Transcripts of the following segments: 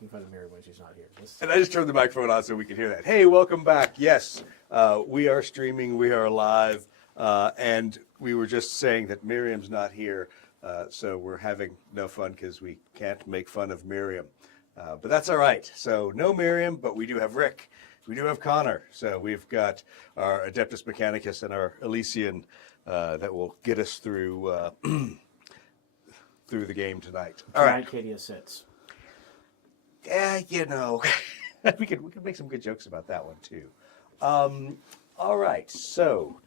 making fun of Mary when she's not here. And I just turned the microphone on so we can hear that. Hey, welcome back. Yes, we are streaming. We are live. And we were just saying that Miriam's not here. So we're having no fun because we can't make fun of Miriam. But that's all right. So no Miriam, but we do have Rick. We do have Connor. So we've got our Adeptus Mechanicus and our Elysian that will get us through through the game tonight. All right. Cadia sits. Yeah, you know, we could make some good jokes about that one too. All right. So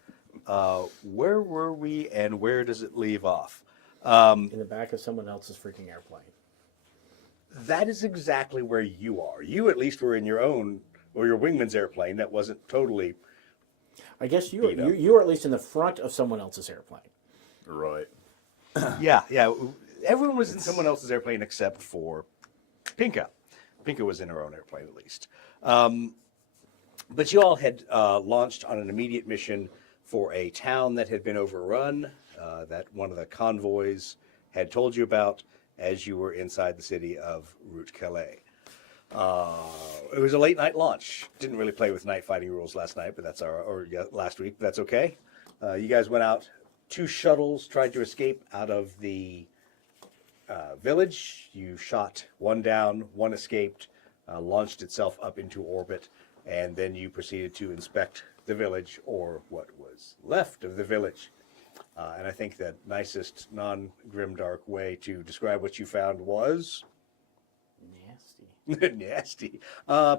where were we and where does it leave off? In the back of someone else's freaking airplane. That is exactly where you are. You at least were in your own, or your wingman's airplane that wasn't totally. I guess you were at least in the front of someone else's airplane. Right. Yeah. Everyone was in someone else's airplane except for Pinka. Pinka was in her own airplane at least. But you all had launched on an immediate mission for a town that had been overrun, that one of the convoys had told you about as you were inside the city of Route Calais. It was a late night launch. Didn't really play with night fighting rules last night, but last week, but that's okay. You guys went out. 2 shuttles tried to escape out of the village. You shot 1 down, 1 escaped, launched itself up into orbit, and then you proceeded to inspect the village, or what was left of the village. And I think the nicest non-grimdark way to describe what you found was... Nasty. Nasty.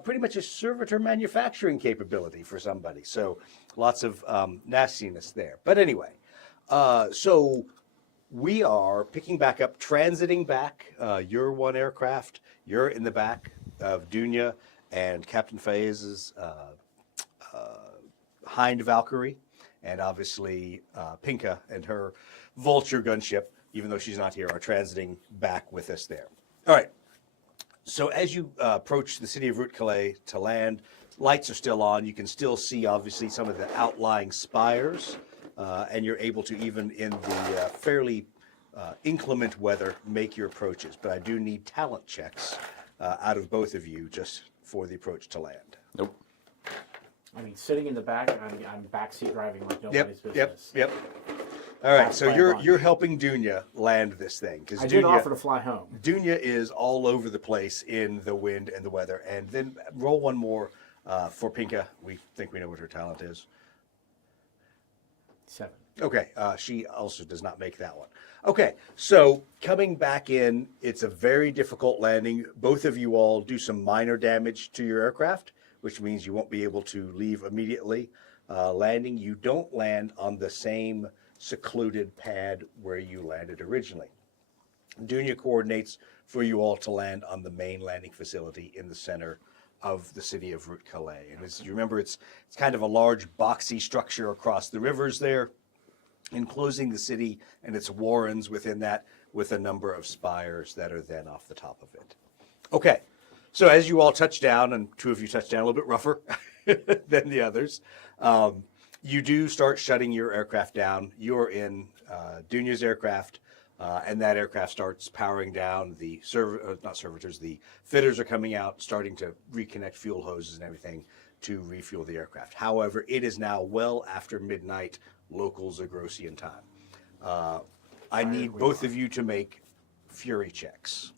Pretty much a servitor manufacturing capability for somebody. So lots of nastiness there. But anyway, so we are picking back up, transiting back. You're 1 aircraft. You're in the back of Dunya and Captain Faez's Hind Valkyrie. And obviously, Pinka and her Vulture gunship, even though she's not here, are transiting back with us there. All right. So as you approach the city of Route Calais to land, lights are still on. You can still see, obviously, some of the outlying spires. And you're able to, even in the fairly inclement weather, make your approaches. But I do need talent checks out of both of you just for the approach to land. Nope. I mean, sitting in the back, I'm backseat driving like nobody's business. Yep. All right, That's so by you're helping Dunya land this thing because I did offer to fly home. Dunya is all over the place in the wind and the weather. And then roll 1 more for Pinka. We think we know what her talent is. 7. Okay, she also does not make that one. Okay, so coming back in, it's a very difficult landing. Both of you all do some minor damage to your aircraft, which means you won't be able to leave immediately. Landing, you don't land on the same secluded pad where you landed originally. Dunya coordinates for you all to land on the main landing facility in the center of the city of Route Calais. And as you remember, it's kind of a large boxy structure across the rivers there, enclosing the city and its warrens within that, with a number of spires that are then off the top of it. Okay, so as you all touch down, and 2 of you touch down a little bit rougher than the others, you do start shutting your aircraft down. You're in Dunya's aircraft, and that aircraft starts powering down. The not servitors, the fitters are coming out, starting to reconnect fuel hoses and everything to refuel the aircraft. However, it is now well after midnight, local Zagrosian time. I need both of you to make fury checks.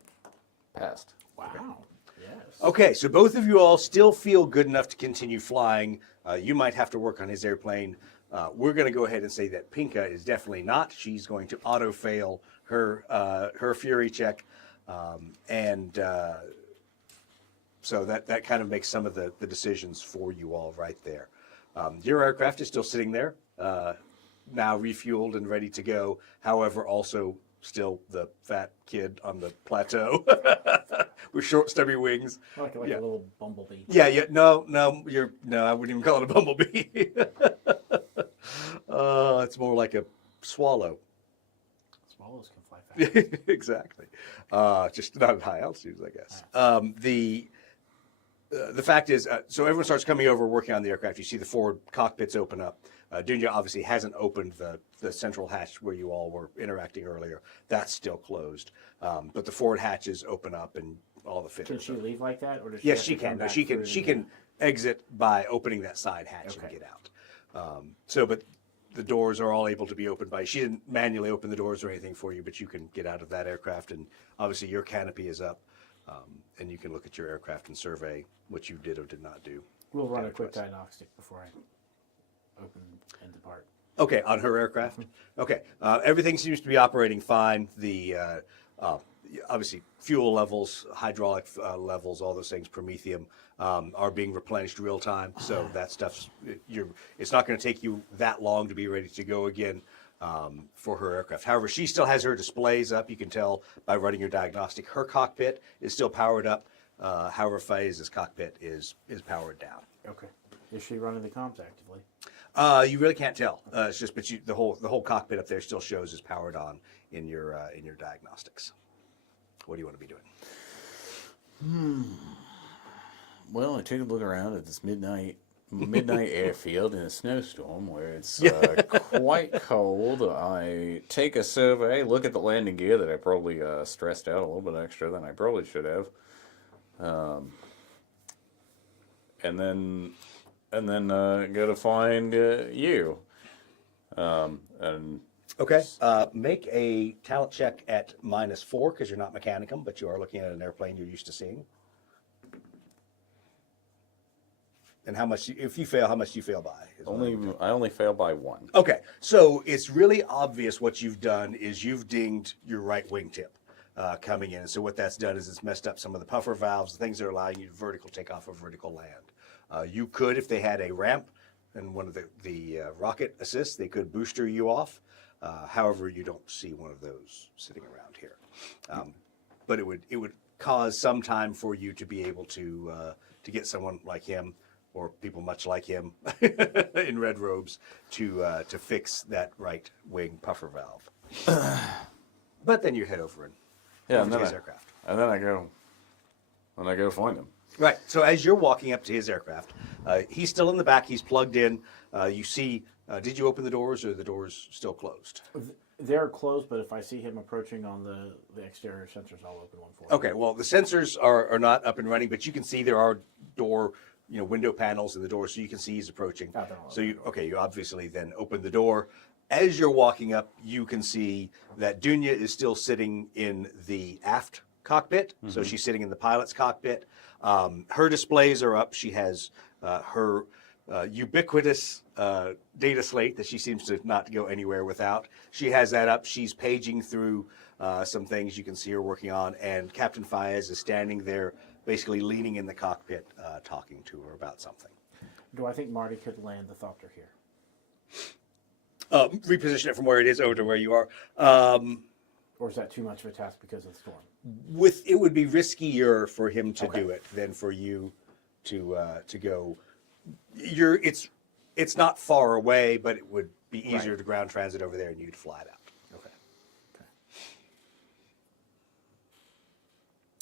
Passed. Wow. Yes. Okay, so both of you all still feel good enough to continue flying. You might have to work on his airplane. We're going to go ahead and say that Pinka is definitely not. She's going to auto-fail her fury check. So that kind of makes some of the decisions for you all right there. Your aircraft is still sitting there, now refueled and ready to go. However, also still the fat kid on the plateau with short, stubby wings. Like a little bumblebee. Yeah. No, I wouldn't even call it a bumblebee. It's more like a swallow. Swallows can fly fast. Exactly. Just not at high altitudes, I guess. The fact is, so everyone starts coming over, working on the aircraft. You see the forward cockpits open up. Dunya obviously hasn't opened the central hatch where you all were interacting earlier. That's still closed. But the forward hatches open up, and all the fitters. Can she leave like that, or does she? Yes, have she to come can. No, back she can. through She the- can exit by opening that side hatch and Okay. get out. But the doors are all able to be opened by. She didn't manually open the doors or anything for you, but you can get out of that aircraft, and obviously your canopy is up, and you can look at your aircraft and survey what you did or did not do. We'll run a quick damage-wise. diagnostic before I open and depart. Okay, on her aircraft. Okay, everything seems to be operating fine. The obviously fuel levels, hydraulic levels, all those things, promethium, are being replenished real time. So that stuff's it's not going to take you that long to be ready to go again for her aircraft. However, she still has her displays up. You can tell by running your diagnostic. Her cockpit is still powered up. However, Faiz's cockpit is powered down. Okay. Is she running the comms actively? You really can't tell. It's just, but the whole cockpit up there still shows is powered on in your diagnostics. What do you want to be doing? Well, I took a look around at this midnight airfield in a snowstorm where it's quite cold. I take a survey, look at the landing gear that I probably stressed out a little bit extra than I probably should have, and then go to find you. And Okay. Make a talent check at -4 because you're not mechanicum, but you are looking at an airplane you're used to seeing. And how much? If you fail, how much do you fail by? I only failed by 1. Okay, so it's really obvious what you've done is you've dinged your right wingtip coming in. And so what that's done is it's messed up some of the puffer valves, the things that are allowing you to vertical takeoff or vertical land. You could, if they had a ramp and one of the rocket assists, they could booster you off. However, you don't see one of those sitting around here. But it would cause some time for you to be able to get someone like him or people much like him in red robes to fix that right wing puffer valve. But then you head over and over to his aircraft. And then I go find him. Right. So as you're walking up to his aircraft, he's still in the back. He's plugged in. You see. Did you open the doors, or are the doors still closed? They're closed, but if I see him approaching on the exterior sensors, I'll open one for him. Okay. Well, the sensors are not up and running, but you can see there are window panels in the door, so you can see he's approaching. Oh, they're all So open. you obviously then open the door. As you're walking up, you can see that Dunya is still sitting in the aft cockpit. So she's sitting in the pilot's cockpit. Her displays are up. She has her ubiquitous data slate that she seems to not go anywhere without. She has that up. She's paging through some things you can see her working on, and Captain Fayez is standing there, basically leaning in the cockpit, talking to her about something. Do I think Marty could land the Thopter here? Reposition it from where it is over to where you are. Or is that too much of a task because of the storm? It would be riskier for him to do it than for you to go. It's not far away, but it would be easier to ground transit over there, and you'd fly it out. Okay.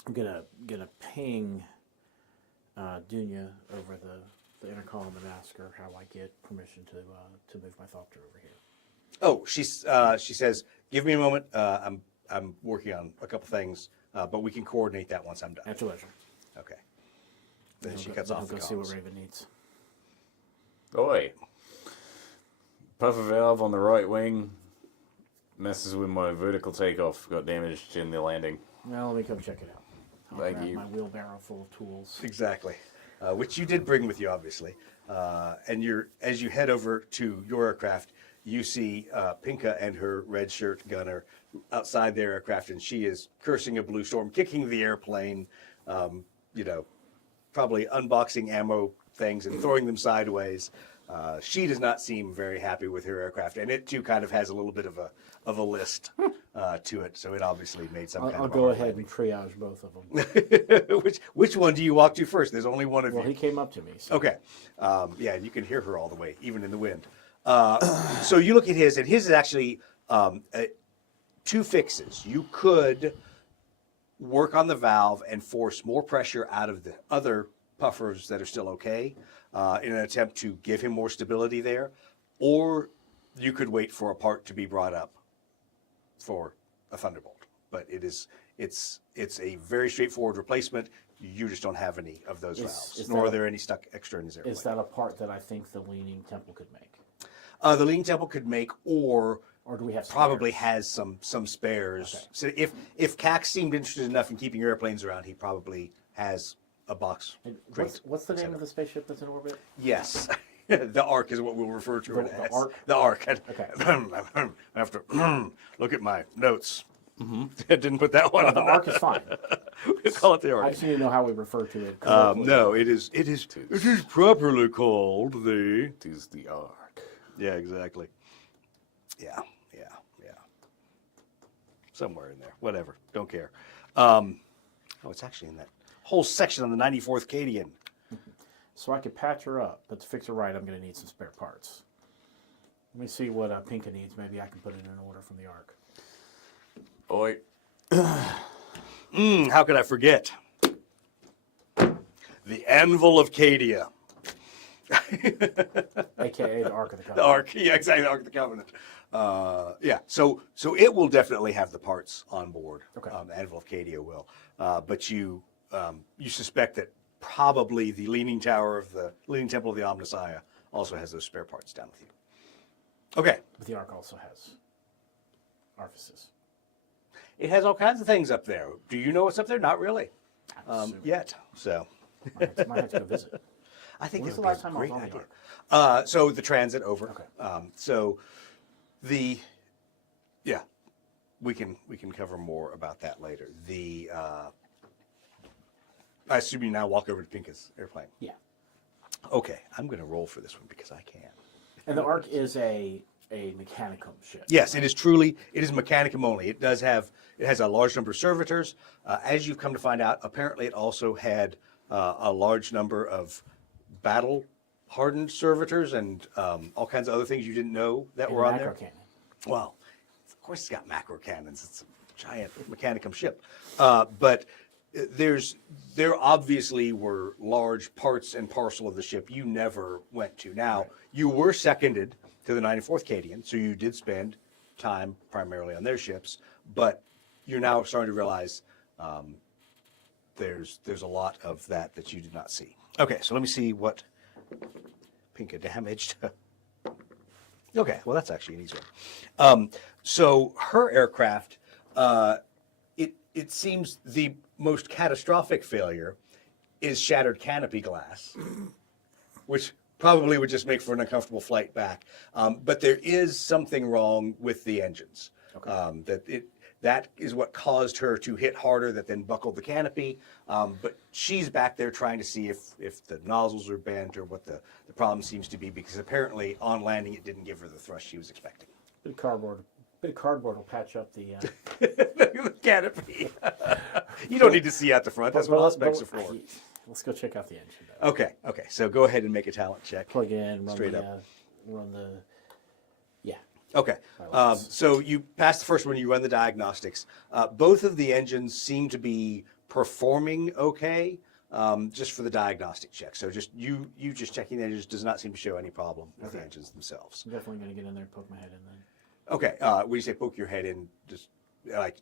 I'm gonna ping Dunya over the intercom and ask her how I get permission to move my Thopter over here. Oh, she says, "Give me a moment. I'm working on a couple things, but we can coordinate that once I'm done." At your leisure. Okay. Then she I'll cuts go, off I'll the go see what comms. Raven needs. Oi. Puffer valve on the right wing messes with my vertical takeoff. Got damaged in the landing. Well, let me come check it out. I'll Thank grab you. my wheelbarrow full of tools. Exactly, which you did bring with you, obviously. And as you head over to your aircraft, you see Pinka and her red shirt gunner outside their aircraft, and she is cursing a blue storm, kicking the airplane, probably unboxing ammo things and throwing them sideways. She does not seem very happy with her aircraft, and it too kind of has a little bit of a list to it. So it obviously made some kind I'll of. go ahead and triage both of them. Which one do you walk to first? There's only one of Well, you. he came up to me. So. Okay. Yeah, you can hear her all the way, even in the wind. So you look at his, and his is actually 2 fixes. You could work on the valve and force more pressure out of the other puffers that are still okay in an attempt to give him more stability there, or you could wait for a part to be brought up for a thunderbolt. But It's a very straightforward replacement. You just don't have any of those valves, is nor that are there any stuck extra in his airplane. Is that a part that I think the Leaning Temple could make? The Leaning Temple could make, or do we have probably spares? has some spares. Okay. So if Cax seemed interested enough in keeping airplanes around, he probably has a box. And crate, what's the name etc. of the spaceship that's in orbit? Yes. The Ark is what we'll refer to it The as. Ark? The Ark. Okay. I have to look at my notes. I didn't put that one No, on. the Ark is fine. We'll call it the I Ark. just need to know how we refer to it. colloquially. No, it is properly called the. It is the Ark. Yeah, exactly. Yeah. Somewhere in there. Whatever. Don't care. It's actually in that whole section on the 94th Cadian. So I could patch her up, but to fix her right, I'm going to need some spare parts. Let me see what Pinka needs. Maybe I can put it in order from the Ark. Oi. How could I forget? The Anvil of Cadia. AKA the Ark of the Covenant. The Ark, yeah, exactly, the Ark of the Covenant. So it will definitely have the parts on board. Okay. The Anvil of Cadia will, but you suspect that probably the Leaning Temple of the Omnissiah also has those spare parts down with you. Okay, But the Ark also has orifices. it has all kinds of things up there. Do you know what's up there? Not really, yet. So Might have to go visit. I think When's that the would last be a time I was great on the idea. Ark? So the transit over. Okay. So we can cover more about that later. I assume you now walk over to Pinka's airplane. Yeah. Okay, I'm going to roll for this one because I can. And the Ark is a Mechanicum ship. Yes, it is Mechanicum only. It has a large number of servitors. As you've come to find out, apparently it also had a large number of battle-hardened servitors and all kinds of other things you didn't know that And were a on macro there. cannon. Well, of course it's got macro cannons. It's a giant Mechanicum ship. But there obviously were large parts and parcel of the ship you never went to. Now, you were seconded to the 94th Cadian, so you did spend time primarily on their ships, but you're now starting to realize there's a lot of that you did not see. Okay, so let me see what Pinka damaged. Okay, well that's actually an easy one. So her aircraft, it seems the most catastrophic failure is shattered canopy glass, which probably would just make for an uncomfortable flight back. But there is something wrong with the engines. Okay. That is what caused her to hit harder, that then buckled the canopy. But she's back there trying to see if the nozzles are bent or what the problem seems to be, because apparently on landing it didn't give her the thrust she was expecting. Bit of cardboard will patch up the. The canopy. You don't need to see out the front. That's what all specs are for. Let's go check out the engine. Though. Okay. So go ahead and make a talent check. Plug in, run Straight the, up. run the. Yeah. Okay. So you pass the first one. You run the diagnostics. Both of the engines seem to be performing okay, just for the diagnostic check. So just you just checking the engines does not seem to show any problem with the engines themselves. I'm definitely going to get in there and poke my head in then. Okay. When you say poke your head in, just like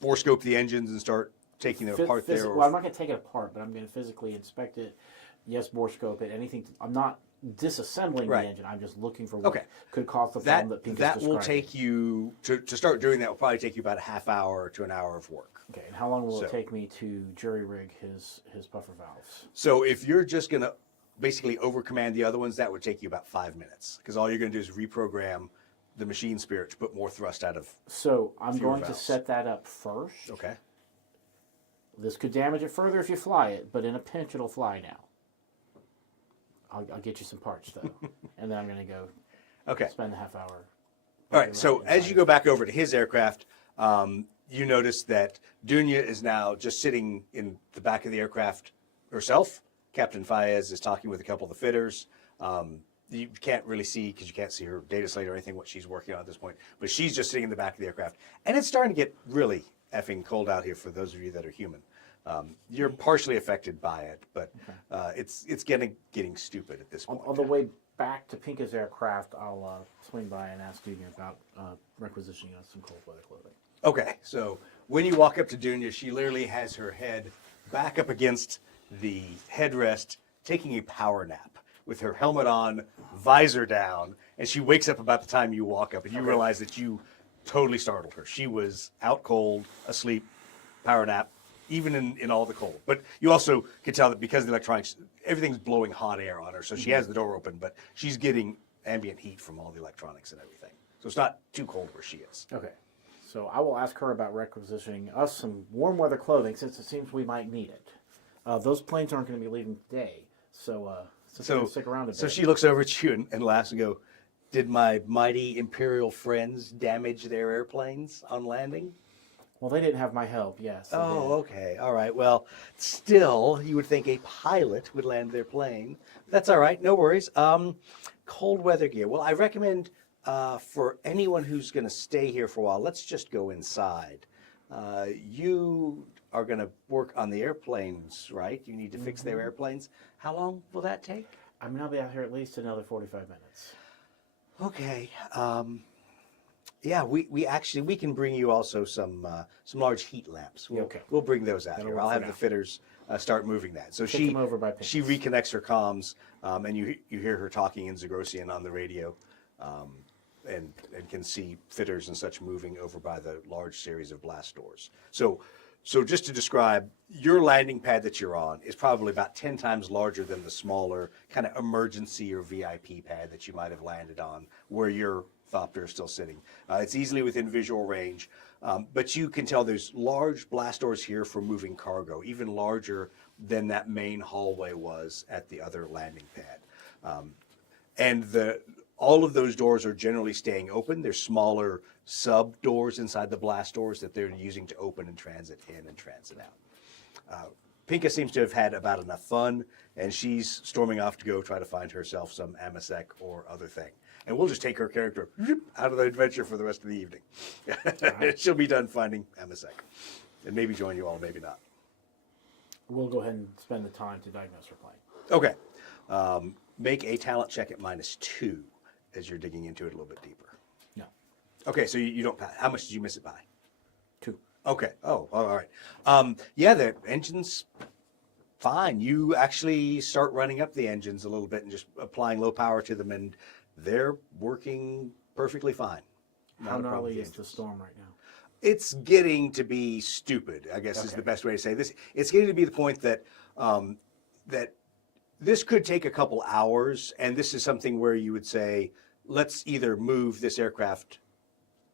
bore scope the engines and start taking them apart there. Well, I'm not going to take it apart, but I'm going to physically inspect it. Yes, bore scope it. Anything. I'm not disassembling the engine. I'm just looking for what could cause the problem that Pinka's describing. That will take you to start doing that. Will probably take you about a half hour to an hour of work. Okay, and how long will it take me to jury rig his puffer valves? So if you're just going to basically overcommand the other ones, that would take you about 5 minutes, because all you're going to do is reprogram the machine spirit to put more thrust out of. So I'm going to set that up first. Okay. This could damage it further if you fly it, but in a pinch it'll fly now. I'll get you some parts though, and then I'm going to go. Spend a half hour. All right. So as you go back over to his aircraft, you notice that Dunya is now just sitting in the back of the aircraft herself. Captain Fayez is talking with a couple of the fitters. You can't really see, because you can't see her data slate or anything, what she's working on at this point. But she's just sitting in the back of the aircraft. And it's starting to get really effing cold out here for those of you that are human. You're partially affected by it, but it's getting stupid at this point. On the way back to Pinka's aircraft, I'll swing by and ask Junior about requisitioning us some cold weather clothing. Okay, so when you walk up to Dunya, she literally has her head back up against the headrest, taking a power nap with her helmet on, visor down, and she wakes up about the time you walk up, and you realize that you totally startled her. She was out cold, asleep, power nap, even in all the cold. But you also can tell that because of the electronics, everything's blowing hot air on her, so she has the door open, but she's getting ambient heat from all the electronics and everything. So it's not too cold where she is. Okay. So I will ask her about requisitioning us some warm weather clothing since it seems we might need it. Those planes aren't going to be leaving today, so stick around a bit. So she looks over at you and laughs and go, "Did my mighty Imperial friends damage their airplanes on landing?" Well, they didn't have my help, yes. they Oh, did. okay. All right. Well, still, you would think a pilot would land their plane. That's all right. No worries. Cold weather gear. Well, I recommend for anyone who's going to stay here for a while, let's just go inside. You are going to work on the airplanes, right? You need to fix their airplanes. How long will that take? I mean, I'll be out here at least another 45 minutes. Okay. Yeah, we can bring you also some large heat lamps. We'll bring those out That'll here. work I'll for have now. the fitters start moving that. So Take them over by she pictures. reconnects her comms, and you hear her talking in Zagrosian on the radio, and can see fitters and such moving over by the large series of blast doors. So just to describe, your landing pad that you're on is probably about 10 times larger than the smaller kind of emergency or VIP pad that you might have landed on where your Thopter is still sitting. It's easily within visual range, but you can tell there's large blast doors here for moving cargo, even larger than that main hallway was at the other landing pad. And all of those doors are generally staying open. There's smaller sub doors inside the blast doors that they're using to open and transit in and transit out. Pinka seems to have had about enough fun, and she's storming off to go try to find herself some Amasek or other thing. And we'll just take her character out of the adventure for the rest of the evening. She'll be done finding Amasek, and maybe join you all, maybe not. We'll go ahead and spend the time to diagnose her plane. Okay. Make a talent check at -2 as you're digging into it a little bit deeper. No. Okay, so you don't pass. How much did you miss it by? 2. Okay. Oh, all right. Yeah, the engine's fine. You actually start running up the engines a little bit and just applying low power to them, and they're working perfectly fine. How Not a problem with gnarly the is the engines. storm right now? It's getting to be stupid, I guess is Okay. the best way to say this. It's getting to be the point that that this could take a couple hours, and this is something where you would say, let's either move this aircraft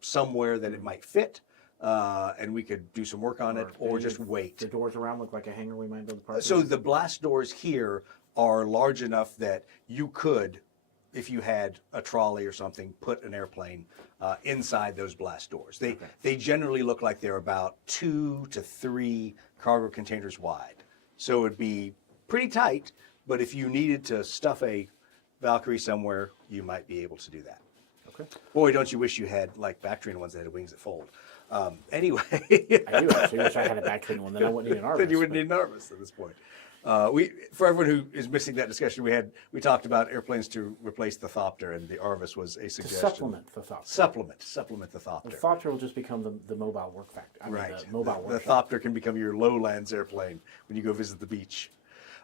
somewhere that it might fit, and we could do some work on it, or just wait. The doors around look like a hangar we might be able to park So in. the blast doors here are large enough that you could, if you had a trolley or something, put an airplane inside those blast doors. They generally look like they're about 2 to 3 cargo containers wide. So it would be pretty tight, but if you needed to stuff a Valkyrie somewhere, you might be able to do that. Okay. Boy, don't you wish you had like Bactrian ones that had wings that fold. Anyway. I do actually wish I had a back one, then I wouldn't need an Arvis. Then you wouldn't need an Arvis at this point. For everyone who is missing that discussion, we talked about airplanes to replace the Thopter, and the Arvis was a To suggestion. supplement the Thopter. Supplement the Thopter. The Thopter will just become the mobile work factor. Right. The mobile The workshop. Thopter can become your lowlands airplane when you go visit the beach.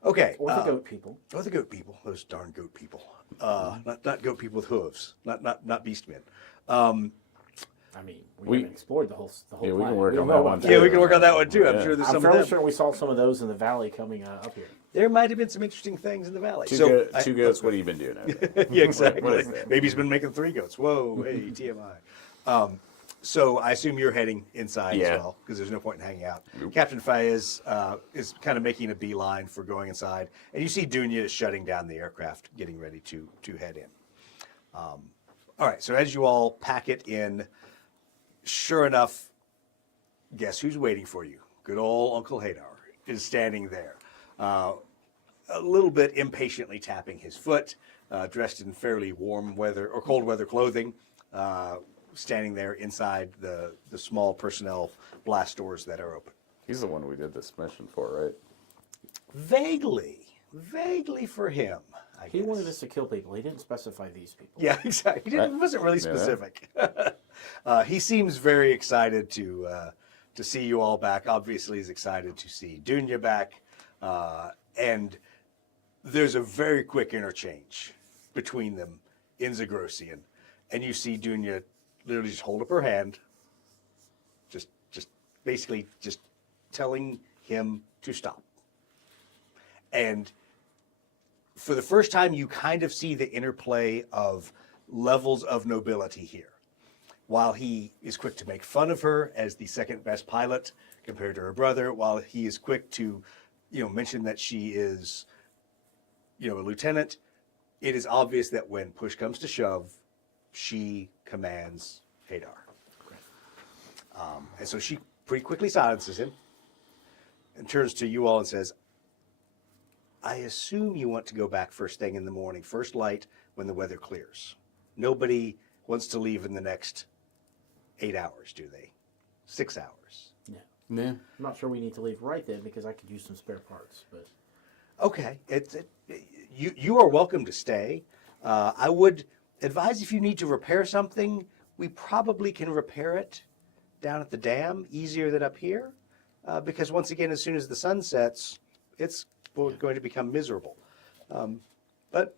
Okay. Or the goat people. Or the goat people. Those darn goat people. Not goat people with hooves. Not beastmen. I mean, we haven't explored the whole Yeah, we can planet. work don't on know that about one, that. too. Yeah, we can work on that one too. I'm Yeah. sure there's I'm some of fairly them. certain we saw some of those in the valley coming up here. There might have been some interesting things in the valley. Two goats, what have you been doing over there? Yeah, exactly. What is that? Maybe he's been making 3 goats. Whoa, hey, TMI. So I assume you're heading inside as Yeah. well, because there's no point in hanging out. Captain Fayez is kind of making a beeline for going inside, and you see Dunya is shutting down the aircraft, getting ready to head in. All right, so as you all pack it in, sure enough, guess who's waiting for you? Good old Uncle Hadar is standing there, a little bit impatiently tapping his foot, dressed in fairly warm weather or cold weather clothing, standing there inside the small personnel blast doors that are open. He's the one we did this mission for, right? Vaguely for him, I guess. He wanted us to kill people. He didn't specify these people. Yeah, exactly. He wasn't really Yeah. specific. He seems very excited to to see you all back. Obviously, is excited to see Dunya back, and there's a very quick interchange between them in Zagrosian, and you see Dunya literally just hold up her hand, just basically just telling him to stop. And for the first time, you kind of see the interplay of levels of nobility here. While he is quick to make fun of her as the second best pilot compared to her brother, while he is quick to, mention that she is, a lieutenant, it is obvious that when push comes to shove, she commands Hadar. And so she pretty quickly silences him and turns to you all and says, I assume you want to go back first thing in the morning, first light when the weather clears. Nobody wants to leave in the next 8 hours, do they? 6 hours. Yeah. I'm not sure we need to leave right then because I could use some spare parts. But okay, you are welcome to stay. I would advise if you need to repair something, we probably can repair it down at the dam easier than up here, because once again, as soon as the sun sets, it's going to become miserable. But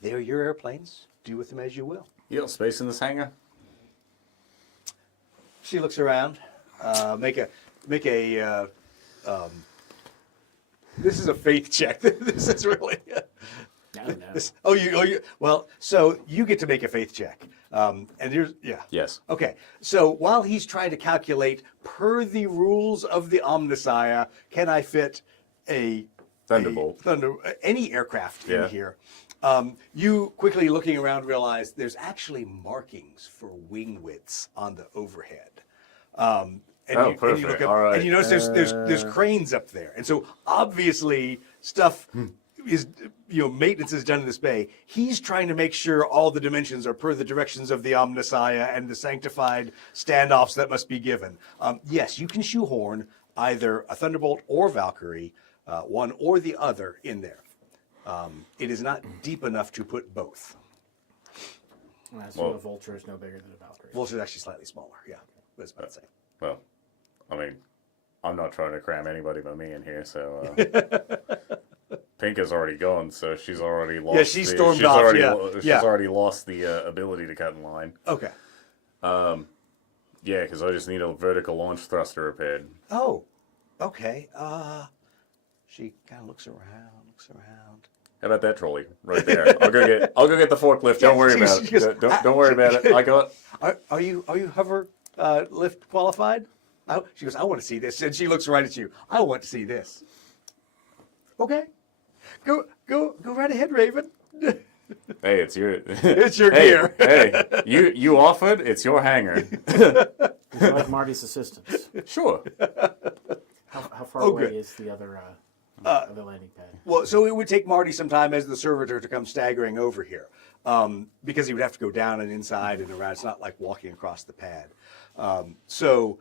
they're your airplanes. Do with them as you will. You got space in this hangar? She looks around. Make a. This is a faith check. This is really. No. You. Well, so you get to make a faith check. And here's Yes. Okay. So while he's trying to calculate per the rules of the Omnissiah, can I fit a Thunderbolt? Any aircraft in here? You quickly looking around realize there's actually markings for wing widths on the overhead. Perfect. And you look up, all right. and you notice there's cranes up there, and so obviously stuff is maintenance is done in this bay. He's trying to make sure all the dimensions are per the directions of the Omnissiah and the sanctified standoffs that must be given. Yes, you can shoehorn either a Thunderbolt or Valkyrie, one or the other, in there. It is not deep enough to put both. So a Vulture is no bigger than a Valkyrie. Vulture is actually slightly smaller, yeah. But it's about the same. Well, I mean, I'm not trying to cram anybody but me in here, so... Pink is already gone, so she's already lost. Yeah, she stormed off. She's already lost the ability to cut in line. Okay. Yeah, because I just need a vertical launch thruster repaired. Oh, okay. She kind of looks around. How about that trolley right there? I'll go get the forklift. Don't worry about it. Don't worry about it. I got. Are you hover lift qualified? She goes, I want to see this, and she looks right at you. I want to see this. Okay. Go right ahead, Raven. Hey, it's your gear. Hey, you offered. It's your hangar. Would you like Marty's assistance? Sure. How far away is the other landing pad? Well, so it would take Marty some time as the servitor to come staggering over here, because he would have to go down and inside and around. It's not like walking across the pad. So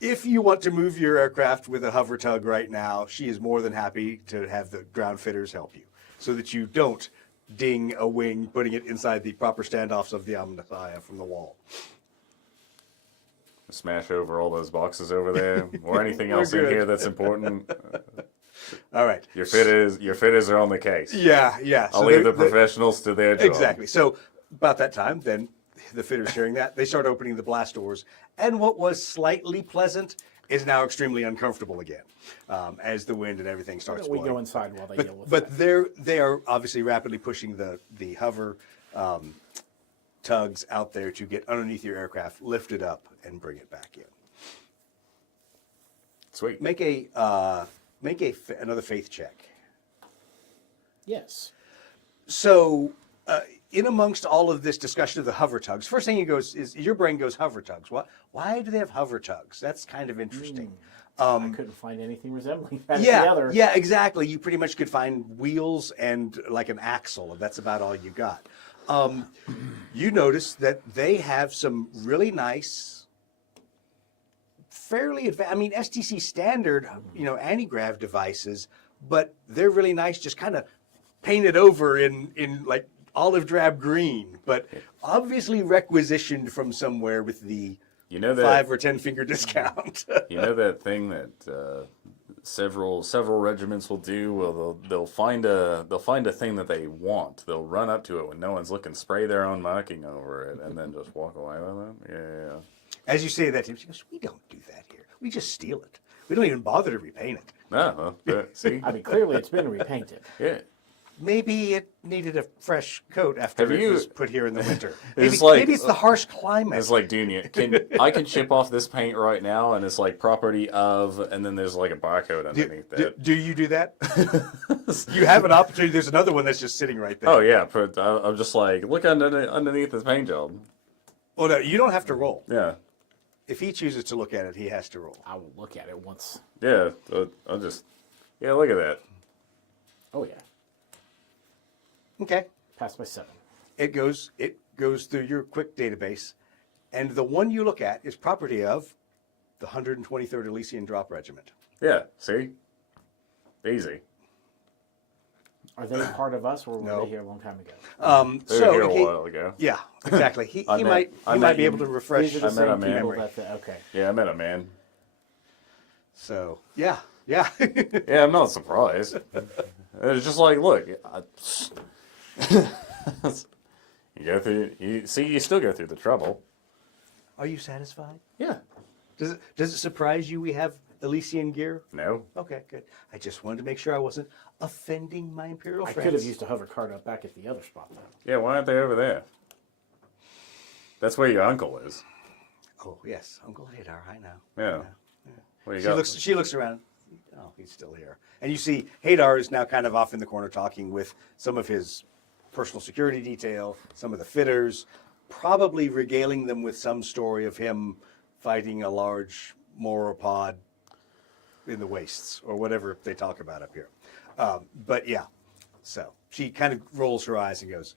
if you want to move your aircraft with a hover tug right now, she is more than happy to have the ground fitters help you so that you don't ding a wing putting it inside the proper standoffs of the Omnissiah from the wall. Smash over all those boxes over there, or anything else in here that's important. All right. Your fitters are on the case. Yeah. I'll leave the professionals to their job. Exactly. So about that time, then the fitters hearing that, they start opening the blast doors, and what was slightly pleasant is now extremely uncomfortable again, as the wind and everything starts blowing. We go inside while they deal with But that. they are obviously rapidly pushing the hover tugs out there to get underneath your aircraft, lift it up, and bring it back in. Sweet. Make another faith check. Yes. So, in amongst all of this discussion of the hover tugs, first thing your brain goes hover tugs. Why do they have hover tugs? That's kind of interesting. I couldn't find anything resembling that the other. Yeah, exactly. You pretty much could find wheels and like an axle, and that's about all you got. You notice that they have some really nice, fairly advanced, STC standard, anti-grav devices, but they're really nice, just kind of painted over in like olive drab green, but obviously requisitioned from somewhere with the You know that 5 or 10 finger discount. you know that thing that several regiments will do. Well, they'll find a thing that they want. They'll run up to it when no one's looking, spray their own marking over it, and then just walk away with it. Yeah. As you say that to him, she goes, "We don't do that here. We just steal it. We don't even bother to repaint it. No, see, I mean, clearly it's been repainted. yeah. Maybe it needed a fresh coat after it was put here in the winter. Maybe It's like- maybe it's the harsh climate." It's like, Dunya, I can ship off this paint right now, and it's like property of, and then there's like a barcode underneath that. Do you do that? You have an opportunity. There's another one that's just sitting right there. Oh yeah, but I'm just like, look underneath this paint job. Oh, no, you don't have to roll. Yeah, If he chooses to look at it, he has to roll. I will look at it once. yeah. I'll just, yeah, look at that. Oh, yeah. Okay. Passed by 7. It goes through your quick database, and the one you look at is property of the 123rd Elysian Drop Regiment. Yeah, see, easy. Are they part of us, or were No. they here a long time ago? They were here a while ago. Yeah, exactly. He I might be able to refresh. These are the I met a same man. people memory. okay. Yeah, I met a man. So yeah. Yeah, I'm not surprised. It's just like, look, you go through. You still go through the trouble. Are you satisfied? Yeah. Does it surprise you we have Elysian gear? No. Okay, good. I just wanted to make sure I wasn't offending my Imperial I friends. could have used a hover card up back at the other spot, though. Yeah, why aren't they over there? That's where your uncle is. Oh yes, Uncle Hadar. I know. Yeah. What you got? She looks around. Oh, he's still here. And you see Hadar is now kind of off in the corner talking with some of his personal security detail, some of the fitters, probably regaling them with some story of him fighting a large moropod in the wastes or whatever they talk about up here. But yeah, so she kind of rolls her eyes and goes,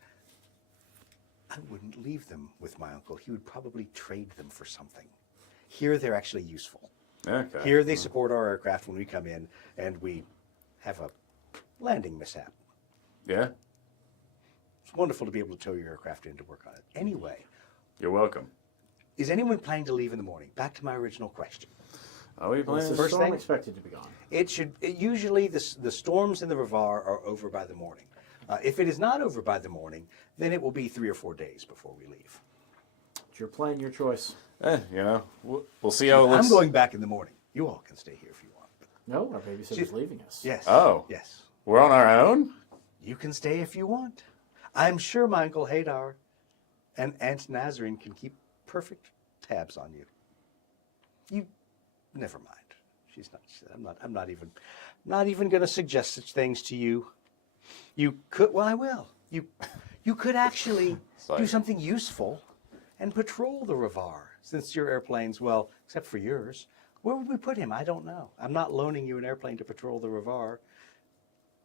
"I wouldn't leave them with my uncle. He would probably trade them for something. Here they're actually useful. Okay. Here they support our aircraft when we come in and we have a landing mishap. Yeah. It's wonderful to be able to tow your aircraft in to work on it. Anyway, You're welcome. is anyone planning to leave in the morning? Back to my original question. Are we Is playing? the First storm thing? expected to be gone? Usually the storms in the Rivar are over by the morning. If it is not over by the morning, then it will be 3 or 4 days before we leave. It's your plan, your choice. We'll see how it looks. I'm going back in the morning. You all can stay here if you want. No, our babysitter's leaving us. Yes. Oh. Yes. We're on our own? You can stay if you want. I'm sure my Uncle Hadar and Aunt Nazarene can keep perfect tabs on you. You, never mind. She's not. I'm not even going to suggest such things to you. You could. Well, I will. You could actually do something useful and patrol the Rivar, since your airplanes, well, except for yours. Where would we put him? I don't know. I'm not loaning you an airplane to patrol the Rivar.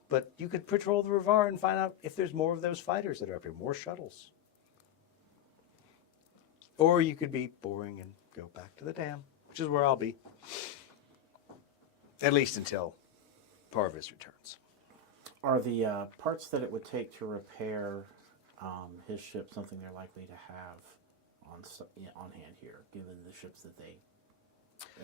But you could patrol the Rivar and find out if there's more of those fighters that are up here, more shuttles. Or you could be boring and go back to the dam, which is where I'll be. At least until Parvis returns. Are the parts that it would take to repair his ship something they're likely to have on hand here, given the ships that they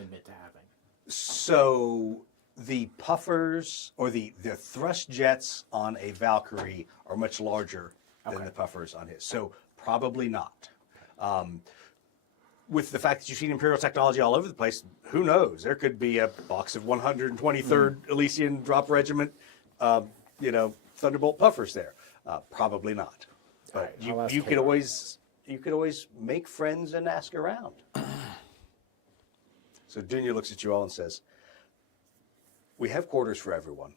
admit to having? So the puffers or the thrust jets on a Valkyrie are much larger than the puffers on his. So probably not. With the fact that you've seen Imperial technology all over the place, who knows? There could be a box of 123rd Elysian Drop Regiment, Thunderbolt puffers there. Probably not. But I'll ask you could Hadar. always make friends and ask around. So Dunya looks at you all and says, "We have quarters for everyone.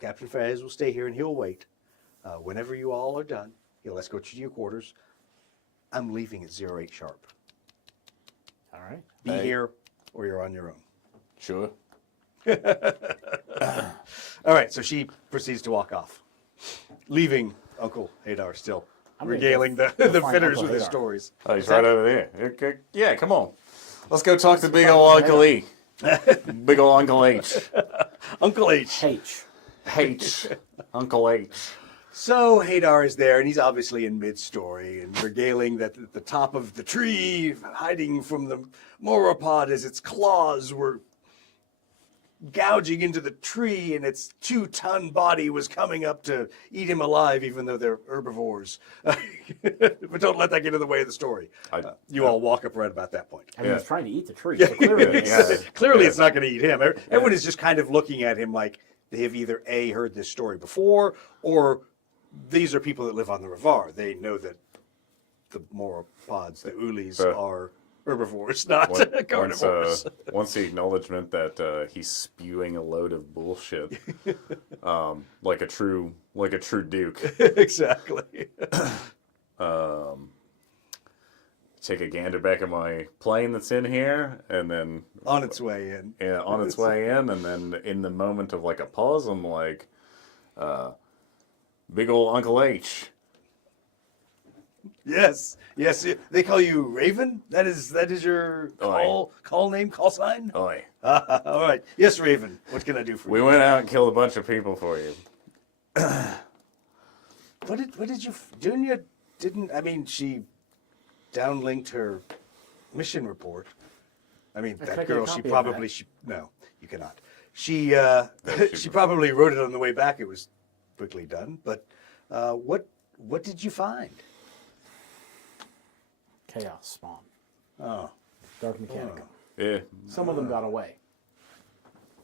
Captain Fez will stay here and he'll wait. Whenever you all are done, he'll escort you to your quarters. I'm leaving at 08 sharp. All right. Be here or you're on your own." Sure. All right, so she proceeds to walk off, leaving Uncle Hadar still regaling the find fitters Uncle with his Hadar. stories. Oh, he's right over there. Okay. Yeah, come on. Let's go talk to big old Uncle E. Big old Uncle H. Uncle H. H. H. Uncle H. So Hadar is there, and he's obviously in mid-story, and regaling that at the top of the tree, hiding from the moropod as its claws were gouging into the tree, and its 2-ton body was coming up to eat him alive, even though they're herbivores. But don't let that get in the way of the story. You all walk up right about that point. I mean, he's trying to eat the tree. So clearly, Clearly it's not going to eat him. Everyone is just kind of looking at him like they have either A, heard this story before, or these are people that live on the Ravar. They know that the moropod, the ulis, are herbivores, not carnivores. Once the acknowledgement that he's spewing a load of bullshit, like a true duke. Exactly. Take a gander back at my plane that's in here, and then on its way in. Yeah, on its way in, and then in the moment of like a pause, I'm like, big ol' Uncle H. Yes. They call you Raven. That is your call name, call sign. Oi. All right. Yes, Raven. What can I do for you? We went out and killed a bunch of people for you. What did you? Dunya didn't. I mean, she downlinked her mission report. I mean, that girl. She probably. No, you cannot. She she probably wrote it on the way back. It was quickly done. But what did you find? Chaos spawn. Oh, Dark Mechanica. Yeah. Some of them got away.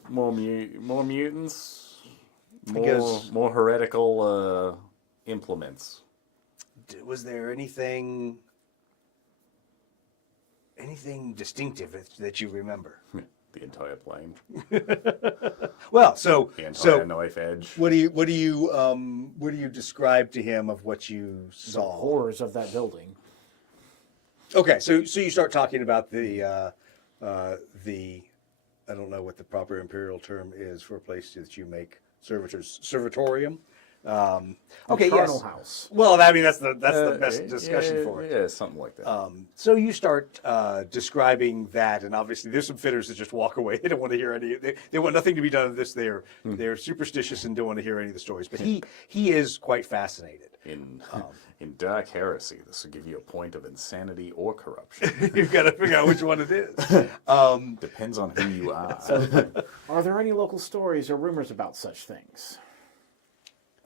More mutants. More heretical implements. Was there anything distinctive that you remember? The entire plane. Well, the entire knife edge. What do you describe to him of what you saw? The horrors of that building. Okay, so you start talking about the I don't know what the proper imperial term is for a place that you make servitors, servitorium. Okay, Carnal yes. house. Well, I mean that's the best discussion for it. Yeah, something like that. So you start describing that, and obviously there's some fitters that just walk away. They don't want to hear any. They want nothing to be done with this. They're superstitious and don't want to hear any of the stories. But he is quite fascinated. In Dark Heresy, this will give you a point of insanity or corruption. You've got to figure out which one it is. Depends on who you are. Are there any local stories or rumors about such things?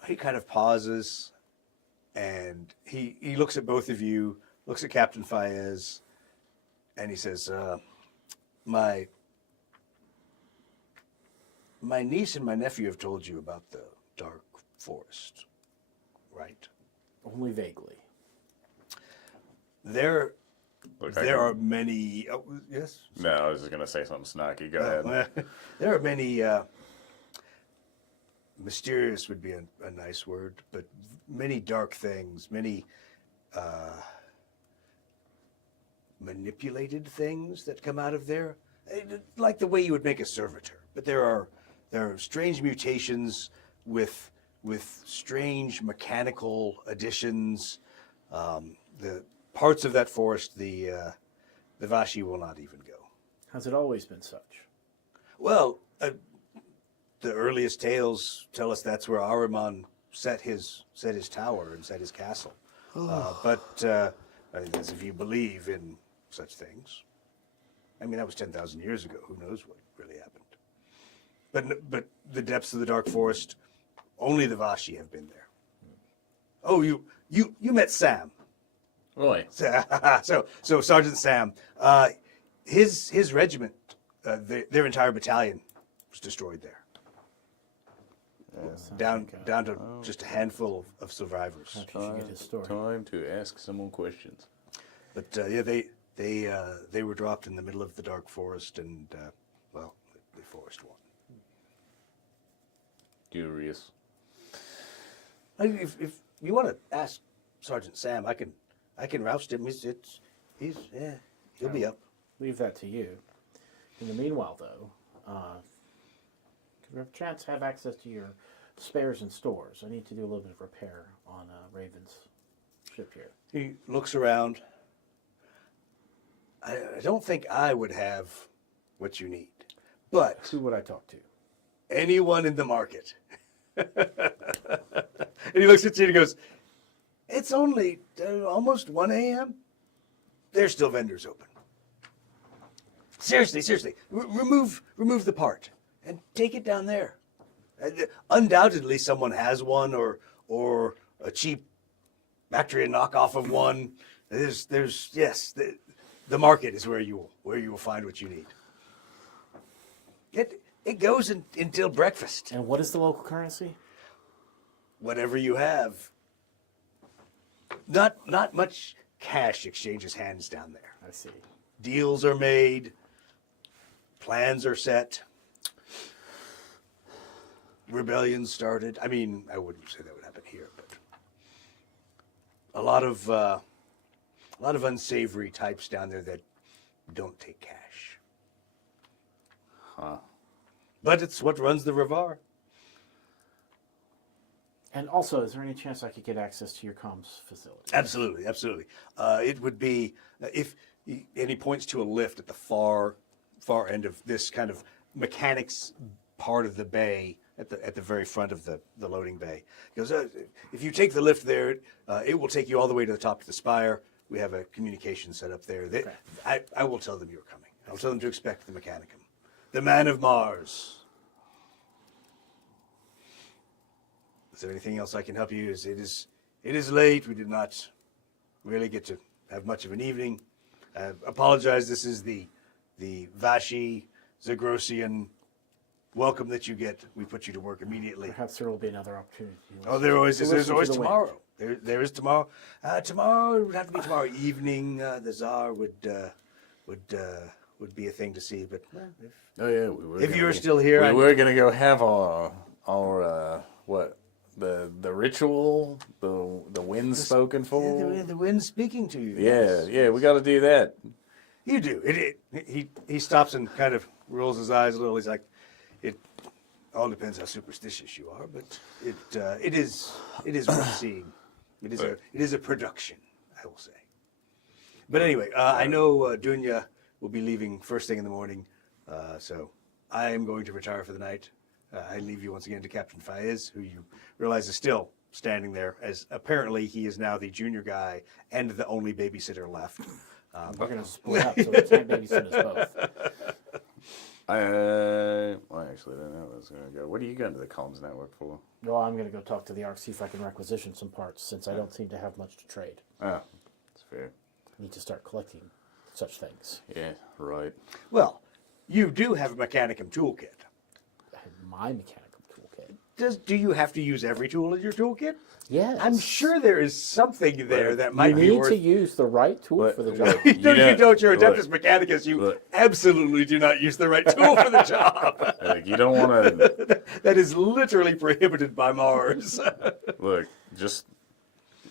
He kind of pauses, and he looks at both of you, looks at Captain Faez, and he says, my niece and my nephew have told you about the Dark Forest, right? Only vaguely. There are many... Oh, yes? No, I was just going to say something snarky. Go ahead. There are many... mysterious would be a nice word, but many dark things, many manipulated things that come out of there, like the way you would make a servitor. But there are strange mutations with strange mechanical additions. The parts of that forest, the Vashi will not even go. Has it always been such? Well. The earliest tales tell us that's where Ahriman set his tower and set his castle. But I mean, as if you believe in such things. I mean, that was 10,000 years ago. Who knows what really happened? But the depths of the Dark Forest, only the Vashi have been there. Oh, you met Sam. Roy. So Sergeant Sam, his regiment, their entire battalion was destroyed there. Down to just a handful of survivors. Get his story. Time to ask some more questions. But yeah, they were dropped in the middle of the Dark Forest, and well, the forest won. Curious. If you want to ask Sergeant Sam, I can roust him. He'll be up. Leave that to you. In the meanwhile, though, could we have a chance to have access to your spares and stores? I need to do a little bit of repair on Raven's ship here. He looks around. I don't think I would have what you need, but Who would I talk to? anyone in the market. And he looks at you and he goes, "It's only almost 1 a.m. There's still vendors open. Seriously, remove the part and take it down there. Undoubtedly, someone has one or a cheap factory knockoff of one. The market is where you will find what you need. It goes until breakfast. And what is the local currency? Whatever you have. Not much cash exchanges hands down there. I see. Deals are made. Plans are set. Rebellions started. I mean, I wouldn't say that would happen here, but a lot of unsavory types down there that don't take cash. Huh. But it's what runs the Rivar. And also, is there any chance I could get access to your comms facility? Absolutely. It would be and he points to a lift at the far end of this kind of mechanics part of the bay at the very front of the loading bay. He goes, if you take the lift there, it will take you all the way to the top of the spire. We have a communication set up there. I will tell them you're coming. I'll tell them to expect the Mechanicum, the man of Mars. Is there anything else I can help you? It is late. We did not really get to have much of an evening. Apologize. This is the Vashi Zagrosian welcome that you get. We put you to work immediately. Perhaps there will be another opportunity. Oh, there always is. There's always the wind. tomorrow. There is tomorrow. Tomorrow it would have to be tomorrow evening. The Tsar would be a thing to see. But Oh yeah, we were. if you were still here, we were gonna go have our what the ritual, the wind spoken for. the wind's speaking to you. Yeah, we got to do that. You do. He stops and kind of rolls his eyes a little. He's like, it all depends how superstitious you are, but it is worth seeing. It is a production, I will say. But anyway, I know Dunya will be leaving first thing in the morning, so I am going to retire for the night. I leave you once again to Captain Faiz, who you realize is still standing there, as apparently he is now the junior guy and the only babysitter left. We're going to split up, so we can't babysit us both. Well, actually, I don't know where I was going to go. What are you going to the comms network for? Well, I'm going to go talk to the Ark, see if I can requisition some parts, since I don't seem to have much to trade. Oh, that's fair. I need to start collecting such things. Yeah, right. Well, you do have a Mechanicum toolkit. I have my mechanical toolkit. Do you have to use every tool in your toolkit? Yes. I'm sure there is something there that might You be need worth. to use the right tool for the job. You don't. You're a look, Adeptus Mechanicus. You look. absolutely do not use the right tool for the job. Like, you don't want to That is literally prohibited by Mars. look. Just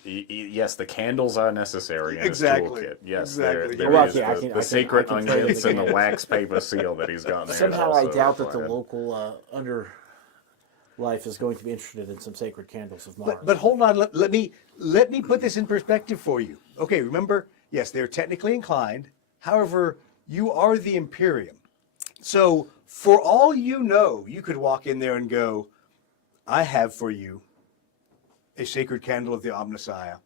yes, the candles are necessary in Exactly. his toolkit. Yes, Exactly. there Well, is okay, I the, can- the I can- secret I can tell you onions and the the- wax paper seal that he's got there. is Somehow I also doubt that the required. local life is going to be interested in some sacred candles of Mars. But hold on. Let me put this in perspective for you. Okay, remember? Yes, they're technically inclined. However, you are the Imperium. So for all you know, you could walk in there and go, "I have for you a sacred candle of the Omnissiah.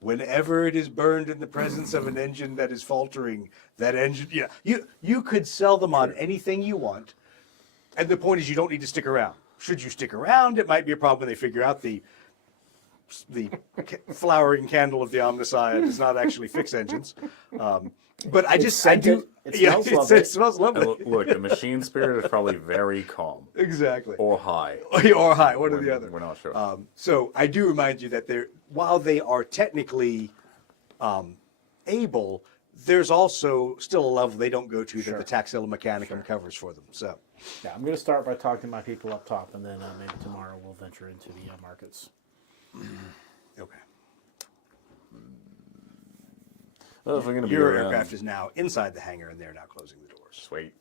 Whenever it is burned in the presence of an engine that is faltering, that engine, you could sell them on anything you want. And the point is, you don't need to stick around. Should you stick around, it might be a problem when they figure out the flowering candle of the Omnissiah does not actually fix engines. But I do. It smells lovely. It smells lovely. And look, the machine spirit is probably very calm Exactly. or high. Or high, one or the other. We're not sure. So I do remind you that while they are technically able, there's also still a level they don't go to that the Taxila Mechanicum covers for them. So Yeah, I'm going to start by talking to my people up top, and then maybe tomorrow we'll venture into the markets. okay, Well, if we're going to be your around, aircraft is now inside the hangar, and they're now closing the doors. sweet.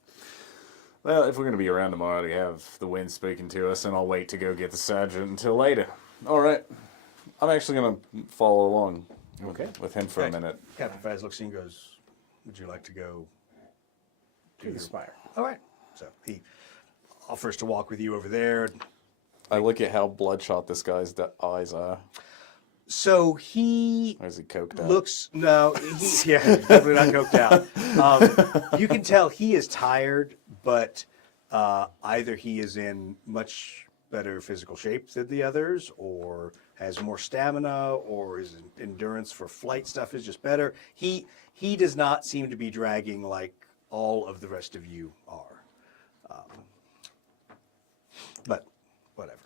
Well, if we're going to be around tomorrow to have the wind speaking to us, and I'll wait to go get the sergeant until later. All right. I'm actually going to follow along with him for a minute. Captain Faz looks and goes, "Would you like to go To the spire. All right." So he offers to walk with you over there. I look at how bloodshot this guy's eyes are. So he Or is he coked out? looks no, yeah, definitely not coked out. You can tell he is tired, but either he is in much better physical shape than the others, or has more stamina, or his endurance for flight stuff is just better. He does not seem to be dragging like all of the rest of you are. But whatever.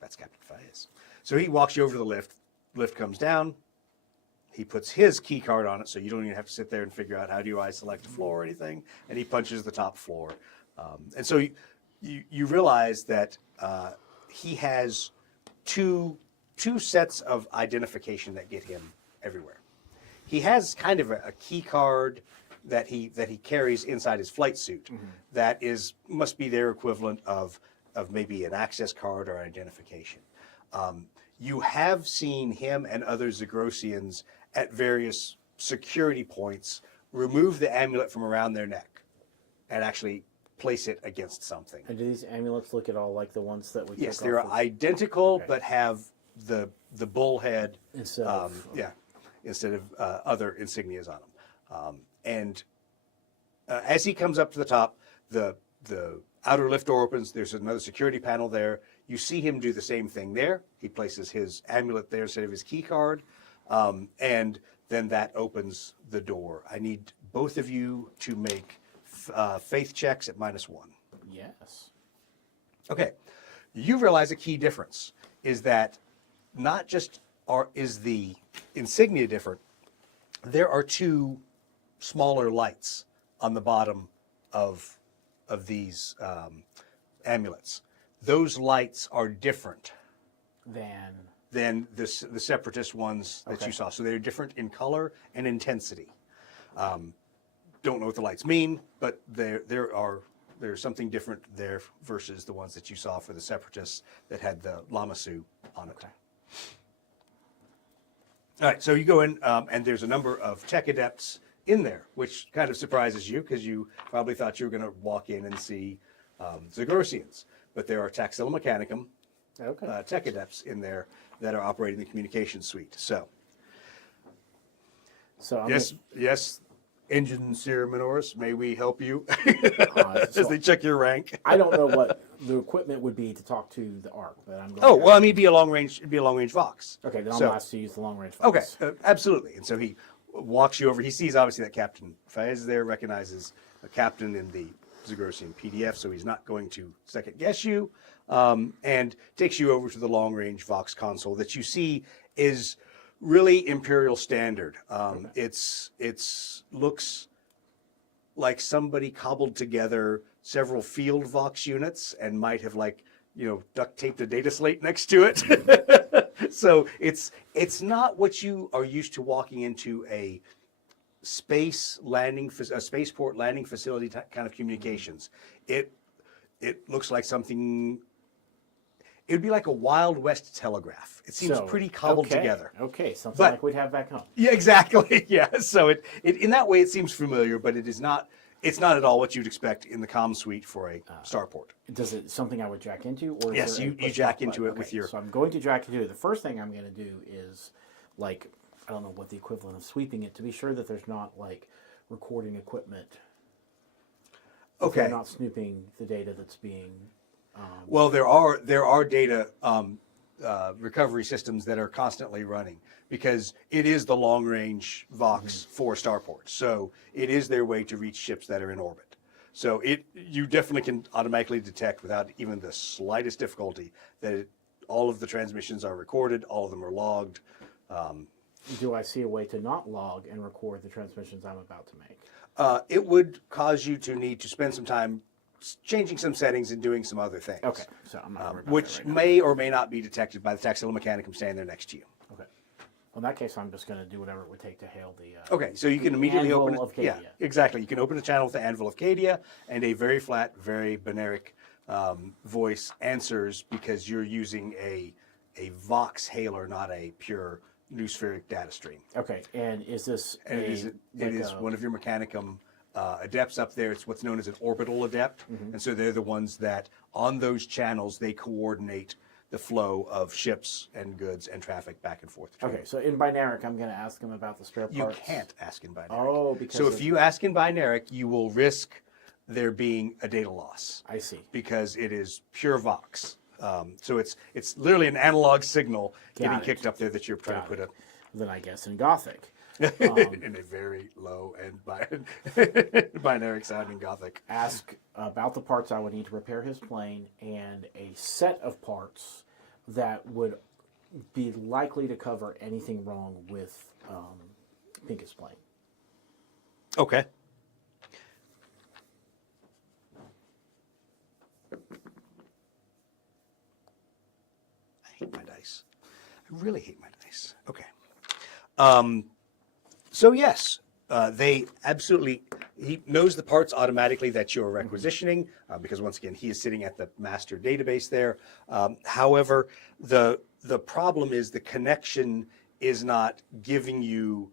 That's Captain Faiz. So he walks you over to the lift. Lift comes down. He puts his key card on it, so you don't even have to sit there and figure out how do I select a floor or anything. And he punches the top floor. And so you realize that he has two sets of identification that get him everywhere. He has kind of a key card that he carries inside his flight suit. That must be their equivalent of maybe an access card or identification. You have seen him and other Zagrosians at various security points remove the amulet from around their neck and actually place it against something. And do these amulets look at all like the ones that we Yes, took they're off of identical, but have the bull head instead of instead of other insignias on them. And as he comes up to the top, the outer lift door opens. There's another security panel there. You see him do the same thing there. He places his amulet there instead of his key card. And then that opens the door. I need both of you to make faith checks at -1. Yes. Okay. You realize a key difference is that not just is the insignia different, there are two smaller lights on the bottom of these amulets. Those lights are different than the separatist ones that you saw. So they're different in color and intensity. Don't know what the lights mean, but there's something different there versus the ones that you saw for the separatists that had the Lamassu on it. Okay. All right, so you go in, and there's a number of tech adepts in there, which kind of surprises you because you probably thought you were going to walk in and see Zagrosians. But there are Taxila Mechanicum tech adepts in there that are operating the communications suite. So I'm yes, Engine Seer Minoris, may we help you as so they check your rank? I don't know what the equipment would be to talk to the ARC, but I'm going Oh, to well, I mean, it'd be a long range Vox. Okay, then So- I'll ask to use the long range Okay, focus. absolutely. And so he walks you over. He sees obviously that Captain Faiz there, recognizes a captain in the Zagrosian PDF, so he's not going to second guess you, and takes you over to the long range Vox console that you see is really Imperial standard. It's looks like somebody cobbled together several field Vox units and might have duct taped a data slate next to it. So it's not what you are used to walking into a spaceport landing facility kind of communications. It looks like something. It would be like a Wild West telegraph. It seems pretty cobbled together. Okay, something But- like we'd have back home. Yeah, exactly. Yeah. So it in that way it seems familiar, but it is not. It's not at all what you'd expect in the comm suite for a starport. Does it something I would jack into, or is Yes, there a you push jack button? into it Okay, with your- So I'm going to jack into it. The first thing I'm going to do is, I don't know what the equivalent of sweeping it to be sure that there's not recording equipment. If Okay. they're not snooping the data that's being. Well, there are data recovery systems that are constantly running because it is the long range Vox for starports. So it is their way to reach ships that are in orbit. So you definitely can automatically detect without even the slightest difficulty that all of the transmissions are recorded, all of them are logged. Do I see a way to not log and record the transmissions I'm about to make? It would cause you to need to spend some time changing some settings and doing some other things. Okay, so I'm not worried about Which that right may or may not be detected by the Taxila Mechanicum standing there next to you. now. Okay. Well, in that case, I'm just going to do whatever it would take to hail the. Okay, so you can immediately Anvil open it. of Yeah, Cadia. exactly. You can open the channel with the Anvil of Cadia, and a very flat, very beneric voice answers because you're using a Vox hailer, not a pure noospheric data stream. Okay, and is this And it is one of your Mechanicum adepts up there. It's what's known as an orbital adept. And so they're the ones that on those channels, they coordinate the flow of ships and goods and traffic back and forth. Okay, so in binaric, I'm going to ask him about the spare You parts. can't ask in binaric. Oh, because so if you ask in binaric, you will risk there being a data loss. I see. Because it is pure vox. So it's literally an analog signal getting it. kicked up there that you're trying to put up Then I guess in Gothic. in a very low and binaric sounding Gothic. Ask about the parts I would need to repair his plane and a set of parts that would be likely to cover anything wrong with Pink's plane. Okay. I hate my dice. I really hate my dice. Okay. So yes, they absolutely, he knows the parts automatically that you're requisitioning because once again, he is sitting at the master database there. However, the problem is the connection is not giving you,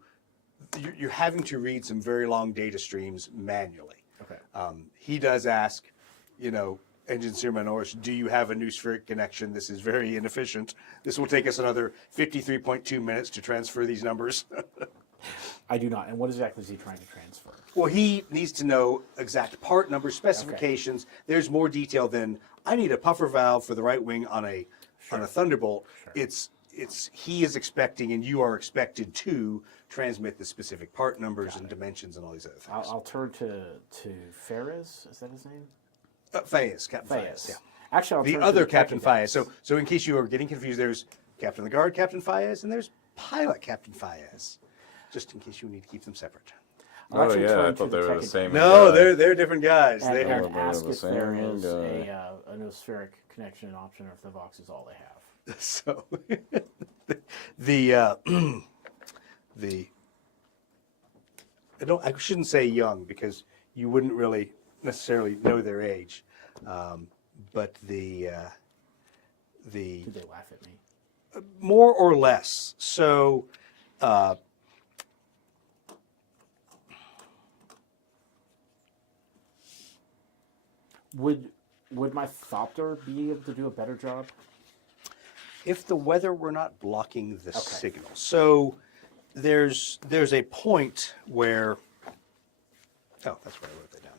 you're having to read some very long data streams manually. Okay. He does ask, Engine Searman Norris, do you have a new spheric connection? This is very inefficient. This will take us another 53.2 minutes to transfer these numbers. I do not. And what exactly is he trying to transfer? Well, he needs to know exact part number specifications. Okay. There's more detail than I need a puffer valve for the right wing on a Thunderbolt. Sure. It's he is expecting and you are expected to transmit the specific part numbers and dimensions and all these other things. I'll turn to Ferris. Is that his name? Fayez, Captain Fayez. Yeah. Actually, I'll the turn other to Captain Fayez. So in case you are getting confused, there's Captain of the Guard, Captain Fayez, and there's Pilot Captain Fayez. Just in case you need to keep them separate. Oh yeah, I thought they were the same. No, they're different guys. And, they and ask if there is a nospheric connection option, or if the Vox is all they have. So I shouldn't say young because you wouldn't really necessarily know their age, but the Did they laugh at me? More or less. So. Would my Thopter be able to do a better job? If the weather were not blocking the signal. So there's a point where, oh, that's where I wrote that down.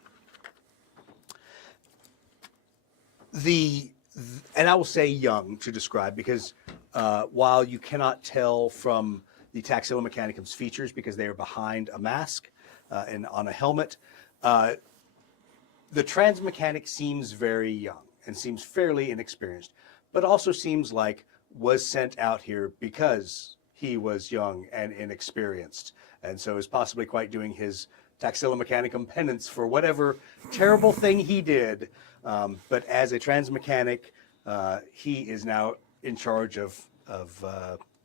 And I will say young to describe because while you cannot tell from the Taxila Mechanicum's features because they are behind a mask and on a helmet, the transmechanic seems very young and seems fairly inexperienced, but also seems like was sent out here because he was young and inexperienced, and so is possibly quite doing his Taxila Mechanicum penance for whatever terrible thing he did. But as a transmechanic, he is now in charge of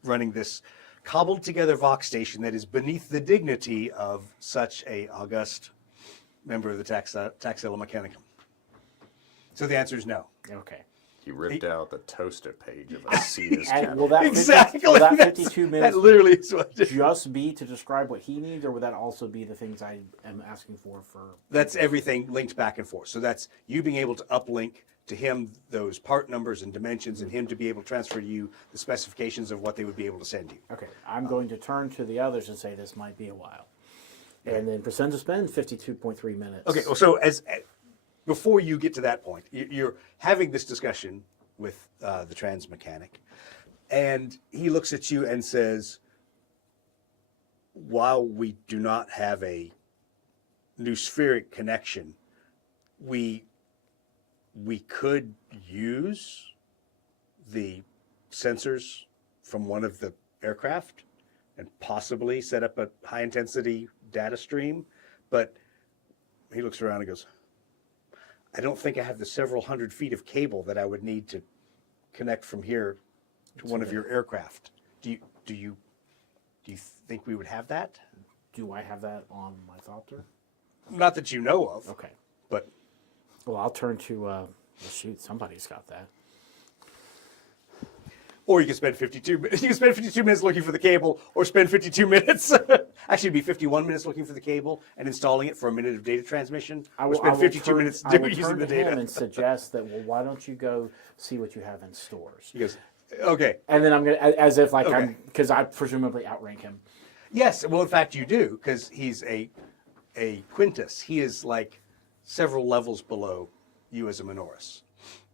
running this cobbled together Vox station that is beneath the dignity of such a august member of the Taxila Mechanicum. So the answer is no. Okay. He ripped out the toaster page of a Cetus catalog. Will that Exactly. Will that 52 minutes That literally is what just be to describe what he needs, or would that also be the things I am asking for? That's everything linked back and forth. So that's you being able to uplink to him those part numbers and dimensions, and him to be able to transfer to you the specifications of what they would be able to send you. Okay. I'm going to turn to the others and say this might be a while. And then pretend to spend 52.3 minutes. Okay, well, so before you get to that point, you're having this discussion with the transmechanic, and he looks at you and says, while we do not have a nospheric connection, we could use the sensors from one of the aircraft and possibly set up a high-intensity data stream, but he looks around and goes, I don't think I have the several hundred feet of cable that I would need to connect from here to one of your aircraft. Do you think we would have that? Do I have that on my Thopter? Not that you know of. Okay. But well, I'll turn to shoot. Somebody's got that. Or you can spend 52 minutes. You can spend 52 minutes looking for the cable, or spend 52 minutes. Actually, it'd be 51 minutes looking for the cable and installing it for a minute of data transmission. Or spend 52 minutes using the data. Him and suggest that, well, why don't you go see what you have in stores? He goes, okay. And then I'm gonna, as if like Okay. because I presumably outrank him. Yes, well, in fact, you do, because he's a Quintus. He is like several levels below you as a Minoris.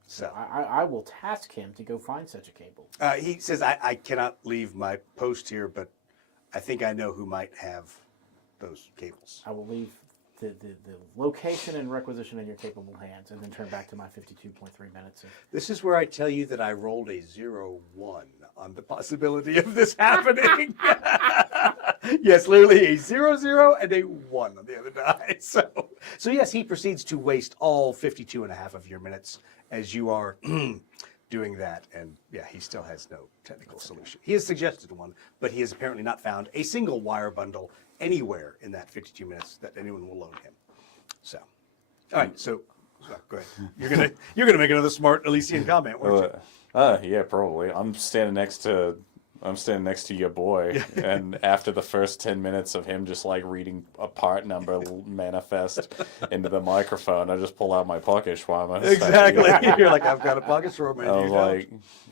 So I will task him to go find such a cable. he says, I cannot leave my post here, but I think I know who might have those cables. I will leave the location and requisition in your capable hands, and then turn back to my 52.3 minutes. This is where I tell you that I rolled a 0-1 on the possibility of this happening. Yes, literally a 0-0 and a 1 on the other die. So yes, he proceeds to waste all 52 and a half of your minutes as you are doing that. And yeah, he still has no technical solution. He has suggested one, but he has apparently not found a single wire bundle anywhere in that 52 minutes that anyone will loan him. So, all right, so go ahead. You're gonna make another smart Elysian comment, weren't you? Yeah, probably. I'm standing next to your boy, and after the first 10 minutes of him just like reading a part number manifest into the microphone, I just pull out my pocket shawarma. Exactly. You're like, I've got a pocket shawarma.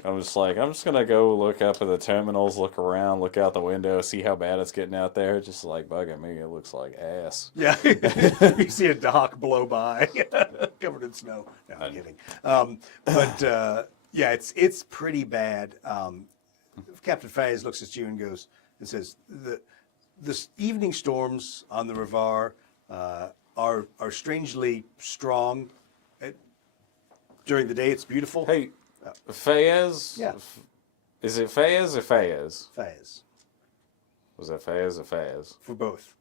I'm just gonna go look up at the terminals, look around, look out the window, see how bad it's getting out there. Just like bugging me, it looks like ass. Yeah, you see a dock blow by, covered in snow. No, I'm kidding. Yeah, it's pretty bad. Captain Fayez looks at you and goes and says, the evening storms on the Rivar are strangely strong. During the day, it's beautiful. Hey, Fayez? Yeah. Is it Fayez or Fayez? Fayez. Was that Fayez or Fayez? For both.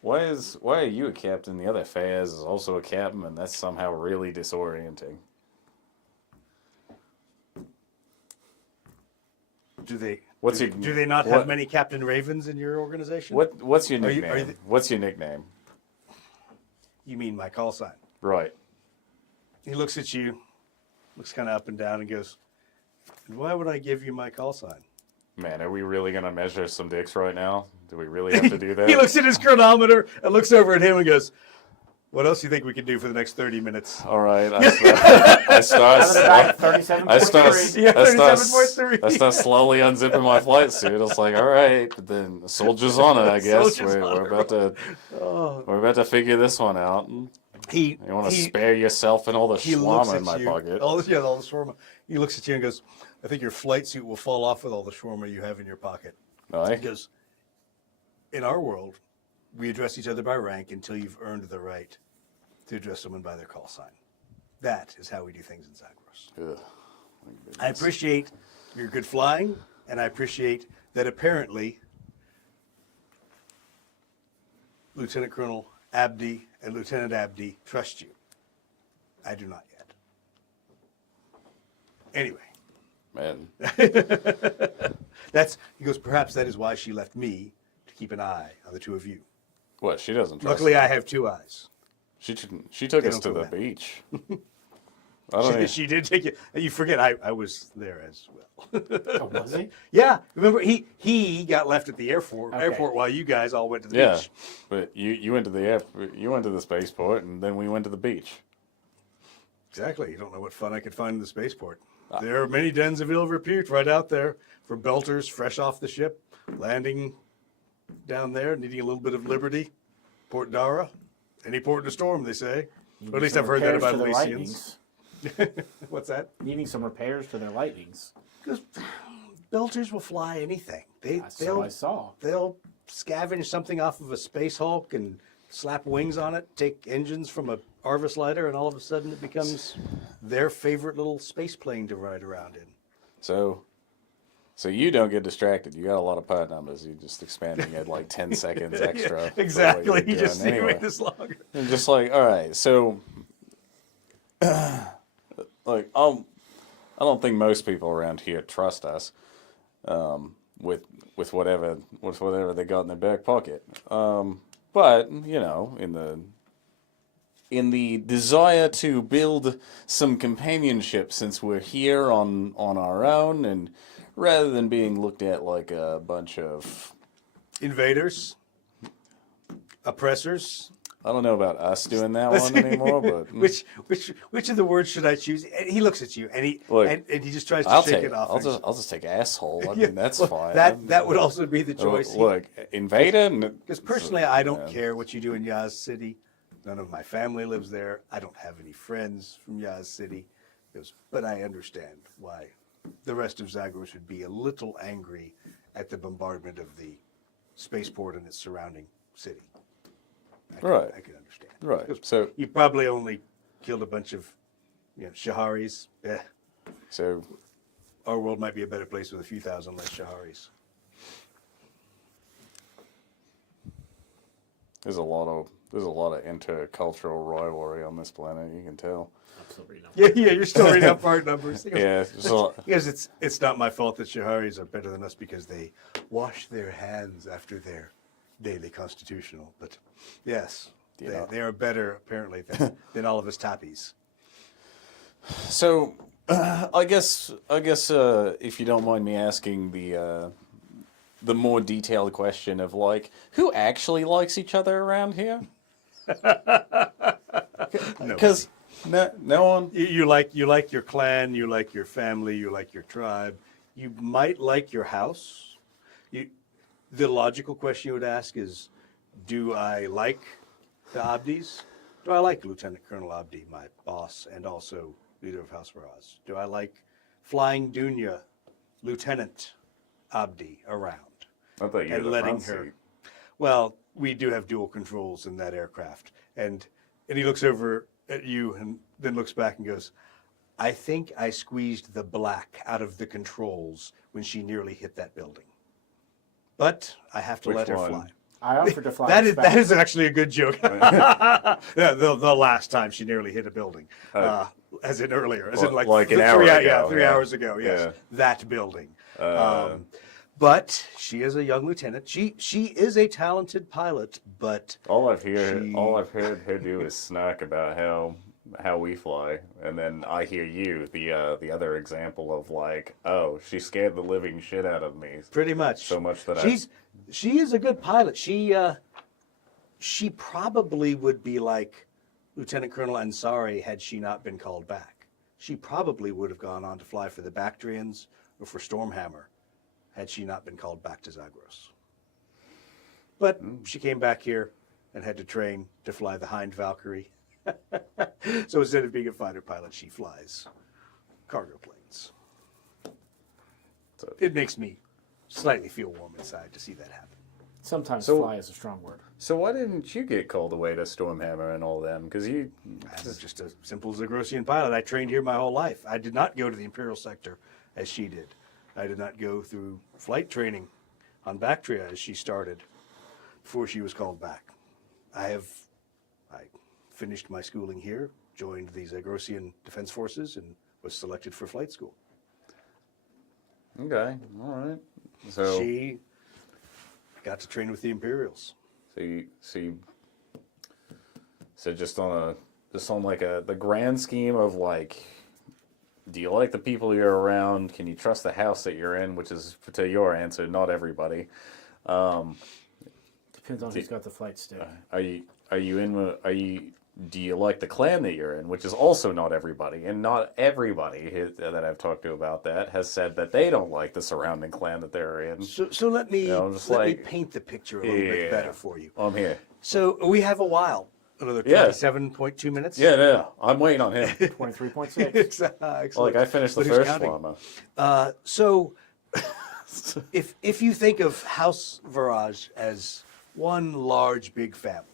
Why are you a captain? The other Fayez is also a captain, and that's somehow really disorienting. Do they not have what- many Captain Ravens in your organization? What's your Are nickname? you What's your nickname? You mean my call sign? Right. He looks at you, looks kind of up and down, and goes, "Why would I give you my call sign?" Man, are we really gonna measure some dicks right now? Do we really have to do that? He looks at his chronometer and looks over at him and goes, "What else do you think we can do for the next 30 minutes?" All right. I start 37.3. I start 37.3. I start slowly unzipping my flight suit. It's like, all right, but then the soldier's on it. I guess Soldier's on we're it, about to we're about to figure this one out. You want to spare yourself and all the he looks shawarma at in my you. pocket. All the shawarma. He looks at you and goes, "I think your flight suit will fall off with all the shawarma you have in your pocket." Right? He goes, "In our world, we address each other by rank until you've earned the right to address someone by their call sign. That is how we do things in Zagros." Ugh, my I goodness. appreciate your good flying, and I appreciate that apparently Lieutenant Colonel Abdi and Lieutenant Abdi trust you. I do not yet. Anyway, Man, he goes, "Perhaps that is why she left me to keep an eye on the two of you. what? She doesn't trust. Luckily, I have two eyes." She took They us don't to go the back. beach. I don't even- She did take you. You forget, I was there as well. Oh, was he? Yeah, remember he got left at the airport Okay. while you guys all went to the Yeah, beach. but you went to you went to the spaceport, and then we went to the beach. Exactly. You don't know what fun I could find in the spaceport. There are many dens of ill repute right out there for belters fresh off the ship, landing down there, needing a little bit of liberty. Port Dara, any port in a storm, they say. Or at least I've heard that about Elysians. What's that? Needing some repairs to their lightnings. Because belters will fly anything. That's what I saw. They'll scavenge something off of a space Hulk and slap wings on it, take engines from a Arvis lighter, and all of a sudden it becomes their favorite little space plane to ride around in. So you don't get distracted. You got a lot of part numbers. You're just expanding it like 10 seconds extra. for what Exactly. you're You just doing need to anyway. make this longer. And just like, all right, so like I don't think most people around here trust us with whatever they got in their back pocket. But you know, in the desire to build some companionship, since we're here on our own, and rather than being looked at like a bunch of, Invaders, oppressors. I don't know about us doing that one anymore, but Which of the words should I choose? And he looks at you and he Look, and he just tries to I'll shake take it off. I'll just take asshole. I Yeah, mean, that's well, fine. That would also be the choice. Look, invader. Because personally, I don't care what you do in Yaz City. None of my family lives there. I don't have any friends from Yaz City. But I understand why the rest of Zagros would be a little angry at the bombardment of the spaceport and its surrounding city. I can understand. Right. 'Cause So you probably only killed a bunch of, Shaharis. so Our world might be a better place with a few thousand less Shaharis. there's a lot of intercultural rivalry on this planet. You can tell. Absolutely not. Yeah, you're still reading up part numbers. Yeah. So, Because it's not my fault that Shaharis are better than us because they wash their hands after their daily constitutional. But yes, they are better apparently than all of us tappies. So, I guess if you don't mind me asking the more detailed question of like, who actually likes each other around here? Because no one. You like your clan, you like your family, you like your tribe. You might like your house. The logical question you would ask is, do I like the Abdis? Do I like Lieutenant Colonel Abdi, my boss, and also leader of House Faraz? Do I like Flying Dunya, Lieutenant Abdi around? I thought you were And the letting front her. seat. Well, we do have dual controls in that aircraft, and he looks over at you and then looks back and goes, "I think I squeezed the black out of the controls when she nearly hit that building, but I have to Which let her one? fly." I offered to fly. That is actually a good joke. Yeah, the last time she nearly hit a building, as in earlier, as in like an hour ago. Yeah, 3 Yeah. hours ago. Yes, Yeah. that building. But she is a young lieutenant. She is a talented pilot, but All I've heard her do is snark about how we fly, and then I hear you, the other example of like, oh, she scared the living shit out of me. pretty much So much that she is a good pilot. She probably would be like Lieutenant Colonel Ansari had she not been called back. She probably would have gone on to fly for the Bactrians or for Stormhammer had she not been called back to Zagros. But she came back here and had to train to fly the Hind Valkyrie. So instead of being a fighter pilot, she flies cargo planes. So- It makes me slightly feel warm inside to see that happen. Sometimes So- fly is a strong word. So why didn't you get called away to Stormhammer and all them? Because you, I'm just a simple Zagrosian pilot. I trained here my whole life. I did not go to the Imperial sector as she did. I did not go through flight training on Bactria as she started before she was called back. I finished my schooling here, joined the Zagrosian Defense Forces, and was selected for flight school. okay, all right. So She got to train with the Imperials. So just on like the grand scheme of like, do you like the people you're around? Can you trust the house that you're in? Which is, to your answer, not everybody. Depends on who's got the flight stick. Do you like the clan that you're in? Which is also not everybody, and not everybody that I've talked to about that has said that they don't like the surrounding clan that they're in. So let me just let me like- paint the picture a little bit better for you. I'm here. So we have a while, another Yeah. 27.2 minutes. Yeah, I'm waiting on him. 23.6. Excellent. Like I finished the But who's first counting? one. So, if you think of House Viraj as one large big family,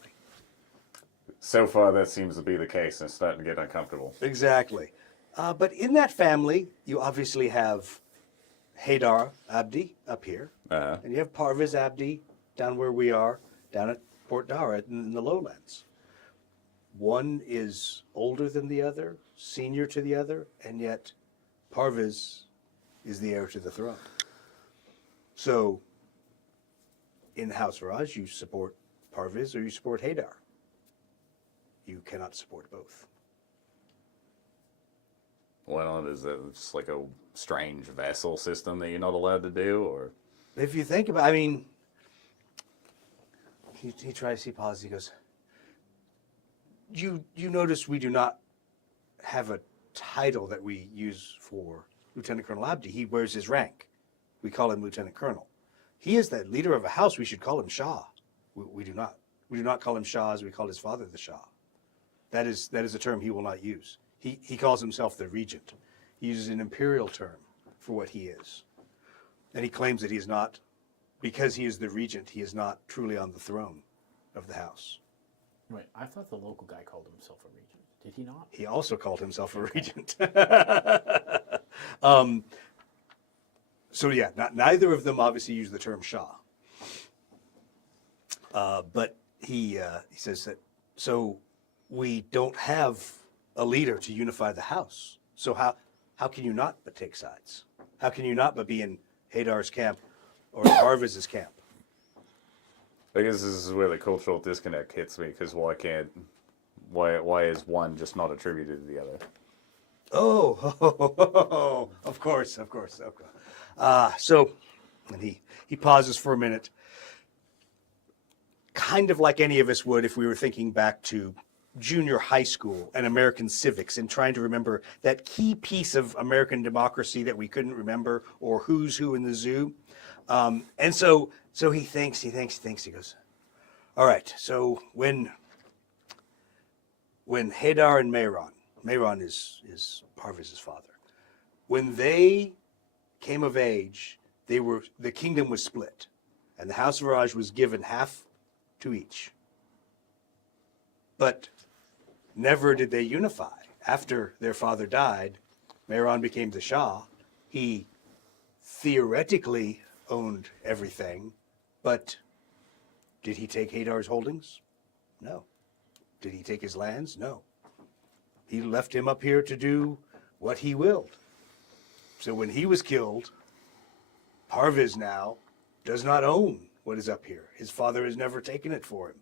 So far, that seems to be the case, and it's starting to get uncomfortable. exactly. But in that family, you obviously have Haydar Abdi up here, Uh-huh. and you have Parviz Abdi down where we are, down at Port Dara in the lowlands. One is older than the other, senior to the other, and yet Parviz is the heir to the throne. So, in House Raj, you support Parviz or you support Haydar. You cannot support both. Well, is that just like a strange vessel system that you're not allowed to do, or? If you think about, I mean, he tries, he pauses, he goes, you notice we do not have a title that we use for Lieutenant Colonel Abdi. He wears his rank. We call him Lieutenant Colonel. He is the leader of a house. We should call him Shah. We do not. We do not call him Shah as we call his father the Shah. That is a term he will not use. He calls himself the regent. He uses an imperial term for what he is. And he claims that he is not, because he is the regent, he is not truly on the throne of the house. Right. I thought the local guy called himself a regent. Did he not? He also called himself a regent. So yeah, neither of them obviously use the term Shah. But he says that, so we don't have a leader to unify the house. So how can you not but take sides? How can you not but be in Hadar's camp or Harviz's camp? I guess this is where the cultural disconnect hits me, because why is one just not attributed to the other? Oh, of course. So, and he pauses for a minute, kind of like any of us would if we were thinking back to junior high school and American civics and trying to remember that key piece of American democracy that we couldn't remember, or who's who in the zoo. And so he thinks, he goes, all right, so when Hadar and Mayron is Parviz's father, when they came of age, the kingdom was split, and the House of Raj was given half to each. But never did they unify. After their father died, Mayron became the Shah. He theoretically owned everything, but did he take Hadar's holdings? No. Did he take his lands? No. He left him up here to do what he willed. So when he was killed, Parviz now does not own what is up here. His father has never taken it for him.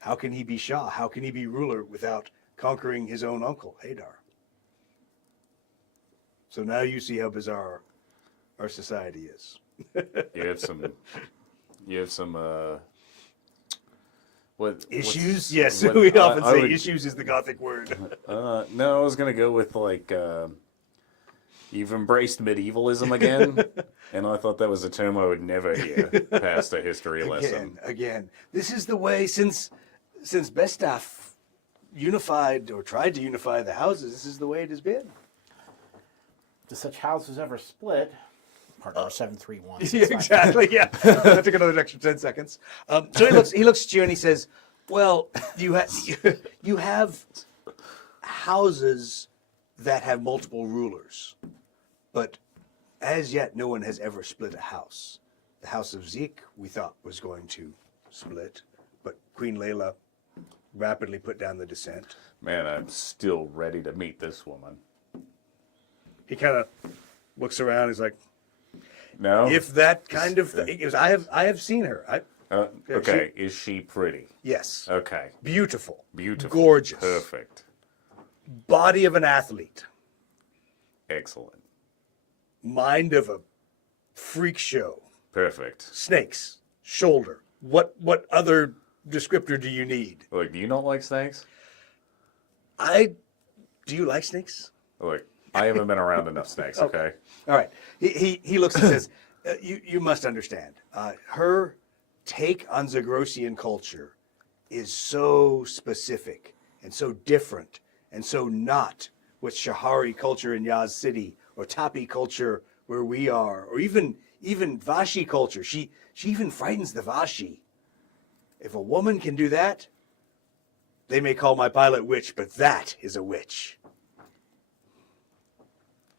How can he be Shah? How can he be ruler without conquering his own uncle, Hadar? So now you see how bizarre our society is. You have some what Issues? Yes, what- we often I say would- issues is the Gothic word. No, I was gonna go with like you've embraced medievalism again, and I thought that was a term I would never hear past a history lesson. Again, this is the way since Bestaff unified or tried to unify the houses. This is the way it has been. Do such houses ever split? Part number 731. Yeah, exactly. Yeah, that took another extra 10 seconds. So he looks at you and he says, "Well, you have houses that have multiple rulers, but as yet, no one has ever split a house. The house of Zeke, we thought, was going to split, but Queen Layla rapidly put down the dissent." Man, I'm still ready to meet this woman. He kind of looks around. He's like, No? "If that kind of thing," he goes, I have seen her. Okay, is she pretty? Yes, Okay. beautiful, Beautiful. gorgeous, Perfect. body of an athlete, Excellent. mind of a freak show, Perfect. snakes, shoulder. What other descriptor do you need? Look, do you not like snakes? Do you like snakes? Look, I haven't been around enough snakes, okay? All right. He looks and says, you must understand. Her take on Zagrosian culture is so specific and so different and so not what Shahari culture in Yaz City or Tapi culture where we are, or even Vashi culture. She even frightens the Vashi. If a woman can do that, they may call my pilot witch, but that is a witch.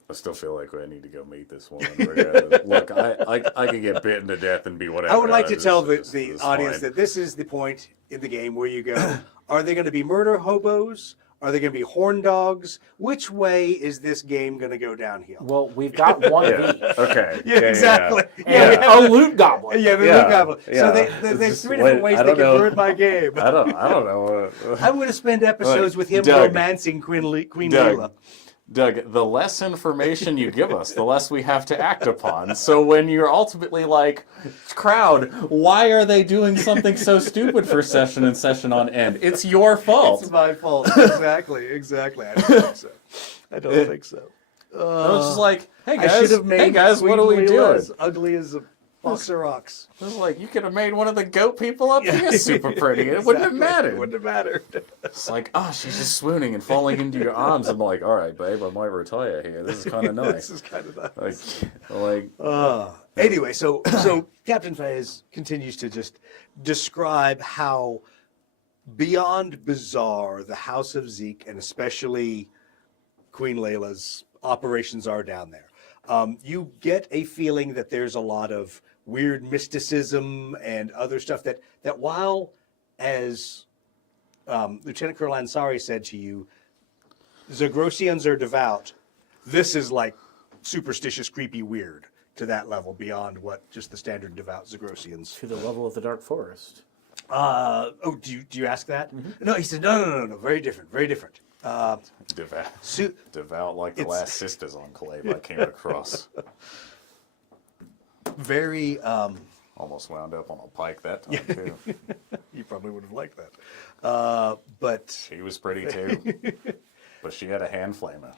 I still feel like I need to go meet this woman. Regardless. Look, I could get bitten to death and be whatever. I would like to This- tell this- the this is audience fine. that this is the point in the game where you go, are they going to be murder hobos? Are they going to be horn dogs? Which way is this game going to go downhill? Well, we've got one of each. Okay. Yeah, exactly. And we have a loot goblin. Yeah, the Yeah, loot goblin. So yeah. there's three different ways I they don't can know. ruin my game. I don't know. I'm going to spend episodes with him Doug. romancing Queen Doug. Leela. Doug, the less information you give us, the less we have to act upon. So when you're ultimately like, crowd, why are they doing something so stupid for session and session on end? It's your fault. It's my fault. Exactly. I don't think so. I don't think so. No, it's just like, hey I guys, should have made what are we Queen doing? Leela as ugly as a box of rocks. It was like, you could have made one of the goat people up here super pretty. It wouldn't have mattered. It wouldn't have mattered. It's like, oh, she's just swooning and falling into your arms. I'm like, all right, babe, I might retire here. This is kind of nice. This is kind of nice. Like, Anyway, so Captain Fez continues to just describe how beyond bizarre the House of Zeke and especially Queen Leila's operations are down there. You get a feeling that there's a lot of weird mysticism and other stuff that while, as Lieutenant Colonel Ansari said to you, Zagrosians are devout, this is like superstitious, creepy, weird to that level beyond what just the standard devout Zagrosians. To the level of the Dark Forest. Do you ask that? Mm-hmm. No, he said, no, very different. devout like the last Sisters Enclave I came across. Very, Almost wound up on a pike that time, too. you probably would have liked that. But She was pretty, too. But she had a hand flamer.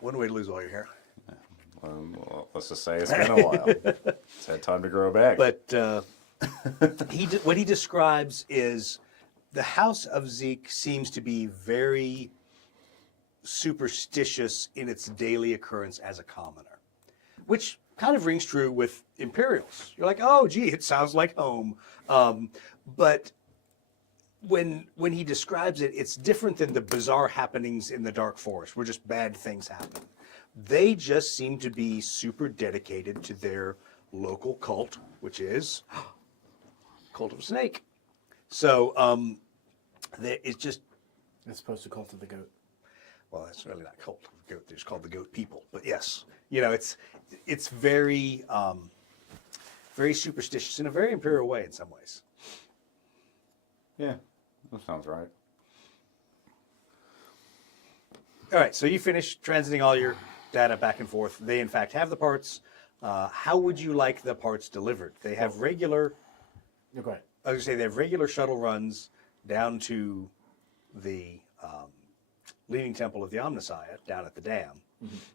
one way to lose all your hair. Well, let's just say it's been a while. It's had time to grow back. But what he describes is the House of Zeke seems to be very superstitious in its daily occurrence as a commoner, which kind of rings true with Imperials. You're like, oh, gee, it sounds like home. But when he describes it, it's different than the bizarre happenings in the Dark Forest, where just bad things happen. They just seem to be super dedicated to their local cult, which is Cult of Snake. So it's just... As opposed to Cult of the Goat. Well, that's really not Cult of the Goat. They're just called the Goat People. But yes, it's very, very superstitious in a very Imperial way in some ways. Yeah, that sounds right. All right, so you finish transiting all your data back and forth. They, in fact, have the parts. How would you like the parts delivered? They have regular... Go ahead. I was going to say they have regular shuttle runs down to the Leaning Temple of the Omnissiah down at the dam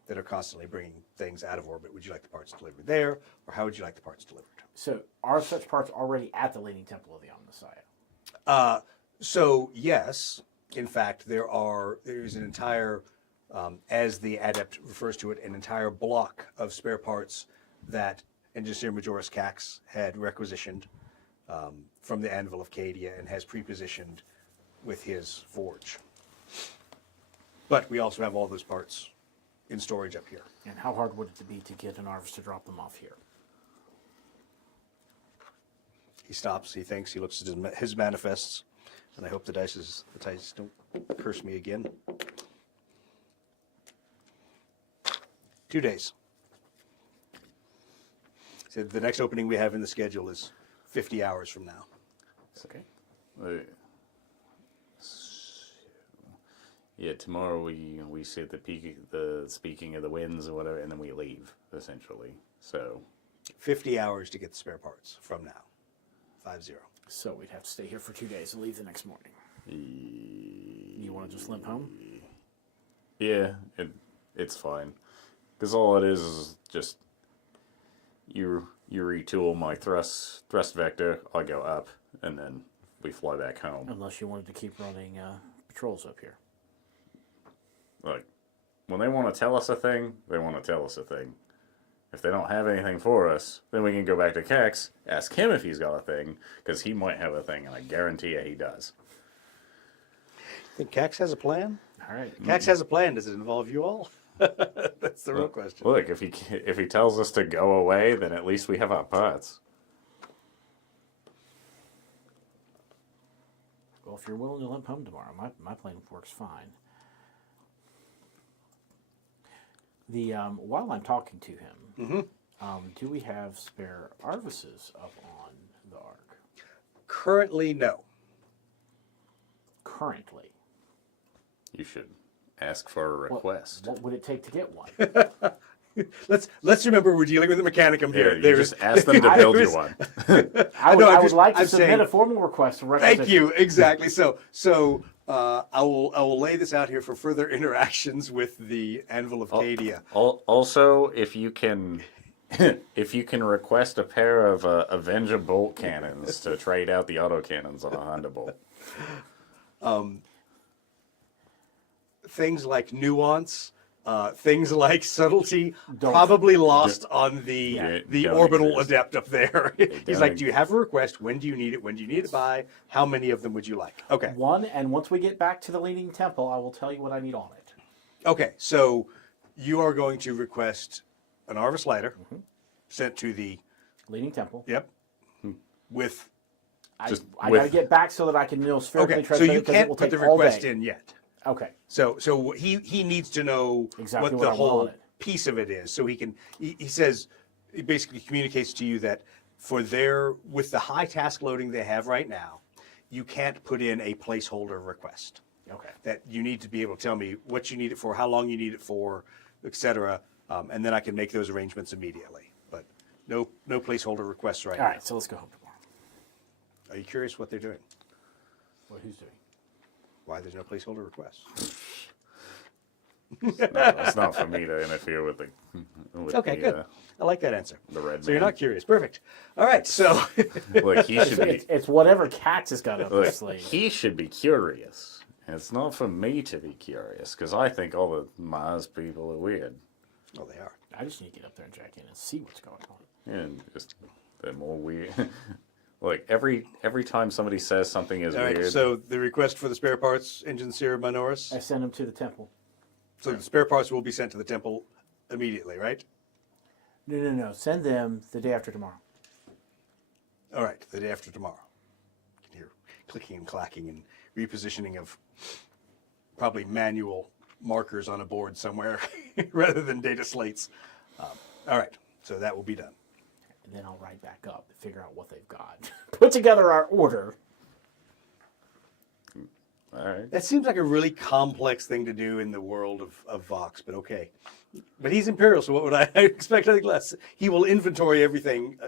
that are constantly bringing things out of orbit. Would you like the parts delivered there, or how would you like the parts delivered? So, are such parts already at the Leaning Temple of the Omnissiah? So yes, in fact, there's an entire, as the adept refers to it, an entire block of spare parts that Engineer Majoris Cax had requisitioned from the Anvil of Cadia and has pre-positioned with his forge. But we also have all those parts in storage up here. And how hard would it be to get an Arvis to drop them off here? He stops, he thinks, he looks at his manifests, and I hope the dice don't curse me again. 2 days. So the next opening we have in the schedule is 50 hours from now. Okay. Yeah, tomorrow we see at the speaking of the winds or whatever, and then we leave essentially. So 50 hours to get the spare parts from now. 5-0. So we'd have to stay here for 2 days and leave the next morning. You want to just limp home? Yeah, it's fine. Because all it is just you retool my thrust vector, I go up, and then we fly back home. Unless you wanted to keep running patrols up here. Like, when they want to tell us a thing, they want to tell us a thing. If they don't have anything for us, then we can go back to Cax, ask him if he's got a thing, because he might have a thing, and I guarantee you he does. Think Cax has a plan? All right. Cax has a plan. Does it involve you all? That's the real question. Look, if he tells us to go away, then at least we have our parts. Well, if you're willing to limp home tomorrow, my plan works fine. The while I'm talking to him, do we have spare Arvises up on the Ark? Currently, no. Currently. You should ask for a request. What would it take to get one? Let's remember we're dealing with a mechanicum here. You just ask them to build you one. I would like to I'm submit saying- a formal request. Thank you. Exactly. So I will lay this out here for further interactions with the Anvil of Cadia. Also, if you can request a pair of Avenger bolt cannons to trade out the autocannons on a Honda Bolt. Things like nuance, things like subtlety, probably lost on the don't orbital exist. adept up there. He's don't like, do you have a request? When do you need it? When do you need it by? How many of them would you like? Okay. One, and once we get back to the Leaning Temple, I will tell you what I need on it. Okay, so you are going to request an Arvis lighter sent to the, Leaning Temple. yep, with, I Just got to with- get back so that I can know spherically okay, so transmit you it because it can't will put take the all request day. in yet. Okay. So he needs to know Exactly what what the I want whole on it. piece of it is. So he says, he basically communicates to you that with the high task loading they have right now, you can't put in a placeholder request. Okay. That you need to be able to tell me what you need it for, how long you need it for, etc. And then I can make those arrangements immediately. But no placeholder requests right All now. right, so let's go home tomorrow. Are you curious what they're doing? What, who's doing? Why there's no placeholder requests? No, it's not for me to interfere with the. Okay, good. I like that answer. the red So you're man. not curious. Perfect. All right. So Look, he should be. It's whatever Katz has got up his Look, sleeve. he should be curious. It's not for me to be curious because I think all the Mars people are weird. oh, they are. I just need to get up there and jack in and see what's going on. And just they're more weird. Like every time somebody says something is All right. weird, So the request for the spare parts, engine seer Minoris. I send him to the temple. So the spare parts will be sent to the temple immediately, right? No. Send them the day after tomorrow. All right. The day after tomorrow. You can hear clicking and clacking and repositioning of probably manual markers on a board somewhere rather than data slates. All right. So that will be done. And then I'll ride back up and figure out what they've got. Put together our order. all right. That seems like a really complex thing to do in the world of Vox, but okay. But he's Imperial, so what would I expect anything less? He will inventory everything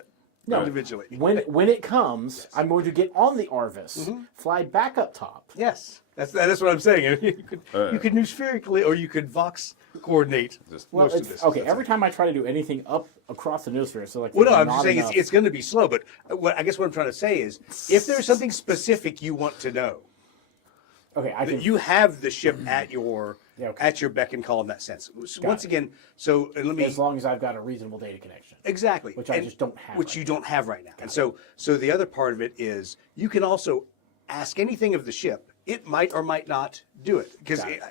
individually. When it comes, I'm going to get on the Arvis, fly back up top. Yes, that's what I'm saying. You could new spherically, or you could Vox coordinate Well, most of it's, this. okay, That's every it. time I try to do anything up across the noosphere, so like Well, no, I'm not just saying enough- it's going to be slow. But I guess what I'm trying to say is, if there's something specific you want to know, okay. I can you have the ship at your okay. at your beck and call in that sense. Once it. again, so and let me as long as I've got a reasonable data connection. exactly, Which I just don't have which right you don't have right now. And so the other part of it is you can also ask anything of the ship. It might or might not do it because. Got it.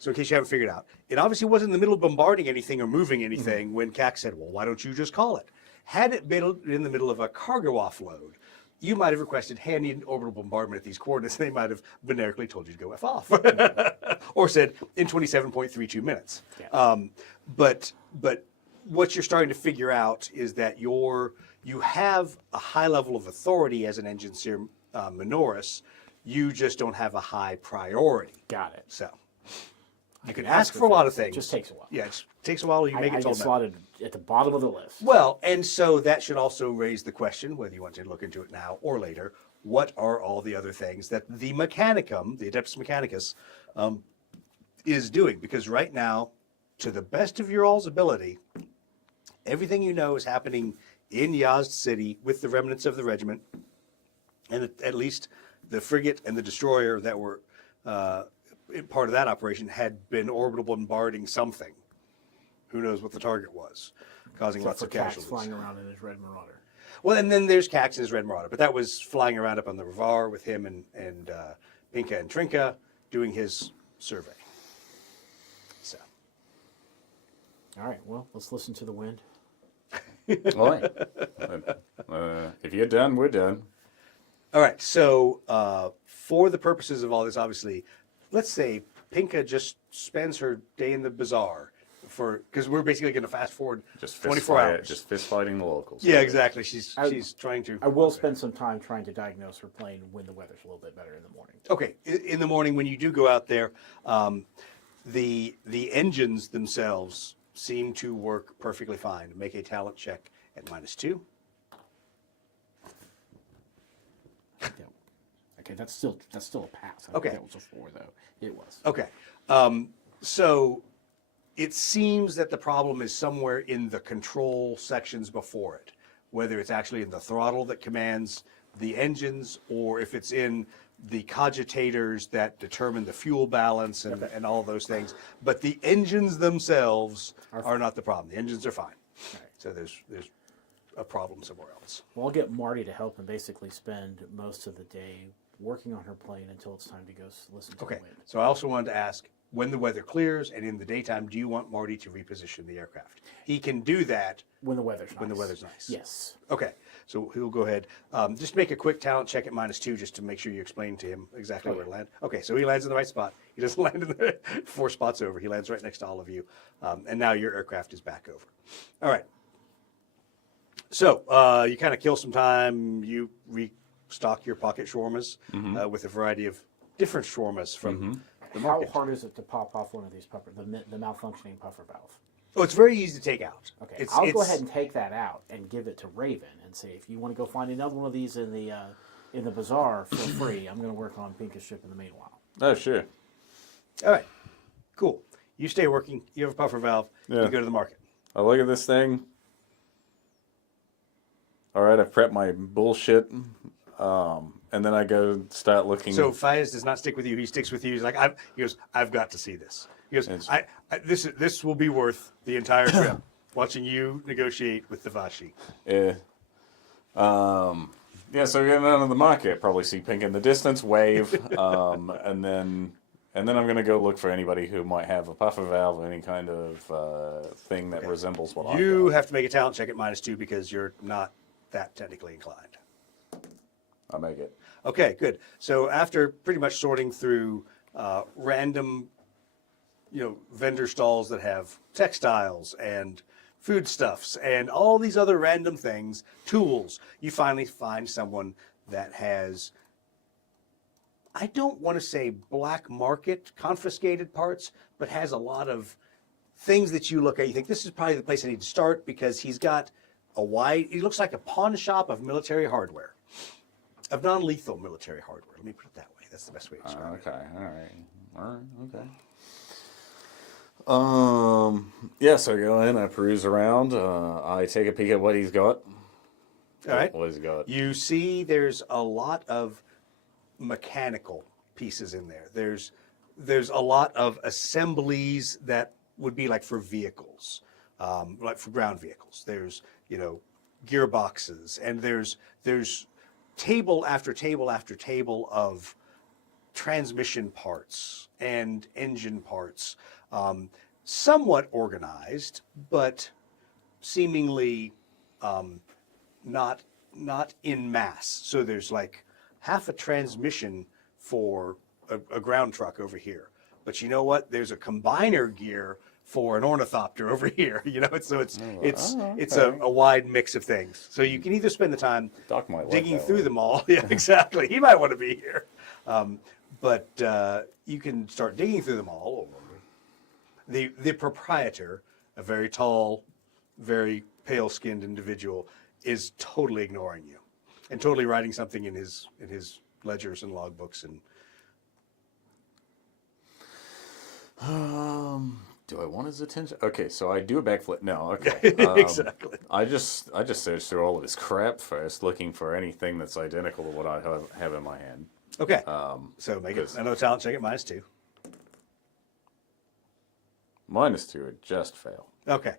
So in case you haven't figured out, it obviously wasn't in the middle of bombarding anything or moving Mm-hmm. anything when CAC said, "Well, why don't you just call it?" Had it been in the middle of a cargo offload, you might have requested, "Hey, I need an orbital bombardment at these coordinates." They might have generically told you to go F off, or said in 27.32 minutes. Yeah. But what you're starting to figure out is that you have a high level of authority as an engine seer Minoris. You just don't have a high priority. Got it. So you can ask ask for a lot of things. It things. just takes a while. Yeah, it takes a while. You make I it get told them. slotted at the bottom of the list. Well, and so that should also raise the question, whether you want to look into it now or later, what are all the other things that the Mechanicum, the Adeptus Mechanicus, is doing? Because right now, to the best of your all's ability, everything you know is happening in Yazd City with the remnants of the regiment, and at least the frigate and the destroyer that were part of that operation had been orbital bombarding something. Who knows what the target was, causing lots For of Cax casualties. flying around in his red Marauder. Well, and then there's Cax and his Red Marauder, but that was flying around up on the Revar with him and Pinka and Trinka doing his survey. So, All right. Well, let's listen to the wind. All right. If you're done, we're done. all right. So for the purposes of all this, obviously, let's say Pinka just spends her day in the bazaar because we're basically going to fast forward Just 24 hours. Just fist fighting the locals. Yeah, exactly. She's trying to. I will spend some time trying to diagnose her plane when the weather's a little bit better in the morning. Okay, in the morning when you do go out there, the engines themselves seem to work perfectly fine. Make a talent check at -2. Yeah. Okay, that's still a pass. I Okay. think that was a 4 though. It was. Okay, so it seems that the problem is somewhere in the control sections before it, whether it's actually in the throttle that commands the engines or if it's in the cogitators that determine the fuel balance and all those things. But the engines themselves are not the problem. The engines are fine. Right. So there's a problem somewhere else. Well, I'll get Marty to help and basically spend most of the day working on her plane until it's time to go listen to Okay, the wind. so I also wanted to ask, when the weather clears and in the daytime, do you want Marty to reposition the aircraft? He can do that. When the weather's nice. When the weather's nice. Yes. Okay, so he'll go ahead. Just make a quick talent check at -2 just to make sure you explain to him exactly where to land. Okay, so he lands in the right spot. He doesn't land in the 4 spots over. He lands right next to all of you. And now your aircraft is back over. All right. So you kind of kill some time. You restock your pocket shawarmas with a variety of different shawarmas from the How market. hard is it to pop off one of these the malfunctioning puffer valve? Oh, it's very easy to take out. Okay, I'll go ahead and take that out and give it to Raven and say, if you want to go find another one of these in the bazaar for free, I'm going to work on Pinka's ship in the meanwhile. Oh, sure. All right, cool. You stay working. You have a puffer valve. Yeah. You go to the market. I look at this thing. All right, I've prepped my bullshit. And then I go start looking. So Faiz does not stick with you. He sticks with you. He's like, he goes, I've got to see this. He goes, this will be worth the entire trip. Watching you negotiate with the Vashi. Yeah. Yeah, so getting out of the market, probably see Pink in the distance, wave, and then I'm going to go look for anybody who might have a puffer valve or any kind of thing that resembles what I You got. have to make a talent check at -2 because you're not that technically inclined. I make it. Okay, good. So after pretty much sorting through random, vendor stalls that have textiles and foodstuffs and all these other random things, tools, you finally find someone that has, I don't want to say black market confiscated parts, but has a lot of things that you look at. You think this is probably the place I need to start because he's got he looks like a pawn shop of military hardware. Of non-lethal military hardware. Let me put it that way. That's the best way to describe it. Okay, all right, okay. Yeah, so I go in, I peruse around, I take a peek at what he's got. All right. What he's got. You see there's a lot of mechanical pieces in there. There's a lot of assemblies that would be like for vehicles, like for ground vehicles. There's, gearboxes, and there's table after table after table of transmission parts and engine parts, somewhat organized, but seemingly not in mass. So there's like half a transmission for a ground truck over here. But you know what? There's a combiner gear for an ornithopter over here. It's a wide mix of things. So you can either spend the time Doc might like digging that through one. them all. Yeah, exactly. He might want to be here. But you can start digging through them all. The proprietor, a very tall, very pale-skinned individual, is totally ignoring you and totally writing something in his ledgers and logbooks. And Do I want his attention? Okay, so I do a backflip. No, okay. exactly. I just search through all of his crap first, looking for anything that's identical to what I have in my hand. Okay. So make it another talent check at -2. -2 would just fail. Okay.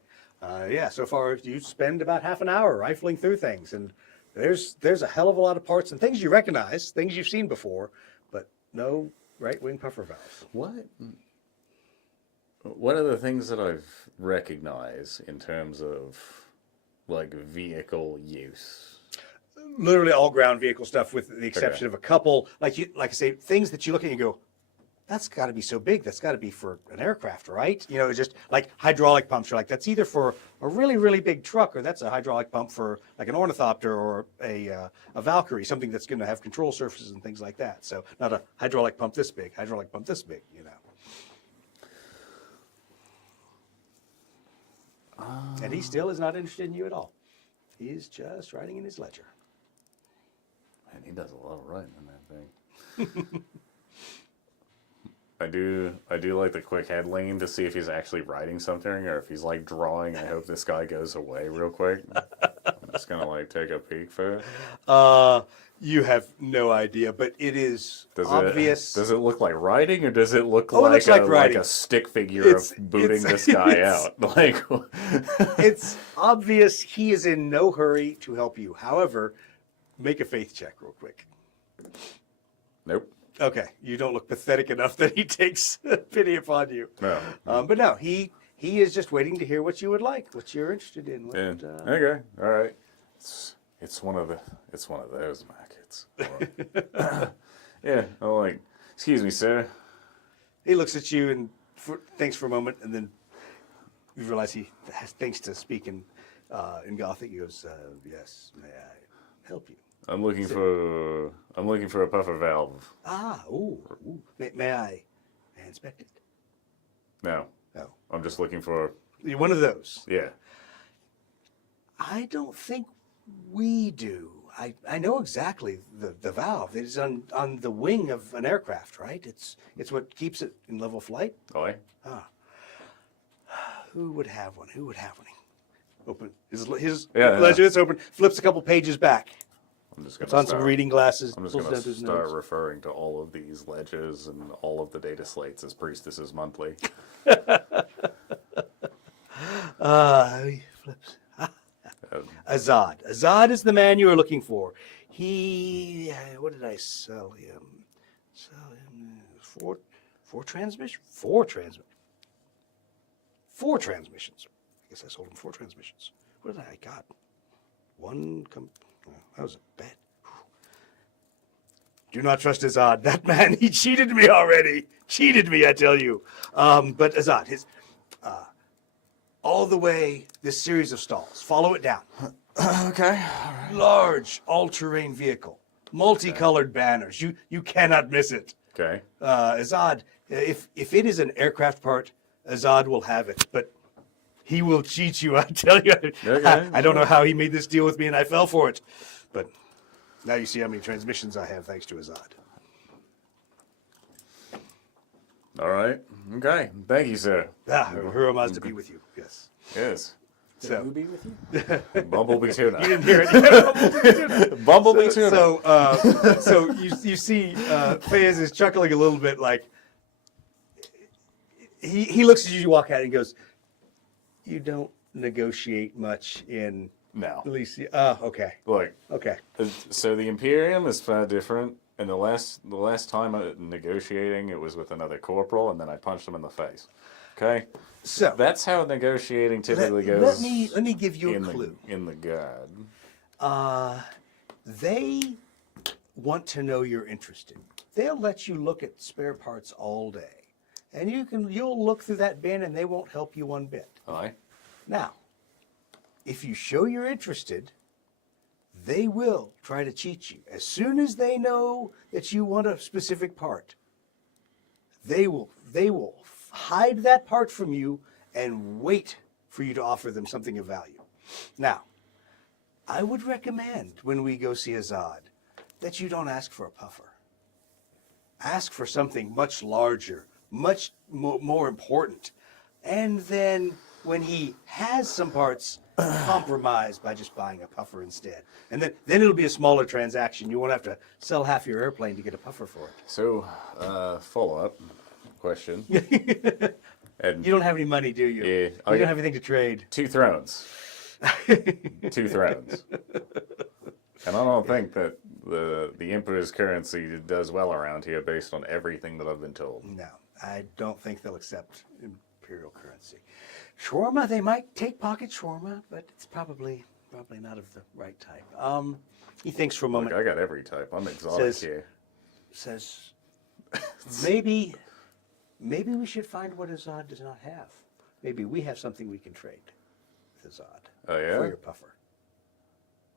So far you spend about half an hour rifling through things, and there's a hell of a lot of parts and things you recognize, things you've seen before, but no right-wing puffer valves. What are the things that I've recognized in terms of like vehicle use? literally all ground vehicle stuff, with the exception of a couple. Like I say, things that you look at and you go, that's got to be so big. That's got to be for an aircraft, right? You know, just like hydraulic pumps. You're like, that's either for a really, really big truck, or that's a hydraulic pump for like an ornithopter or a Valkyrie, something that's going to have control surfaces and things like that. So not a hydraulic pump this big, hydraulic pump this big, you know. And he still is not interested in you at all. He's just writing in his ledger. Man, he does a lot of writing in that thing. I do like the quick head lean to see if he's actually writing something or if he's like drawing. I hope this guy goes away real quick. I'm just gonna like take a peek first. You have no idea, but it is obvious. Does it look like writing, or does it look it looks like like writing. a stick figure of booting this guy out? Like, It's obvious he is in no hurry to help you. However, make a faith check real quick. nope. Okay, you don't look pathetic enough that he takes pity upon you. No. But no, he is just waiting to hear what you would like, what you're interested in. What, Okay. All right. It's one of those, Mac. Yeah. I'm like, excuse me, sir. He looks at you and thinks for a moment, and then you realize he thinks to speak in Gothic. He goes, "Yes, may I help you?" I'm looking for a puffer valve. Ooh. May I inspect it? No. No. I'm just looking for. You're one of those. Yeah. I don't think we do. I know exactly the valve. It is on the wing of an aircraft, right? It's what keeps it in level flight. Oh, yeah? Who would have one? Open his Yeah. ledger. It's open. Flips a couple pages back. I'm just Puts gonna on some reading glasses. I'm just pulls going down to his start nose. referring to all of these ledgers and all of the data slates as Priestesses Monthly. He flips. Azad. Azad is the man you are looking for. What did I sell him? Four transmissions. Four transmissions. I guess I sold him 4 transmissions. What did I got? That was a bet. Do not trust Azad. That man, he cheated me already. Cheated me, I tell you. But Azad, all the way, this series of stalls. Follow it down. Okay. Large all-terrain vehicle. Multicolored banners. You cannot miss it. Okay. Azad, if it is an aircraft part, Azad will have it. But he will cheat you, I tell you. Okay. I don't know how he made this deal with me, and I fell for it. But now you see how many transmissions I have thanks to Azad. All right. Okay. Thank you, sir. Who am I to be with you? Yes. Yes. So, Who be with you? Bumblebee tuna. you didn't hear it. Bumblebee tuna. So you see, Fayez is chuckling a little bit, like he looks at you walk out and goes, "You don't negotiate much in No. Elysia." Okay. Look. Okay. So the Imperium is far different. And the last time negotiating, it was with another corporal, and then I punched him in the face. Okay. So That's how negotiating typically goes. let me give you a in clue. In the guard. They want to know you're interested. They'll let you look at spare parts all day, and you'll look through that bin, and they won't help you one bit. Aye. Now, if you show you're interested, they will try to cheat you. As soon as they know that you want a specific part, they will hide that part from you and wait for you to offer them something of value. Now, I would recommend when we go see Azad that you don't ask for a puffer. Ask for something much larger, much more important. And then when he has some parts, compromise by just buying a puffer instead. And then it'll be a smaller transaction. You won't have to sell half your airplane to get a puffer for it. So, follow-up question. And You don't have any money, do you? Yeah, You don't have anything to trade. 2 thrones. 2 thrones. And I don't think that the Emperor's currency does well around here based on everything that I've been told. No, I don't think they'll accept imperial currency. Shawarma, they might take pocket shawarma, but it's probably probably not of the right type. He thinks for a Look, moment. I got every type. I'm exotic Says- here. Says, maybe we should find what Azad does not have. Maybe we have something we can trade with Azad Oh, for yeah? your puffer.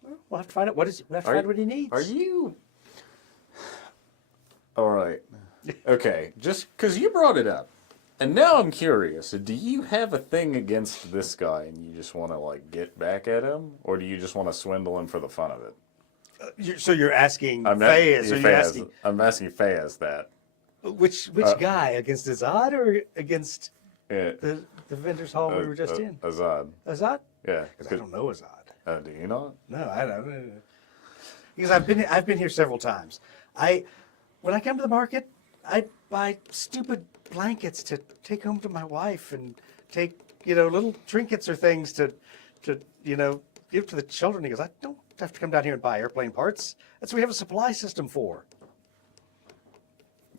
Well, we'll have to find out we'll have to find what he needs. Are you... All right. Okay, just because you brought it up. And now I'm curious. Do you have a thing against this guy and you just want to, like, get back at him? Or do you just want to swindle him for the fun of it? So you're asking I'm not- Fayez, or you're Fayez. asking I'm asking Fayez that. which guy? Against Azad or against Yeah, the vendor's hall we were just in? Azad. Azad? Yeah. Because I don't know Azad. Do you not? No, I don't. Because I've been here several times. When I come to the market, I buy stupid blankets to take home to my wife and take little trinkets or things to give to the children. He goes, I don't have to come down here and buy airplane parts. That's what we have a supply system for.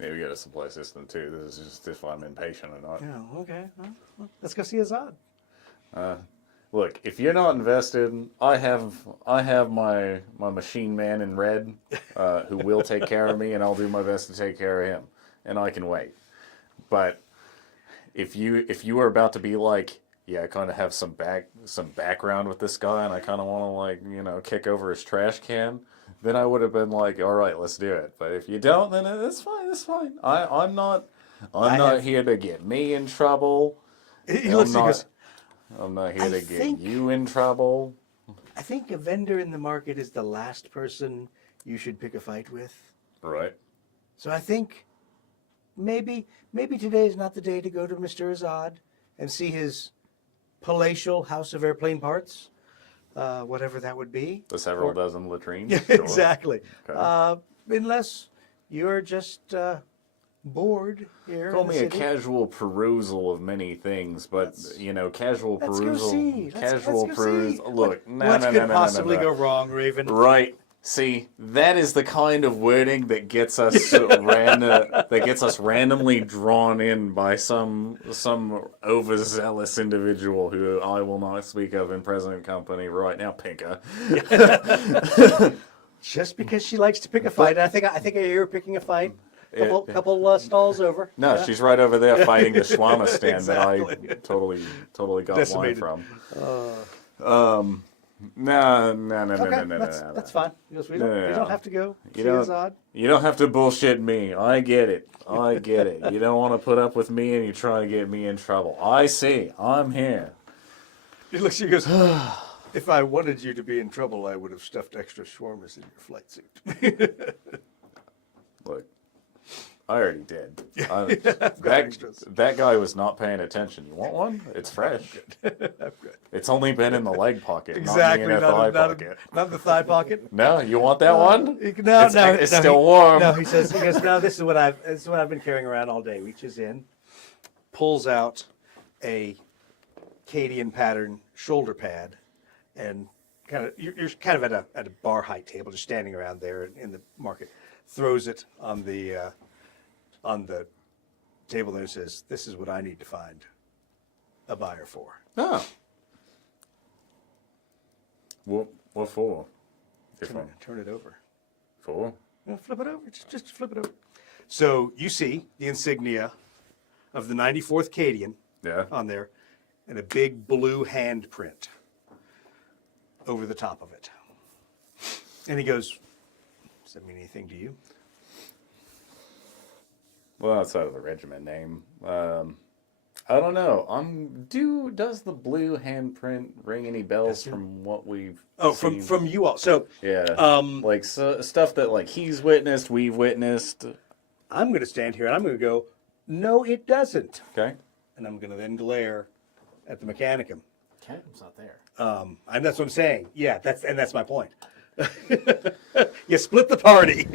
Yeah, we got a supply system too. This is just if I'm impatient or not. Yeah, okay. Well, let's go see Azad. Look, if you're not invested, I have my machine man in red, who will take care of me, and I'll do my best to take care of him, and I can wait. But if you are about to be like, yeah, I kind of have some background with this guy, and I kind of want to kick over his trash can, then I would have been like, all right, let's do it. But if you don't, then it's fine. It's fine. I'm not here to get me in trouble. He looks at you and goes, I'm not here to get think- you in trouble. I think a vendor in the market is the last person you should pick a fight with. Right. So I think maybe today is not the day to go to Mr. Azad and see his palatial house of airplane parts, whatever that would be. The several dozen latrines. Yeah, Sure. exactly. Okay. Unless you're just bored here. Call in the me a city. casual perusal of many things, but casual Let's go perusal. see. Casual let's go perusal. see. Look, What could possibly no. go wrong, Raven? Right. See, that is the kind of wording that gets us randomly drawn in by some overzealous individual who I will not speak of in present company right now, Pinka. Just because she likes to pick a fight. I think I hear her picking a fight. Couple stalls over. No, she's right over there fighting the shawarma stand Exactly. that I totally got Decimated. wine from. No. Okay, that's fine. Because we don't have to go. You see don't- Azad. You don't have to bullshit me. I get it. You don't want to put up with me and you try to get me in trouble. I see. I'm here. He looks at you and goes, if I wanted you to be in trouble, I would have stuffed extra shawarmas in your flight suit. Look, I already did. extras. That guy was not paying attention. You want one? It's fresh. I'm good. It's only been in the leg pocket, Exactly. not in the thigh pocket. Not the thigh pocket. No, you want that one? No, It's still warm. No, he goes, no, this is what I've been carrying around all day. Reaches in, pulls out a Cadian pattern shoulder pad, and you're kind of at a bar height table, just standing around there in the market. Throws it on the table there and says, "This is what I need to find a buyer for." Oh. What for? Turn it over. For? No, flip it over. Just flip it over. So you see the insignia of the 94th Cadian Yeah. on there, and a big blue handprint over the top of it. And he goes, "Does that mean anything to you?" Well, outside of the regiment name, I don't know. Does the blue handprint ring any bells from what we've? Oh, seen? from you all. So Yeah. Like stuff that like he's witnessed, we've witnessed. I'm going to stand here and I'm going to go, "No, it doesn't." Okay. And I'm going to then glare at the Mechanicum. Cat's not there. And that's what I'm saying. Yeah, that's my point. You split the party.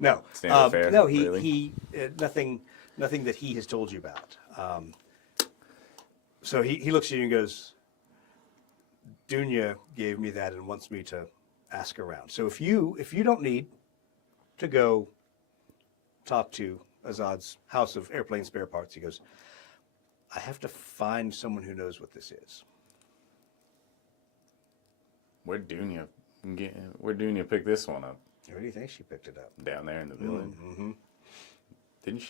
No, Standard fare, no, really? he nothing that he has told you about. So he looks at you and goes, "Dunya gave me that and wants me to ask around. So if you don't need to go talk to Azad's house of airplane spare parts," he goes, "I have to find someone who knows what this is." Where'd Dunya pick this one up? Where do you think she picked it up? Down there in the village. Mm-hmm. Didn't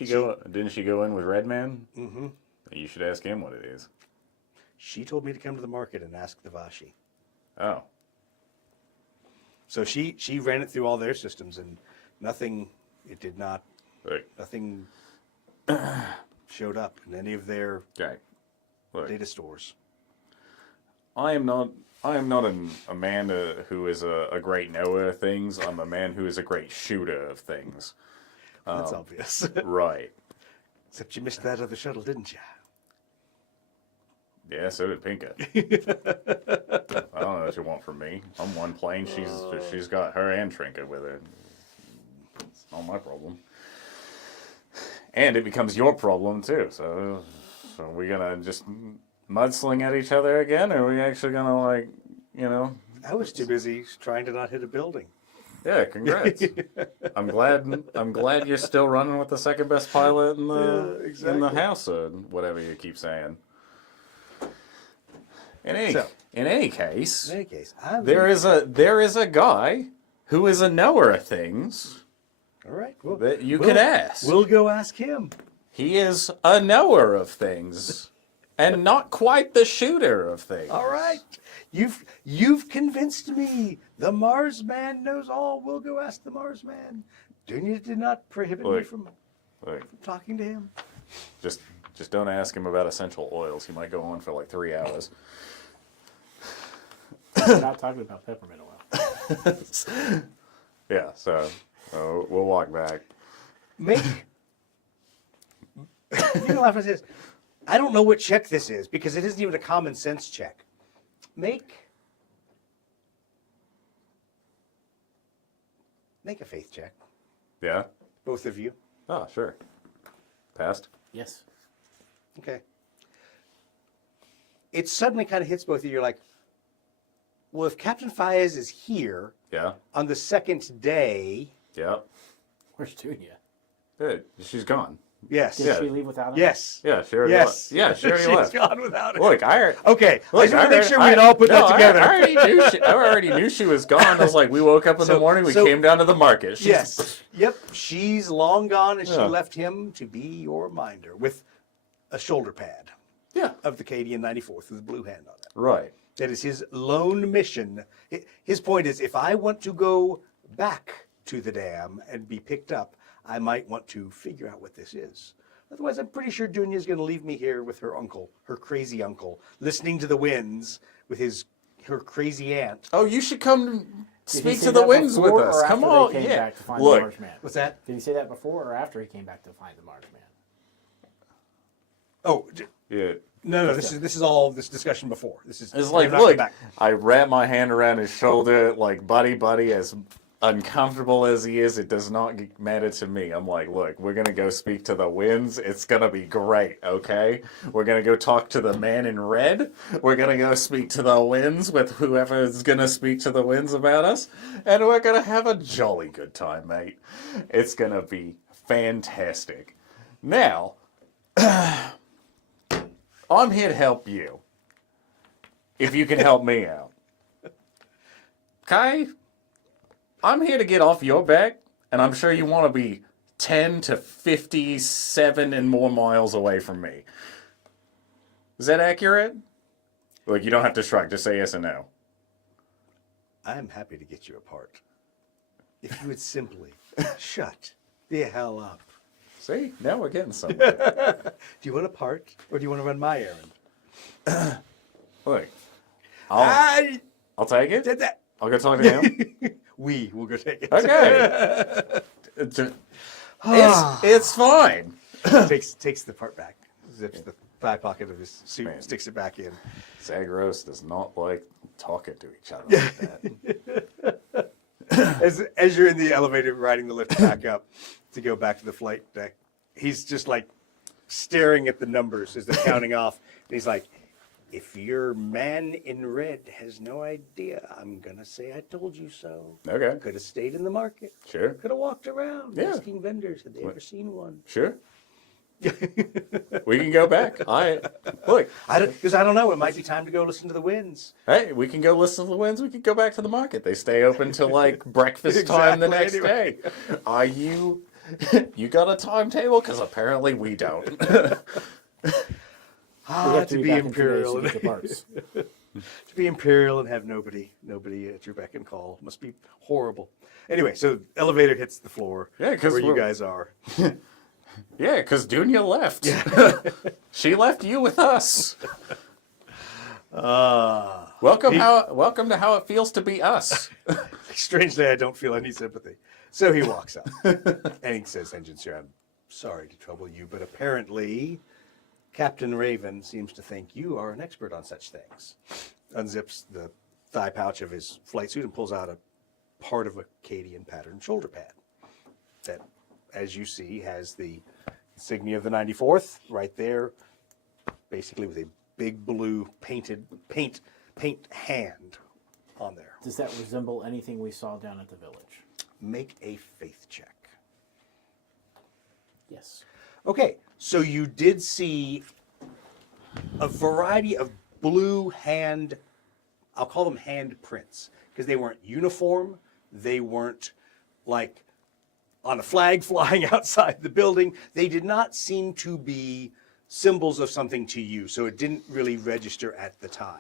she go in with Redman? Mm-hmm. You should ask him what it is. She told me to come to the market and ask the Vashi. Oh. So she ran it through all their systems and nothing showed up in any of their Look, data stores. I am not a man who is a great knower of things. I'm a man who is a great shooter of things. That's obvious. Right. Except you missed that other shuttle, didn't you? Yeah, so did Pinka. I don't know what you want from me. I'm one plane. She's got her and Trinket with her. It's not my problem. And it becomes your problem too. So are we gonna just mudsling at each other again, or are we actually gonna I was too busy trying to not hit a building. Yeah, congrats. I'm glad you're still running with the second best pilot in the house, or whatever you keep saying. In any case, there is a guy who is a knower of things. All right, that you could ask. We'll go ask him. He is a knower of things, and not quite the shooter of things. All right, you've convinced me. The Mars Man knows all. We'll go ask the Mars Man. Dunya did not prohibit me from talking to him. Just don't ask him about essential oils. He might go on for like 3 hours. We're not talking about peppermint oil. Yeah, so we'll walk back. You can laugh at this. I don't know what check this is because it isn't even a common sense check. Make a faith check. Yeah? Both of you. Oh, sure. Passed? Yes. Okay. It suddenly kind of hits both of you. You're like, well, if Captain Fayez is here on the second day. Yeah. Where's Dunya? Good. She's gone. Yes. Did she leave without him? Yes. Yeah, she already left. Yeah, she already left. She's gone without him. Look, okay. I just want to make sure we can all put that together. I already knew she was gone. I was like, we woke up in the morning, we came down to the market. Yes. Yep. She's long gone, and she left him to be your minder with a shoulder pad. Yeah. Of the Cadian 94th with a blue hand on it. Right. That is his lone mission. His point is, if I want to go back to the dam and be picked up, I might want to figure out what this is. Otherwise, I'm pretty sure Dunya's going to leave me here with her uncle, her crazy uncle, listening to the winds with her crazy aunt. Oh, you should come speak to the winds with us. Come on, yeah. Look, what's that? Did he say that before or after he came back to find the Mars Man? Oh, yeah. No. This is all this discussion before. It's like, look, I wrap my hand around his shoulder, like, buddy, as uncomfortable as he is, it does not matter to me. I'm like, look, we're gonna go speak to the winds. It's gonna be great, okay? We're gonna go talk to the man in red. We're gonna go speak to the winds with whoever is gonna speak to the winds about us, and we're gonna have a jolly good time, mate. It's gonna be fantastic. Now, I'm here to help you. If you can help me out. Okay? I'm here to get off your back, and I'm sure you want to be 10 to 57 and more miles away from me. Is that accurate? Look, you don't have to shrug. Just say yes or no. I'm happy to get you apart. If you would simply shut the hell up. See? Now we're getting somewhere. Do you want a part, or do you want to run my errand? Look, I'll take it. Did that. I'll go talk to him. We will go take it. Okay. it's fine. Takes the part back, zips the thigh pocket of his suit, sticks it back in. Zagros does not like talking to each other like that. As you're in the elevator riding the lift back up to go back to the flight deck, he's just like staring at the numbers as they're counting off. And he's like, if your man in red has no idea, I'm going to say I told you so. Okay. Could have stayed in the market. Sure. Could have walked around asking vendors, had they ever seen one? Sure. We can go back. Look. Because I don't know. It might be time to go listen to the winds. Hey, we can go listen to the winds. We can go back to the market. They stay open till like breakfast time the next Exactly, day. Are you? You got a timetable? Because apparently we don't. We have To be back in 2 days imperial. to get the parts. To be imperial and have nobody at your beck and call must be horrible. Anyway, so elevator hits the floor. Yeah, 'cause where you we're- guys are. Yeah, because Dunya left. She left you with us. Welcome to how it feels to be us. Strangely, I don't feel any sympathy. So he walks up and he says, "Engine sir, I'm sorry to trouble you, but apparently Captain Raven seems to think you are an expert on such things." Unzips the thigh pouch of his flight suit and pulls out a part of a Cadian pattern shoulder pad that, as you see, has the insignia of the 94th right there, basically with a big blue paint hand on there. Does that resemble anything we saw down at the village? Make a faith check. Yes. Okay, so you did see a variety of blue hand, I'll call them hand prints, because they weren't uniform, they weren't like on a flag flying outside the building. They did not seem to be symbols of something to you, so it didn't really register at the time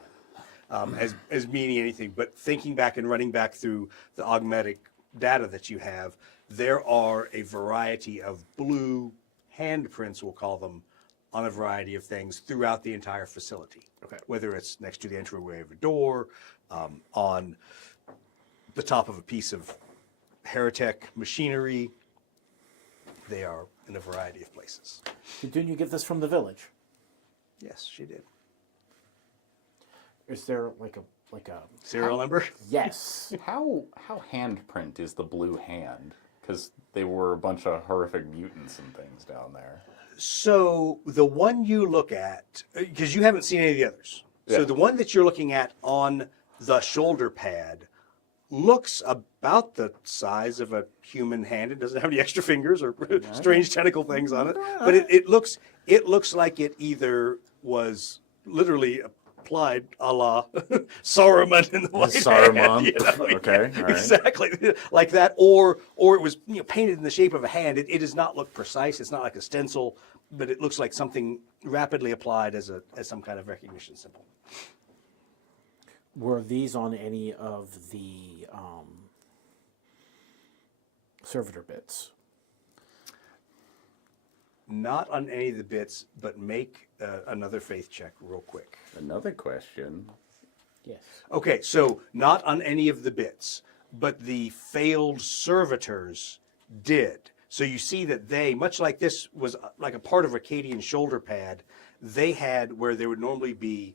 as meaning anything. But thinking back and running back through the augmetic data that you have, there are a variety of blue handprints, we'll call them, on a variety of things throughout the entire facility. Okay. Whether it's next to the entryway of a door, on the top of a piece of Heretic machinery, they are in a variety of places. Didn't you get this from the village? Yes, she did. Is there like a Serial number? yes? How handprint is the blue hand? Because they were a bunch of horrific mutants and things down there. So the one you look at, because you haven't seen any of the others. So Yeah. the one that you're looking at on the shoulder pad looks about the size of a human hand. It doesn't have any extra fingers or strange tentacle things on it, but it looks like it either was literally applied a la Saruman in the White Saruman. Hand, you know? Okay, all right. Exactly like that, or it was painted in the shape of a hand. It does not look precise. It's not like a stencil, but it looks like something rapidly applied as some kind of recognition symbol. Were these on any of the servitor bits? Not on any of the bits, but make another faith check real quick. Another question. Yes. Okay, so not on any of the bits, but the failed servitors did. So you see that they, much like this was like a part of Acadian shoulder pad, they had where there would normally be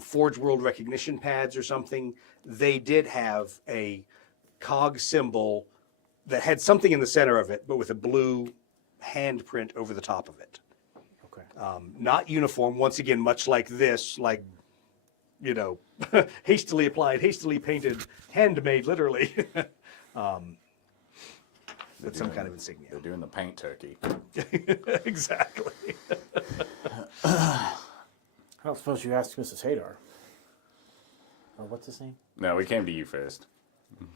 Forge World recognition pads or something, they did have a cog symbol that had something in the center of it, but with a blue handprint over the top of it. Okay. Not uniform, once again, much like this, like, hastily applied, hastily painted, handmade, literally. That's some kind of insignia. They're doing the paint turkey. Exactly. I don't suppose you asked Mrs. Hadar. Or what's his name? No, we came to you first.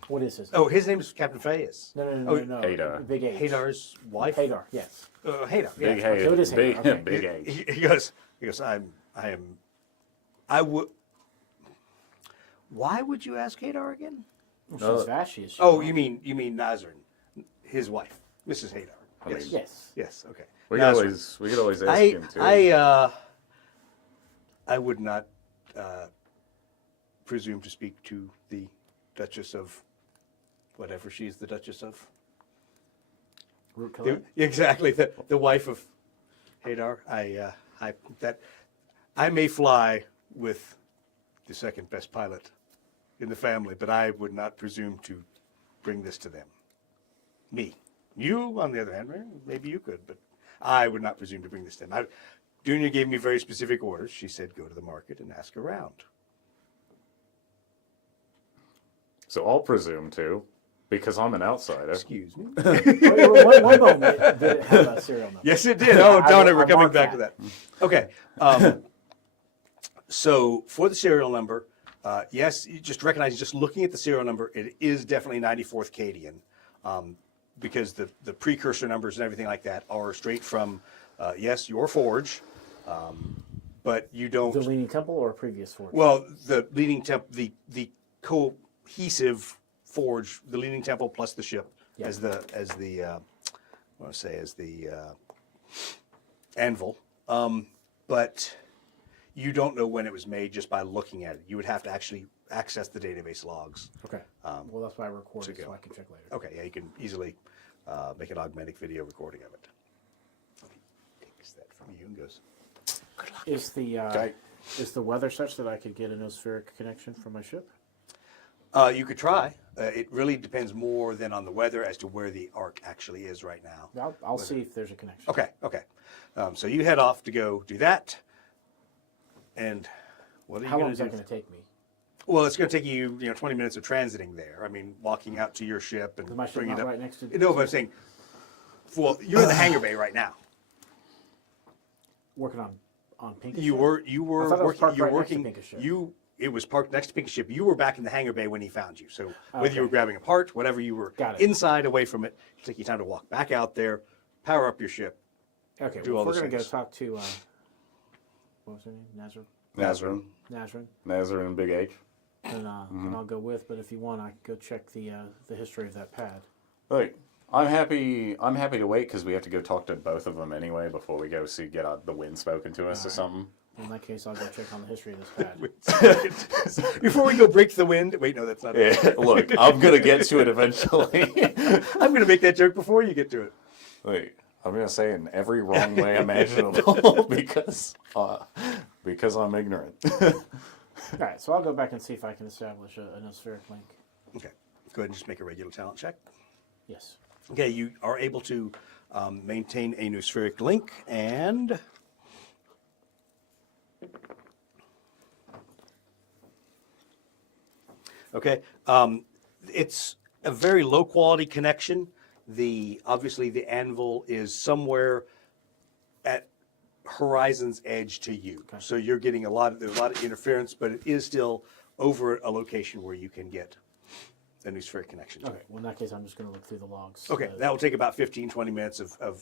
What is his name? Oh, his name is Captain Fayes. No. Hadar. Big H. Hadar's wife. Hadar, yes. Hadar. Big Yeah. H. So it is Big, Hadar, okay. big H. He goes. I would. Why would you ask Hadar again? Well, she's Vashi, is she Oh, not? you mean Nazrin, his wife, Mrs. Hadar. I Yes. mean, Yes. Yes. Okay. We Nazrin. could always ask him too. I would not presume to speak to the Duchess of whatever she's the Duchess of. Root Killer? Exactly, the wife of Hadar. I may fly with the second best pilot in the family, but I would not presume to bring this to them. Me. You, on the other hand, maybe you could, but I would not presume to bring this to them. Dunya gave me very specific orders. She said, go to the market and ask around. So I'll presume to. Because I'm an outsider. Excuse me. One moment did it have a serial number. Yes, it did. Oh, darn it, we're I coming marked back to that. Okay. So for the serial number, yes, you just recognize, just looking at the serial number, it is definitely 94th Cadian, because the precursor numbers and everything like that are straight from, yes, your forge, but you don't. The Leaning Temple or a previous forge? Well, the Leaning Temple, the cohesive forge, the Leaning Temple plus the ship as the I want to say as the anvil, but you don't know when it was made just by looking at it. You would have to actually access the database logs. Okay. Well, that's why I recorded, so I can check later. Okay, yeah, you can easily make an augmented video recording of it. Takes that from you and goes. Is the weather such that I could get a nospheric connection from my ship? You could try. It really depends more than on the weather as to where the arc actually is right now. I'll see if there's a connection. Okay, okay. So you head off to go do that. And what are you How long going is to that do? going to take me? Well, it's going to take you, 20 minutes of transiting there. I mean, walking out to your ship and Is my ship bringing it not up. right next to? No, but I'm saying, well, you're in the hangar bay right now. Working on Pink. You were I thought it was working. parked You're right next to working. Pink's ship. It was parked next to Pink's ship. You were back in the hangar bay when he found you. So whether you Okay. were grabbing a part, whatever you were Got it. inside, away from it, it'll take you time to walk back out there, power up your ship. Okay, do well, all we're those going to go things. talk to what was her name? Nazarene. Nazarene. Nazarene, Big H. And I'll go with. But if you want, I can go check the history of that pad. Look, I'm happy to wait because we have to go talk to both of them anyway before we go get the wind spoken to us or something. In that case, I'll go check on the history of this pad. Before we go break the wind. Wait, no, that's not it. Yeah, look, I'm gonna get to it eventually. I'm going to make that joke before you get to it. Wait, I'm gonna say it in every wrong way imaginable because I'm ignorant. All right, so I'll go back and see if I can establish a nospheric link. Okay, go ahead and just make a regular talent check. Yes. Okay, you are able to maintain a nospheric link, and okay, it's a very low quality connection. Obviously the anvil is somewhere at horizon's edge to you, so you're getting there's a lot of interference, but it is still over a location where you can get a nospheric connection to Okay, well, in that case, I'm just going to look through the logs. Okay, that will take about 15-20 minutes of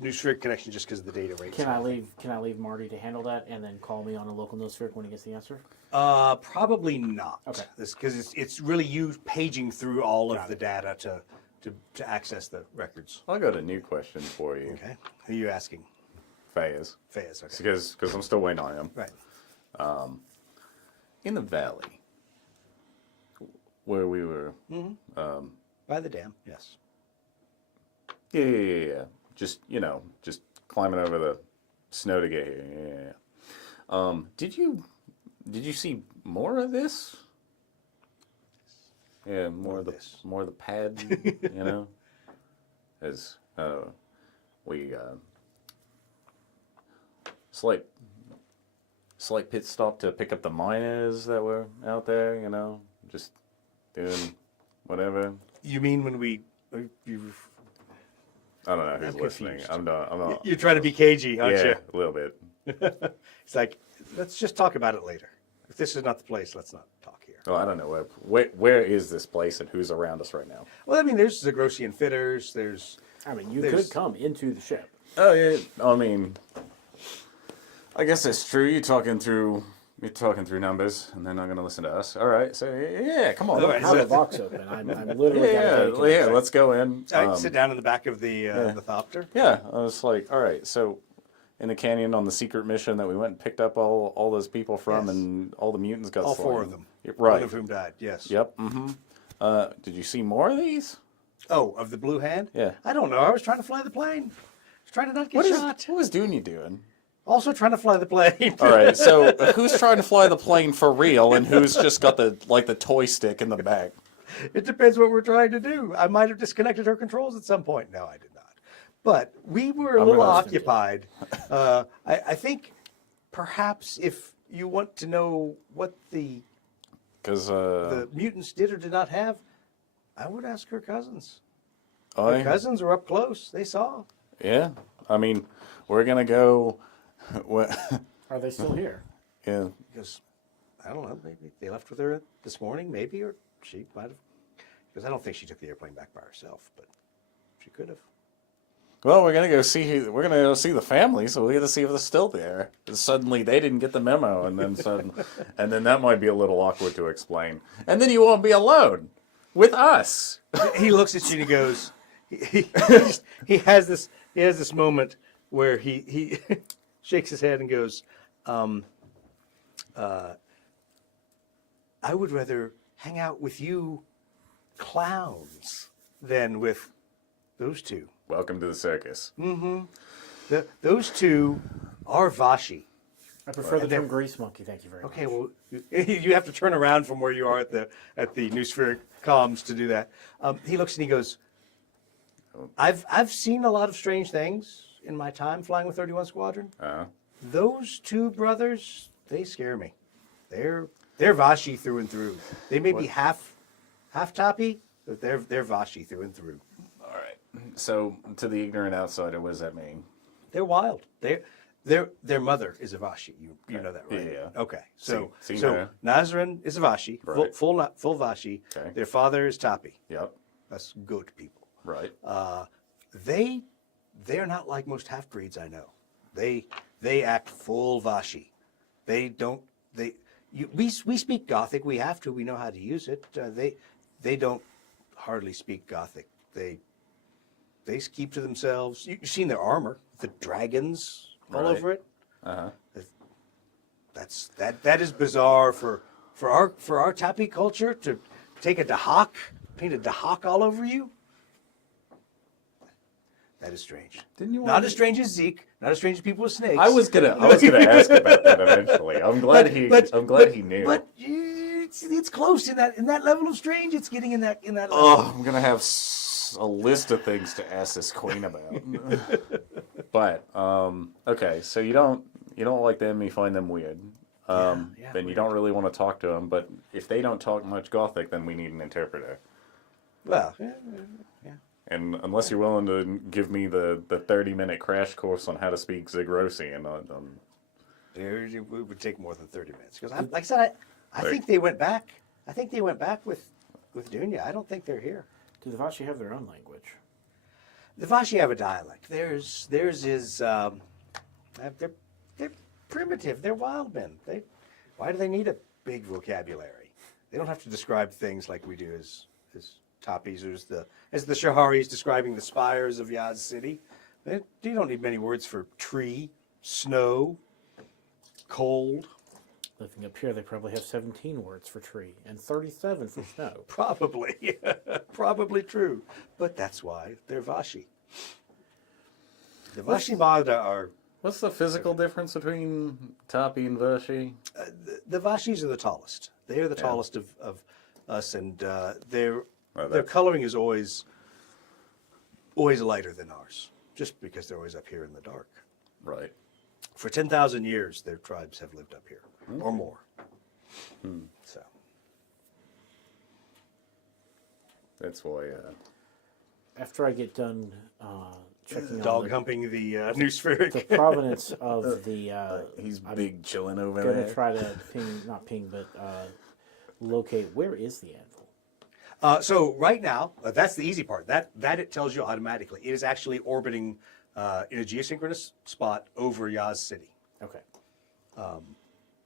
nospheric connection just because of the data rate. Can I leave Marty to handle that and then call me on a local nospheric when he gets the answer? Probably not. Okay. Because it's really you paging through all of the data to access the records. I got a new question for you, Okay. Who are you asking? Fayez, Fayez. Okay. because I'm still waiting on him. Right. In the valley where we were, By the dam. Yes. yeah. Just climbing over the snow to get here. Yeah. Did you see more of this? Yeah, more of the pad. As we slight pit stop to pick up the miners that were out there. Just doing whatever. You mean when we? I don't know who's I'm listening. confused. I'm not. You're trying to be cagey, aren't Yeah, you? a little bit. It's like, let's just talk about it later. If this is not the place, let's not talk here. Oh, I don't know where is this place and who's around us right now. Well, I mean, there's Zagrosian fitters. There's I mean, you There's- could come into the ship. Oh yeah, I mean, I guess that's true. You're talking through numbers, and they're not going to listen to us. All right, so yeah, come on. All right, Have so- the box open. I'm literally got a Yeah, dedicated- let's go in. sit down in the back of the thopter. Yeah, I was like, all right, so in the canyon on the secret mission that we went and picked up all those people from, Yes. and all the mutants got All slain. 4 of them. Right. One of whom died. Yes. Yep. Mm-hmm. Did you see more of these? Oh, of the blue hand? Yeah. I don't know. I was trying to fly the plane. I was trying to not get shot. What was Dooney doing? Also trying to fly the plane. All right, so who's trying to fly the plane for real, and who's just got the toy stick in the back? It depends what we're trying to do. I might have disconnected her controls at some point. No, I did not. But we were a little gonna- occupied. I think perhaps if you want to know what the Because mutants did or did not have, I would ask her cousins. Her cousins were up close. They saw. Yeah. I mean, we're gonna go. What? Are they still here? Yeah. Because I don't know. Maybe they left with her this morning. Maybe, or she might have. Because I don't think she took the airplane back by herself, but she could have. Well, we're gonna go see. We're gonna go see the family, so we get to see if they're still there. And suddenly, they didn't get the memo, and then that might be a little awkward to explain. And then you won't be alone with us. He looks at you and he goes. He has this moment where he shakes his head and goes, I would rather hang out with you clowns than with those two. Welcome to the circus. Those two are Vashi. I prefer the term grease monkey. Thank you very much. Okay, well, you have to turn around from where you are at the New Spheric comms to do that. He looks and he goes, I've seen a lot of strange things in my time flying with 31 Squadron. Those two brothers, they scare me. They're Vashi through and through. They may be half toppy, but they're Vashi through and through. All right. So, to the ignorant outsider, what does that mean? They're wild. Their mother is a Vashi. You know that, right? Yeah. Okay. So no. Nazran is a Vashi, Right. full Vashi. Okay. Their father is Tapi. Yep. That's good people. Right. They're not like most half breeds I know. They act full Vashi. They don't. We speak Gothic. We have to. We know how to use it. They don't hardly speak Gothic. They keep to themselves. You've seen their armor, the dragons all Right. over it. Uh-huh. That is bizarre for our Tapi culture to take a Dahak, paint a Dahak all over you. That is strange. Didn't you Not want as strange as Zeke. Not as strange as people with snakes. I was gonna ask about that eventually. I'm glad he knew. But it's close in that level of strange. It's getting in that level. Oh, I'm gonna have a list of things to ask this queen about. But okay, so you don't like them. You find them weird. Then you don't really want to talk to them. But if they don't talk much Gothic, then we need an interpreter. Well, And unless you're willing to give me the 30-minute crash course on how to speak Zigrosian, it would take more than 30 minutes. Because, like I said, I think they went back. I think they went back with Dunya. I don't think they're here. Do the Vashi have their own language? The Vashi have a dialect. Theirs is they're primitive. They're wild men. Why do they need a big vocabulary? They don't have to describe things like we do as Tapis or as the Shaharis describing the spires of Yaz City. You don't need many words for tree, snow, cold. Living up here, they probably have 17 words for tree and 37 for snow. Probably. Probably true. But that's why they're Vashi. The Vashi Mada are... what's the physical difference between Tapi and Vashi? The Vashis are the tallest. They are the tallest of us, and their coloring is always lighter than ours, just because they're always up here in the dark. Right. For 10,000 years, their tribes have lived up here, or more. So That's why. After I get done checking dog on humping the New Spheric. the provenance of the... He's big chilling over I'm going there. to try to locate where is the anvil. So right now, that's the easy part. That it tells you automatically. It is actually orbiting in a geosynchronous spot over Yaz City. Okay.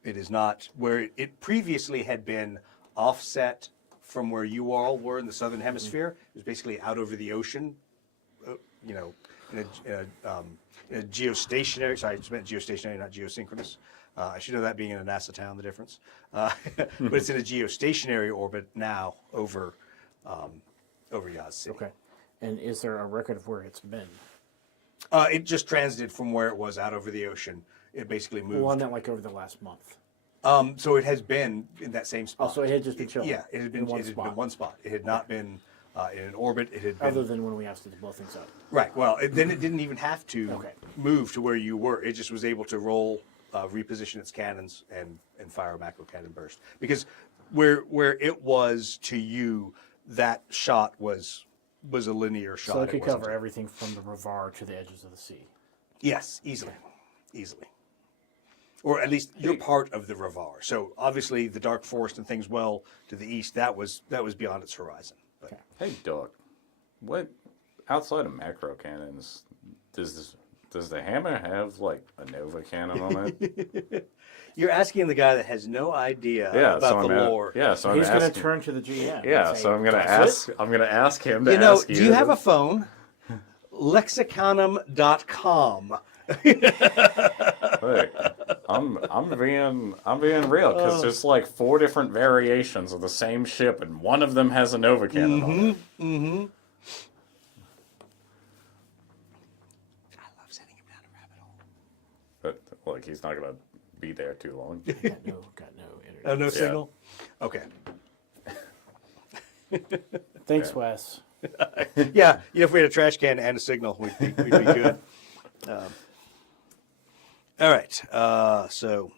It is not where it previously had been offset from where you all were in the southern hemisphere. It was basically out over the ocean, in a geostationary. Sorry, I just meant geostationary, not geosynchronous. I should know that being in a NASA town, the difference. But it's in a geostationary orbit now over Yaz City. Okay. And is there a record of where it's been? It just transited from where it was out over the ocean. It basically moved. Well, I meant like over the last month. So it has been in that same spot. Oh, so it had just been chilling. Yeah, it had been in one spot. It had not been in an orbit. It had been, Other than when we asked it to blow things up. right. Well, then it didn't even have to Okay. move to where you were. It just was able to roll, reposition its cannons, and fire a macro cannon burst. Because where it was to you, that shot was a linear shot. So it could wasn't- cover everything from the Revar to the edges of the sea. Yes, easily. Or at least you're part of the Revar. So obviously the Dark Forest and things well to the east, that was beyond its horizon. But Hey, Doc, what outside of macro cannons does the hammer have like a Nova cannon on it? you're asking the guy that has no idea Yeah, so about the lore. so I'm He's going to asking. turn to the GM. Yeah, and say, so I'm gonna "Does ask. I'm gonna ask him to You know, ask you. do you have a phone? Lexiconum.com. Look, I'm being real because there's like 4 different variations of the same ship, and one of them has a Nova cannon on it. Mm-hmm. I love sending him down a rabbit hole. But look, he's not gonna be there too long. Got no internet. Oh, no signal? Okay. Thanks, Wes. Yeah, if we had a trash can and a signal, we'd be good. All right. So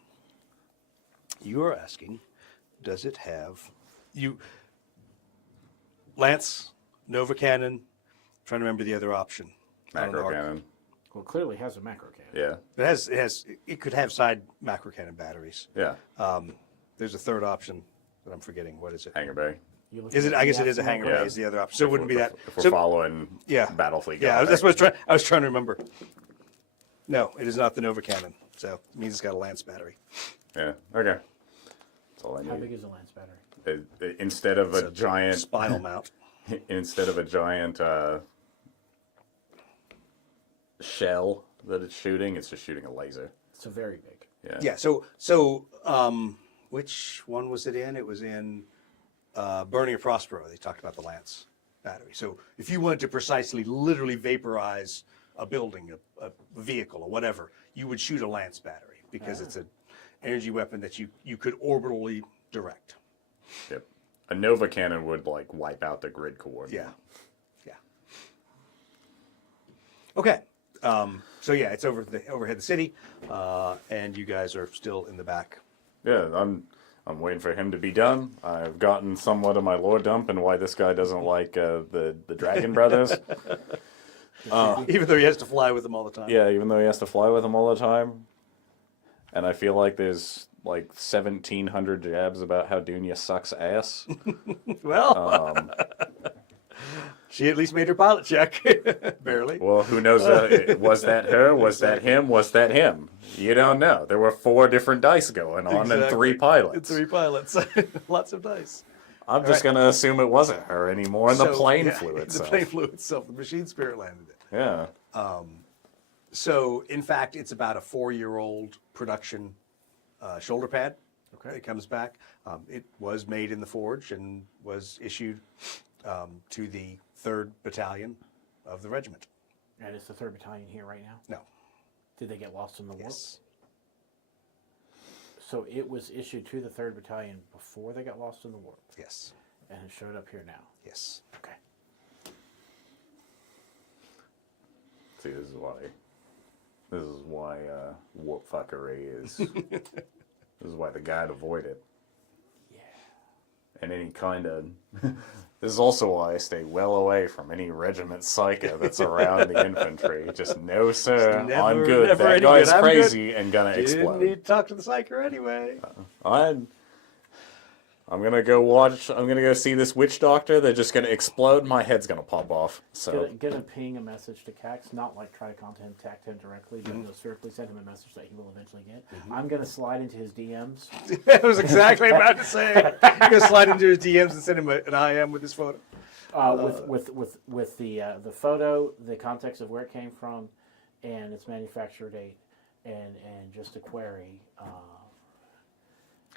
you are asking, does it have Lance, Nova Cannon? Trying to remember the other option. Macro cannon. Well, it clearly has a macro cannon. Yeah. It could have side macro cannon batteries. Yeah. There's a third option that I'm forgetting. What is it? Hangar bay. You look Is at it? I guess it is a aftermarket- hangar Yeah. bay. Is the other option? So it wouldn't be that. If we're So, following yeah. Battlefleet. yeah, guide. that's what I was trying to remember. No, it is not the Nova Cannon. So it means it's got a Lance battery. Yeah. Okay. That's all I How need. big is a Lance battery? Instead of a giant, Spinal mount. shell that it's shooting, it's just shooting a laser. It's a very big. Yeah. Yeah. Which one was it in? It was in Burning of Prospero. They talked about the Lance battery. So if you wanted to precisely, literally vaporize a building, a vehicle, or whatever, you would shoot a Lance battery because it's an energy weapon that you could orbitally direct. Yep. A Nova cannon would like wipe out the grid coordinate. Yeah. Okay. So yeah, it's overhead the city, and you guys are still in the back. Yeah, I'm waiting for him to be done. I've gotten somewhat of my lore dump and why this guy doesn't like the Dragon Brothers. Even though he has to fly with them all the time. Yeah, even though he has to fly with them all the time. And I feel like there's like 1,700 jabs about how Dunya sucks ass. Well, she at least made her pilot check. Barely. Well, who knows? Was that her? Was that him? Was that him? You don't know. There were 4 different dice going on and 3 pilots. 3 pilots. Lots of dice. I'm just going to assume it wasn't her anymore and the plane flew The itself. plane flew itself. The machine spirit landed it. Yeah. So, in fact, it's about a 4-year-old production shoulder pad. Okay. It comes back. It was made in the forge and was issued to the 3rd Battalion of the regiment. And is the 3rd Battalion here right now? No. Did they get lost in the warp? Yes. So it was issued to the 3rd Battalion before they got lost in the warp, Yes. and it showed up here now. Yes. Okay. See, this is why warp fuckery is. This is why the guide avoid it. Yeah. And any kind of. This is also why I stay well away from any regiment psycho that's around the infantry. Just no, sir. I'm Never- good. never That any guy's good. I'm crazy and gonna You didn't explode. need to talk to the psyker anyway. I'm gonna go watch. I'm gonna go see this witch doctor. They're just gonna explode. My head's gonna pop off. So Get a ping a message to Cax, not like try to contact him directly, but spherically send him a message that he will eventually get. I'm going to slide into his DMs. I was exactly about to say. You're going to slide into his DMs and send him an IM with his photo. With the photo, the context of where it came from, and its manufacture date, and just a query.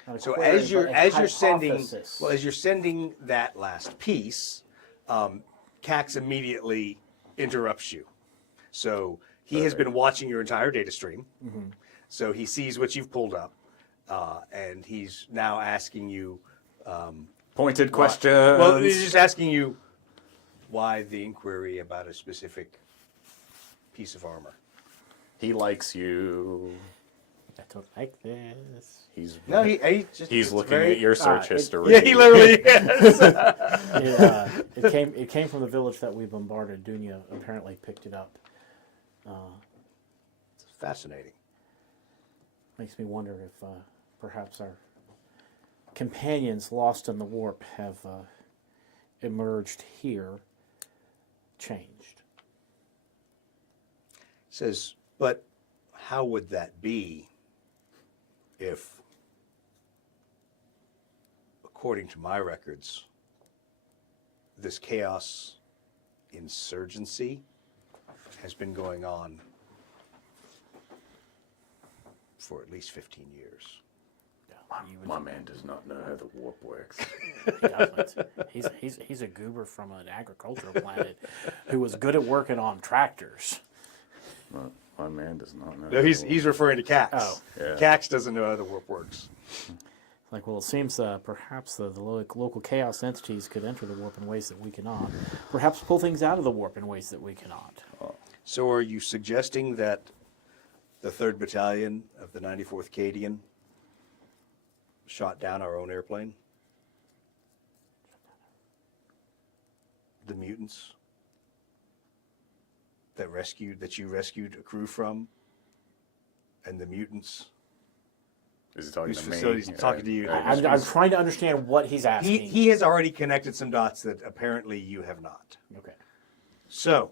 Not a So query, as you're but a as you're sending hypothesis. as you're sending that last piece, Cax immediately interrupts you. So he has been watching your entire data stream. So he sees what you've pulled up, and he's now asking you. pointed questions. Well, he's just asking you why the inquiry about a specific piece of armor. He likes you. I don't like this. He's No, he's he's looking at your search history. Yeah, he literally is. It came from the village that we bombarded. Dunya apparently picked it up. It's fascinating. Makes me wonder if perhaps our companions lost in the warp have emerged here, changed. Says, but how would that be if, according to my records, this chaos insurgency has been going on for at least 15 years. My man does not know how the warp works. He doesn't. He's a goober from an agricultural planet who was good at working on tractors. My man does not know. No, he's referring to Cax. Oh. Yeah. Cax doesn't know how the warp works. Like, well, it seems perhaps the local chaos entities could enter the warp in ways that we cannot. Perhaps pull things out of the warp in ways that we cannot. So are you suggesting that the 3rd Battalion of the 94th Cadian shot down our own airplane? The mutants that you rescued a crew from, and the mutants Is he talking whose to me? facilities talking to you. I'm trying to understand what he's asking. He has already connected some dots that apparently you have not. Okay. So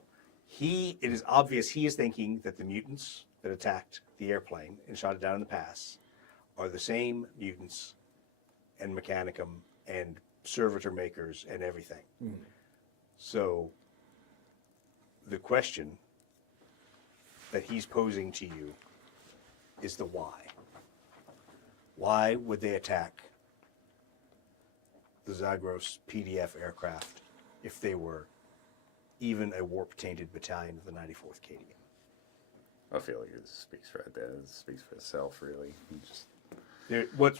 it is obvious he is thinking that the mutants that attacked the airplane and shot it down in the pass are the same mutants and Mechanicum and servitor makers and everything. So the question that he's posing to you is the why. Why would they attack the Zagros PDF aircraft if they were even a warp-tainted battalion of the 94th Cadian? I feel like it speaks right there. It speaks for itself, really. You just...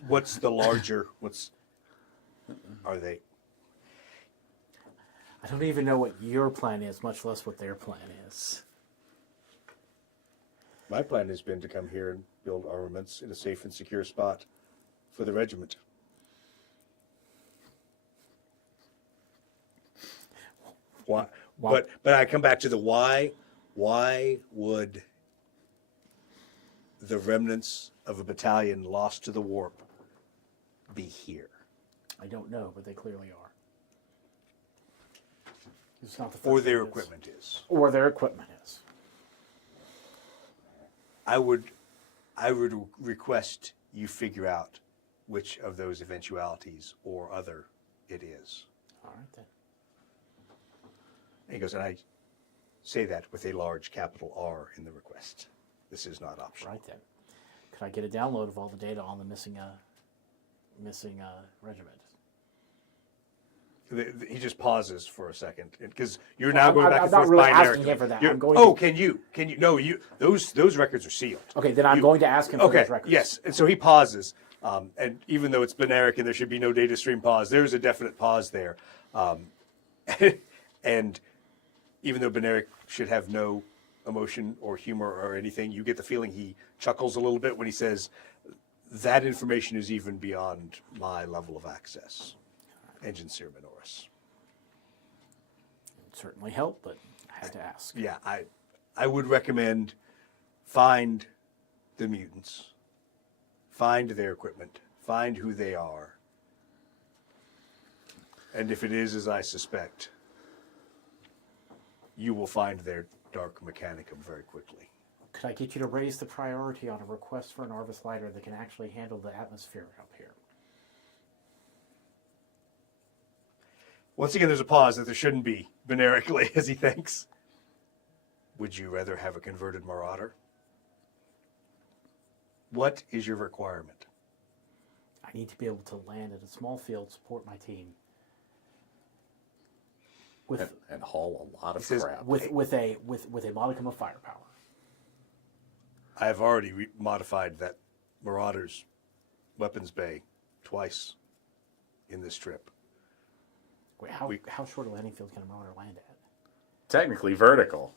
What's the larger? Are they? I don't even know what your plan is, much less what their plan is. My plan has been to come here and build armaments in a safe and secure spot for the regiment. Why? But I come back to the why. Why would the remnants of a battalion lost to the warp be here? I don't know, but they clearly are. It's not the Or first their thing it is. equipment is. Or their equipment is. I would request you figure out which of those eventualities or other it is. All right, then. And he goes, and I say that with a large capital R in the request. This is not optional. Right then. Could I get a download of all the data on the missing regiment? He just pauses for a second because you're now going back and I'm not forth really binary. asking him for that. You're- I'm going oh, to- can you? No, those records are sealed. Okay, then I'm going to ask him for Okay, those records. yes. And so he pauses. And even though it's binaric and there should be no data stream pause, there's a definite pause there. And even though binaric should have no emotion or humor or anything, you get the feeling he chuckles a little bit when he says, that information is even beyond my level of access. Engine Seer Minoris. It'd certainly help, but I had to ask. Yeah, I would recommend find the mutants, find their equipment, find who they are. And if it is as I suspect, you will find their dark mechanicum very quickly. Could I get you to raise the priority on a request for an Arvis lighter that can actually handle the atmosphere up here? Once again, there's a pause that there shouldn't be, generically, as he thinks. Would you rather have a converted Marauder? What is your requirement? I need to be able to land at a small field, support my team. And haul a lot of says, crap. With a modicum of firepower. I have already modified that Marauder's weapons bay twice in this trip. Wait, how short a landing field can a Marauder land at? Technically vertical.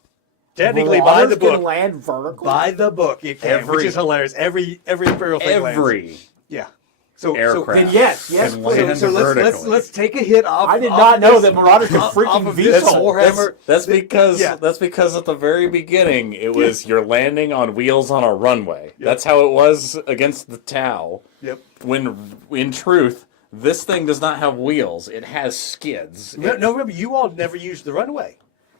Technically, by the Marauders can book, land vertically. by the book, it can, which is hilarious. Every Imperial thing lands. Every Yeah. So aircraft. Then yes, can please. land So vertically. let's take a hit off. I did off not of know this- that Marauders could off freaking of this VTOL. Warhammer. That's because yeah. that's because at the very beginning it was you're landing on wheels on a runway. That's how it was against the Tau. Yep. When in truth, this thing does not have wheels. It has skids. No, remember, you all never used the runway.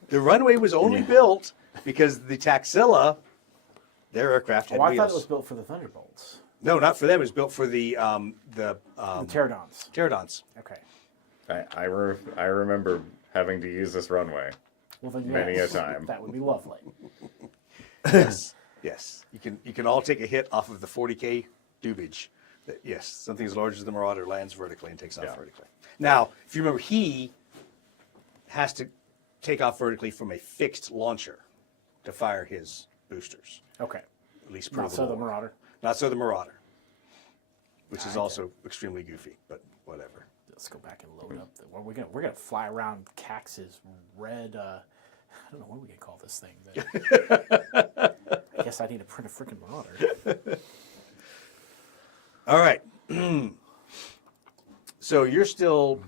The runway was only built because the Taxila, their aircraft had Oh, I wheels. thought it was built for the Thunderbolts. No, not for them. It was built for the The Pterodons. Pterodons. Okay. I remember having to use this runway. Well, then Many yes, a time. That would be lovely. Yes. Yes. You can all take a hit off of the 40K dubage. Yes, something as large as the Marauder lands vertically and takes off vertically. Now, if you remember, he has to take off vertically from a fixed launcher to fire his boosters. Okay. At least Not so the Marauder. Not so the Marauder, which is also extremely goofy, but whatever. Let's go back and load up. Well, we're gonna fly around Cax's red. I don't know what we can call this thing. I guess I need to print a freaking Marauder. All right. So you're still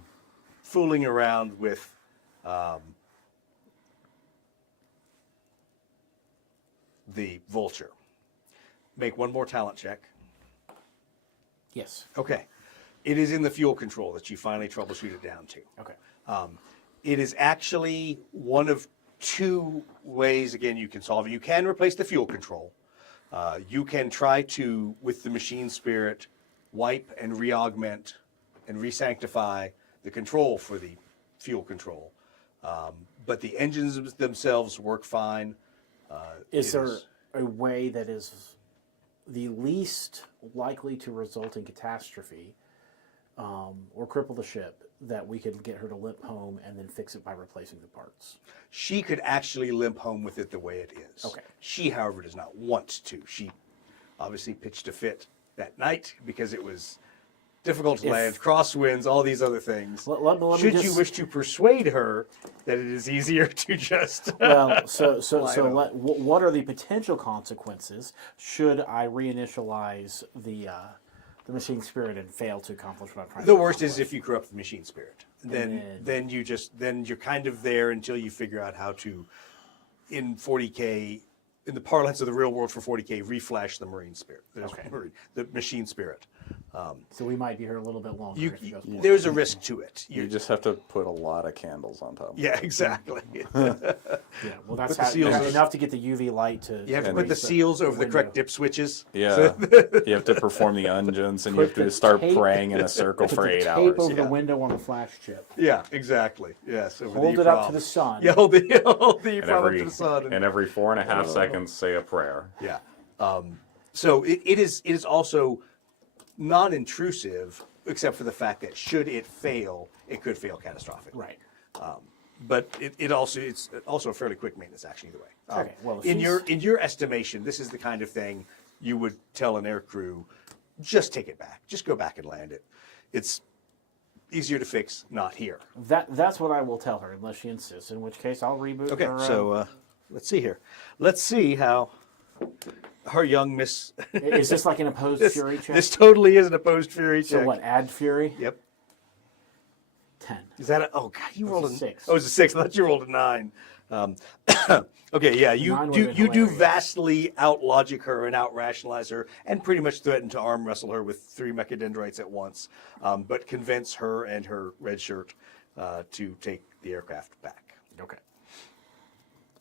fooling around with the Vulture. Make one more talent check. Yes. Okay. It is in the fuel control that you finally troubleshoot it down to. Okay. It is actually one of two ways, again, you can solve it. You can replace the fuel control. You can try to, with the machine spirit, wipe and re-augment and re-sanctify the control for the fuel control. But the engines themselves work fine. Is there a way that is the least likely to result in catastrophe or cripple the ship that we could get her to limp home and then fix it by replacing the parts? She could actually limp home with it the way it is. Okay. She, however, does not want to. She obviously pitched a fit that night because it was difficult to land, crosswinds, all these other things. Let me Should you just- wish to persuade her that it is easier to just... Well, what are the potential consequences should I reinitialize the machine spirit and fail to accomplish what I'm trying to The accomplish? worst is if you corrupt the machine spirit. Then you're kind of there until you figure out how to, in 40K, in the parlance of the real world for 40K, reflash the marine spirit. The machine spirit. So we might be here a little bit longer. if it goes poorly. There's a risk to it. You just have to put a lot of candles on top. Yeah, exactly. Yeah, well, that's the seals- enough to get the UV light to. You have to And put the seals over the window. correct dip switches. Yeah. You have to perform the unguents and you have Put to the start tape- praying in a circle Put for the 8 tape hours. over the window on a flash chip. Yeah, exactly. Yes. Over Hold the it up to EEPROM. the sun. Yeah, hold the And EEPROM up to the sun. and every 4.5 seconds, say a prayer. Yeah. So it is also non-intrusive, except for the fact that should it fail, it could fail catastrophically. Right. But it's also a fairly quick maintenance action either way. Okay, well, if in she's- your estimation, this is the kind of thing you would tell an air crew, just take it back, just go back and land it. It's easier to fix, not here. That's what I will tell her, unless she insists. In which case, I'll reboot Okay, her. so let's see here. Let's see how her young Miss. Is this like an opposed fury check? This totally is an opposed fury So check. what? Add fury. Yep. 10. Is that oh god, you rolled a 6. Oh, it's a 6. I thought you rolled a 9. Okay, yeah, you 9 would've do been you do hilarious. vastly out logic her and out rationalize her, and pretty much threaten to arm wrestle her with 3 mechadendrites at once, but convince her and her red shirt to take the aircraft back. Okay.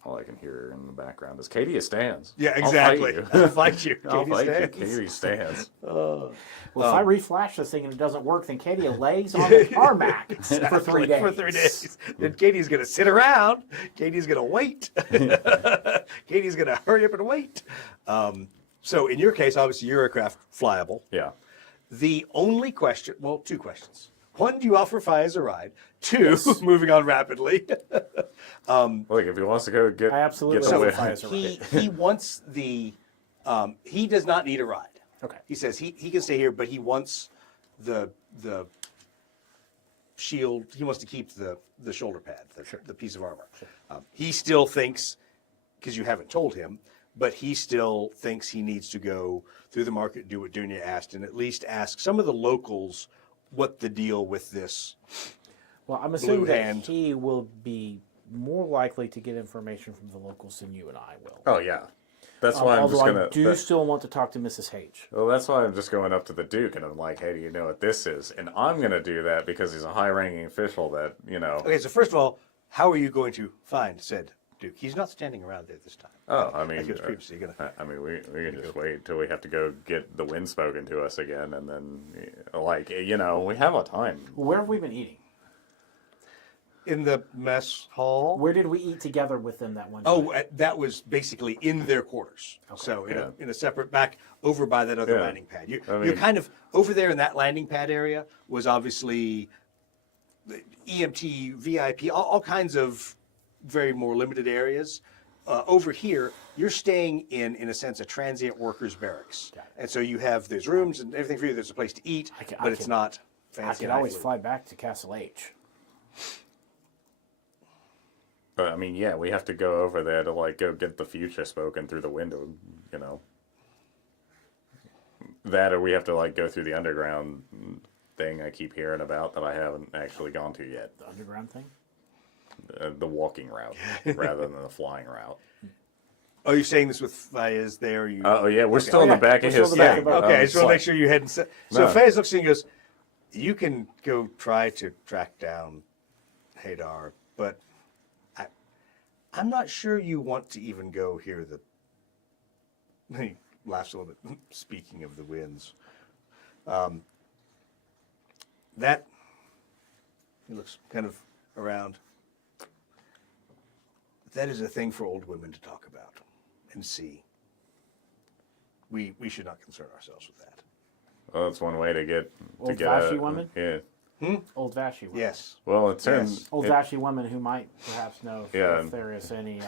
All I can hear in the background is Katie stands. Yeah, I'll fight exactly. you. I'll fight you. I'll Katie fight stands. you. Katie stands. Well, if I reflash this thing and it doesn't work, then Katie lays on the tarmac for 3 days. For 3 days. Then Katie's going to sit around. Katie's going to wait. Katie's going to hurry up and wait. So in your case, obviously, your aircraft flyable. Yeah. The only question, well, 2 questions. 1, do you offer Fi as a ride? 2, moving on rapidly. Look, if he wants to go get, I absolutely get the will win. Fi as a ride. He wants the, he does not need a ride. Okay. He says he can stay here, but he wants the shield. He wants to keep the shoulder pad, the piece of armor. He still thinks because you haven't told him, but he still thinks he needs to go through the market, do what Dunya asked, and at least ask some of the locals what the deal with this. Well, I'm assuming that hand. he will be more likely to get information from the locals than you and I will. Oh yeah, that's why I'm Although just gonna. I do still want to talk to Mrs. H. Well, that's why I'm just going up to the Duke and I'm like, hey, do you know what this is? And I'm gonna do that because he's a high-ranking official that Okay, so first of all, how are you going to find said Duke? He's not standing around there this time. Oh, I mean, Like he was previously gonna. I mean, we can just wait until we have to go get the wind spoken to us again, and then, like, we have a time. Where have we been eating? In the mess hall. Where did we eat together with them that one time? Oh, that was basically in their quarters. So in a separate back over by that other landing pad. You're kind of over there in that landing pad area was obviously the EMT, VIP, all kinds of very more limited areas. Over here, you're staying in a sense, a transient workers barracks. And so there's rooms and everything for you. There's a place to eat, but it's not fancy. I could always fly back to Castle H. But, I mean, yeah, we have to go over there to, like, go get the future spoken through the window, That or we have to, like, go through the underground thing I keep hearing about that I haven't actually gone to yet. The underground thing? The walking route rather than the flying route. Oh, you're saying this with Fayez there? Oh, yeah, we're still in the back of his... Yeah, okay, I just want to make sure you hadn't said... So Fayez looks at you and goes, you can go try to track down Hadar, but I'm not sure you want to even go hear the... He laughs a little bit. Speaking of the winds. That... He looks kind of around. That is a thing for old women to talk about and see. We should not concern ourselves with that. Well, that's one way to get... Old Vashi women? Yeah. Old Vashi women. Yes. Well, it turns... Old Vashi women who might perhaps know if there is any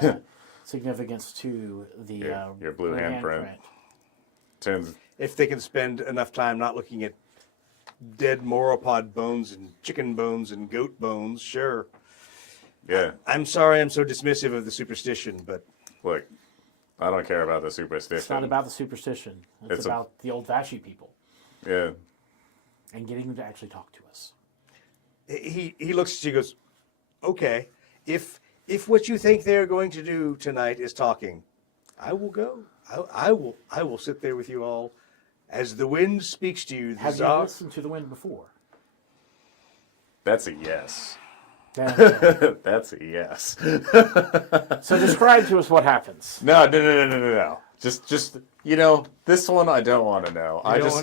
significance to the your blue handprint. Turns... If they can spend enough time not looking at dead moropod bones and chicken bones and goat bones, sure. Yeah. I'm sorry I'm so dismissive of the superstition, but... Look, I don't care about the superstition. It's not about the superstition. It's about the old Vashi people. Yeah. And getting them to actually talk to us. He looks at you and goes, okay, if what you think they're going to do tonight is talking, I will go. I will sit there with you all as the wind speaks to you. Have you listened to the wind before? That's a yes. Yeah. That's a yes. So describe to us what happens. No. Just this one I don't want to know. I just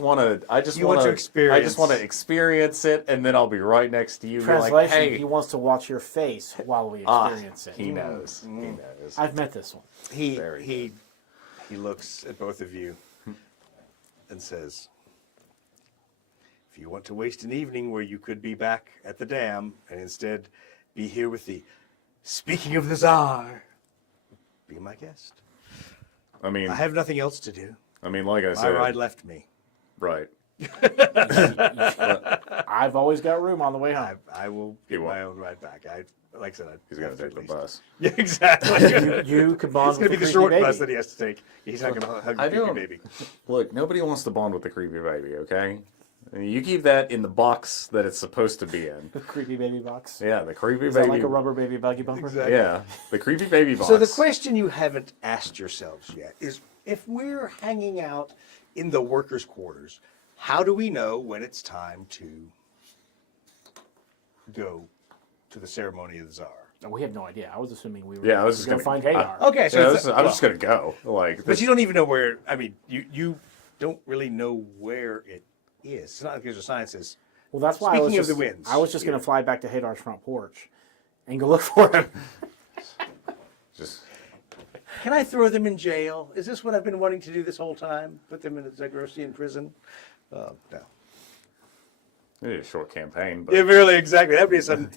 want to experience. I just want to experience it, and then I'll be right next to you. Translation: like, hey. He wants to watch your face while we experience it. He knows. He knows. I've met this one. He looks at both of you and says, if you want to waste an evening where you could be back at the dam and instead be here with the speaking of the Tsar, be my guest. I mean, I have nothing else to do. I mean, like I My said, ride left me. right. I've always got room on the way home. I will get my own ride back. Like I said, He's going to take the bus. Yeah, exactly. You could bond It's going to with be the creepy short baby. bus that he has to take. He's not going to hug the creepy baby. Look, nobody wants to bond with the creepy baby, okay? You keep that in the box that it's supposed to be in. The creepy baby box. Yeah, the creepy Is baby. that like a rubber baby buggy bumper? Exactly. Yeah, the creepy baby box. So the question you haven't asked yourselves yet is, if we're hanging out in the workers' quarters, how do we know when it's time to go to the ceremony of the Tsar? No, we had no idea. I was assuming we were Yeah, I was just going to gonna- find Hadar. Okay, so I'm just gonna go. Like, but you don't even know where. I mean, you don't really know where it is. It's not like there's a sign that says. Well, that's why Speaking I was of just, the winds, I was just going to fly back to Hadar's front porch and go look for him. just Can I throw them in jail? Is this what I've been wanting to do this whole time? Put them in a Zagrosian prison? No. maybe a short campaign, but Yeah, really, exactly. That'd be a sudden.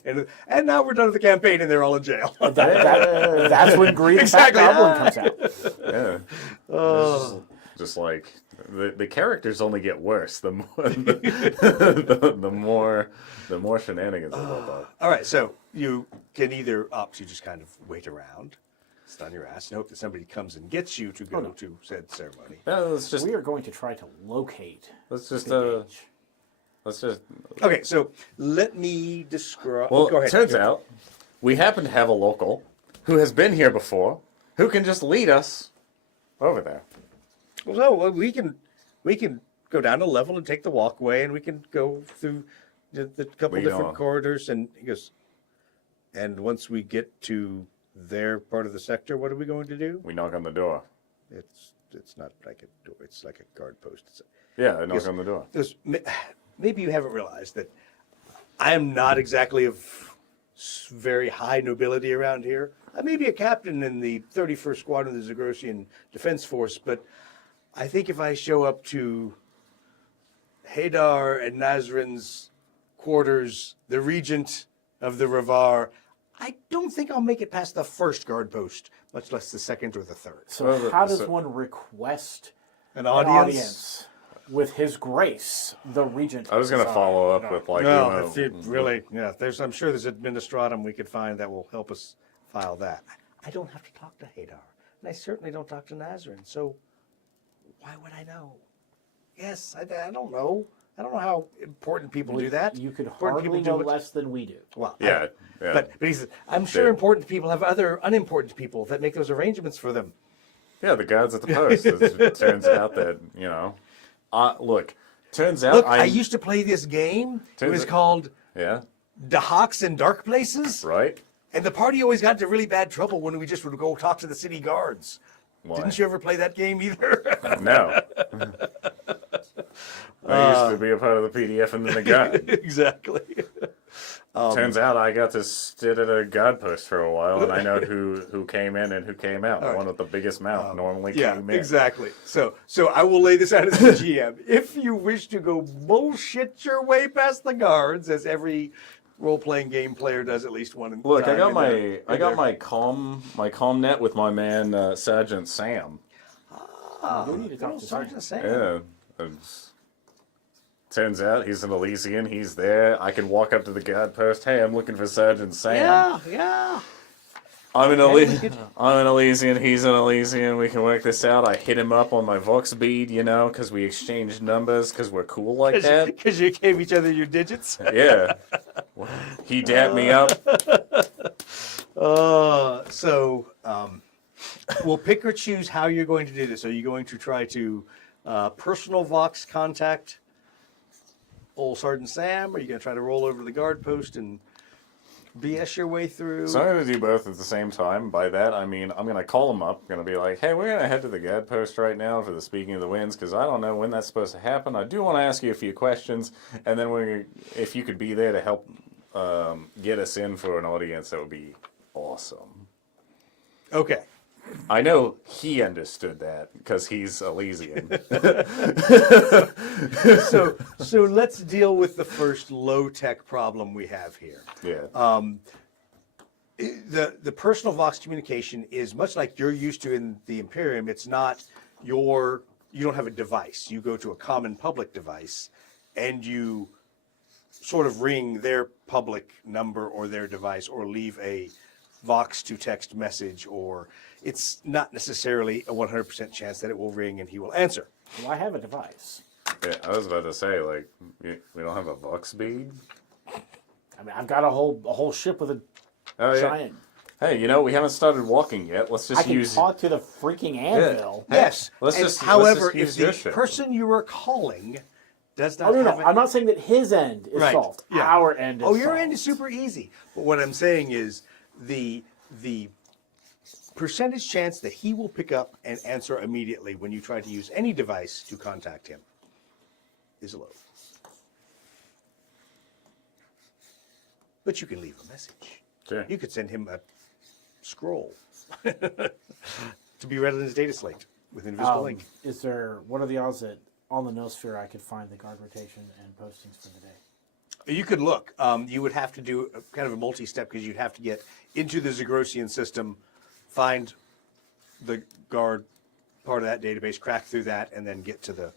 And now we're done with the campaign, and they're all in jail. That's when Green Exactly. Goblin comes out. yeah. Just like the characters only get worse the more the more shenanigans they pop up. All right, so you can either opt to just kind of wait around, sit on your ass and hope that somebody comes and gets you to go to said ceremony. Let's just We are going to try to locate. let's just the gauge. let's just. Okay, so let me describe. Well, go ahead. it turns out we happen to have a local who has been here before, who can just lead us over there. Well, we can go down a level and take the walkway, and we can go through the couple We different know. corridors. And he goes, and once we get to their part of the sector, what are we going to do? We knock on the door. It's not like a door. It's like a guard post. Yeah, I knock Yes. on the door. Maybe you haven't realized that I am not exactly of very high nobility around here. I may be a captain in the 31st Squadron of the Zagrosian Defense Force, but I think if I show up to Hadar and Nazrin's quarters, the regent of the Ravar, I don't think I'll make it past the first guard post, much less the second or the third. So Well, how does so- one request An an audience with His Grace, the Regent? I was going to Czar? follow up with like, Well, you know, if it really, yeah, I'm sure there's administratum we could find that will help us file that. I don't have to talk to Hadar, and I certainly don't talk to Nazrin, so why would I know? Yes, I don't know. I don't know how important people do that. You could Important hardly people know do it. less than we do. Well, yeah, yeah. but he says, I'm sure They- important people have other unimportant people that make those arrangements for them. Yeah, the guards at the post. It turns out that, you know, look, turns out Look, I used to play this game. It Turns was out- called yeah, The Hawks in Dark Places. right? And the party always got into really bad trouble when we just would go talk to the city guards. Why? Didn't you ever play that game either? No. I used to be a part of the PDF and then the guard. Exactly. Turns out I got to sit at a guard post for a while, and I know who came in and who came out. The one with the biggest mouth normally Yeah, came in. exactly. So I will lay this out as the GM. If you wish to go bullshit your way past the guards, as every role-playing game player does at least one. Look, I time got in my their- I got my comm net with my man Sergeant Sam. We need to talk to Sergeant Sam. Yeah. it's- Turns out he's an Elysian. He's there. I can walk up to the guard post. Hey, I'm looking for Sergeant Sam. Yeah. I'm an we could- I'm an Elysian. He's an Elysian. We can work this out. I hit him up on my Vox bead, you know, because we exchanged numbers because we're cool like that. Because you gave each other your digits. Yeah. He dapped me up. We'll pick or choose how you're going to do this. Are you going to try to personal Vox contact old Sergeant Sam? Or are you going to try to roll over to the guard post and BS your way through? So I'm going to do both at the same time. By that, I mean, I'm going to call him up. I'm going to be like, hey, we're going to head to the guard post right now for the Speaking of the Winds, because I don't know when that's supposed to happen. I do want to ask you a few questions, and then if you could be there to help get us in for an audience, that would be awesome. Okay. I know he understood that, because he's Elysian. So let's deal with the first low-tech problem we have here. Yeah. The personal Vox communication is much like you're used to in the Imperium. It's not you don't have a device. You go to a common public device and you sort of ring their public number or their device or leave a Vox to text message, or it's not necessarily a 100% chance that it will ring and he will answer. Well, I have a device. Yeah, I was about to say, like, we don't have a Vox bead? I mean, I've got a whole ship with a Oh, yeah. giant. Hey, you know, we haven't started walking yet. Let's I just can use... talk to the freaking anvil. Yes. let's and just- however, let's just use if your the ship. person you are calling does Oh, not no, have no. I'm not saying that his end is Right. solved. Yeah. Our end is Oh, your solved. end is super easy. But what I'm saying is the percentage chance that he will pick up and answer immediately when you try to use any device to contact him is low. But you can leave a message. Sure. You could send him a scroll to be read in his data slate with invisible link. What are the odds that on the Noosphere I could find the guard rotation and postings for the day? You could look. You would have to do kind of a multi-step because you'd have to get into the Zagrosian system, find the guard part of that database, crack through that, and then get to the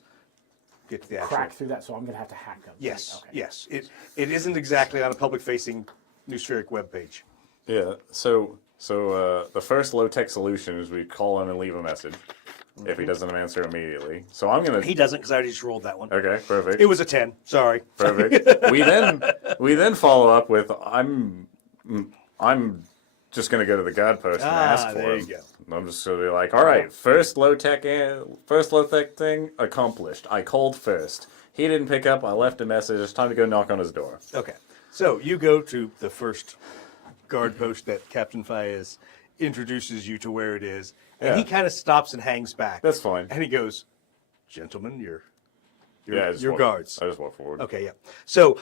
actual. Crack through that, so I'm going to have to hack them. Yes, Okay. yes. It isn't exactly on a public-facing Noospheric webpage. Yeah, so So the first low-tech solution is we call him and leave a message if he doesn't answer immediately. So I'm gonna. He doesn't because I already just rolled that one. Okay, perfect. It was a 10. Sorry. Perfect. we then follow up with I'm just gonna go to the guard post and ask for there him. you go. And I'm just gonna be like, all right, first low tech thing accomplished. I called first. He didn't pick up. I left a message. It's time to go knock on his door. Okay. So you go to the first guard post that Captain Faez introduces you to where it is, and he Yeah. kind of stops and hangs back. That's fine. And he goes, "Gentlemen, I just your walk- guards." I just walk forward. Okay, yeah. So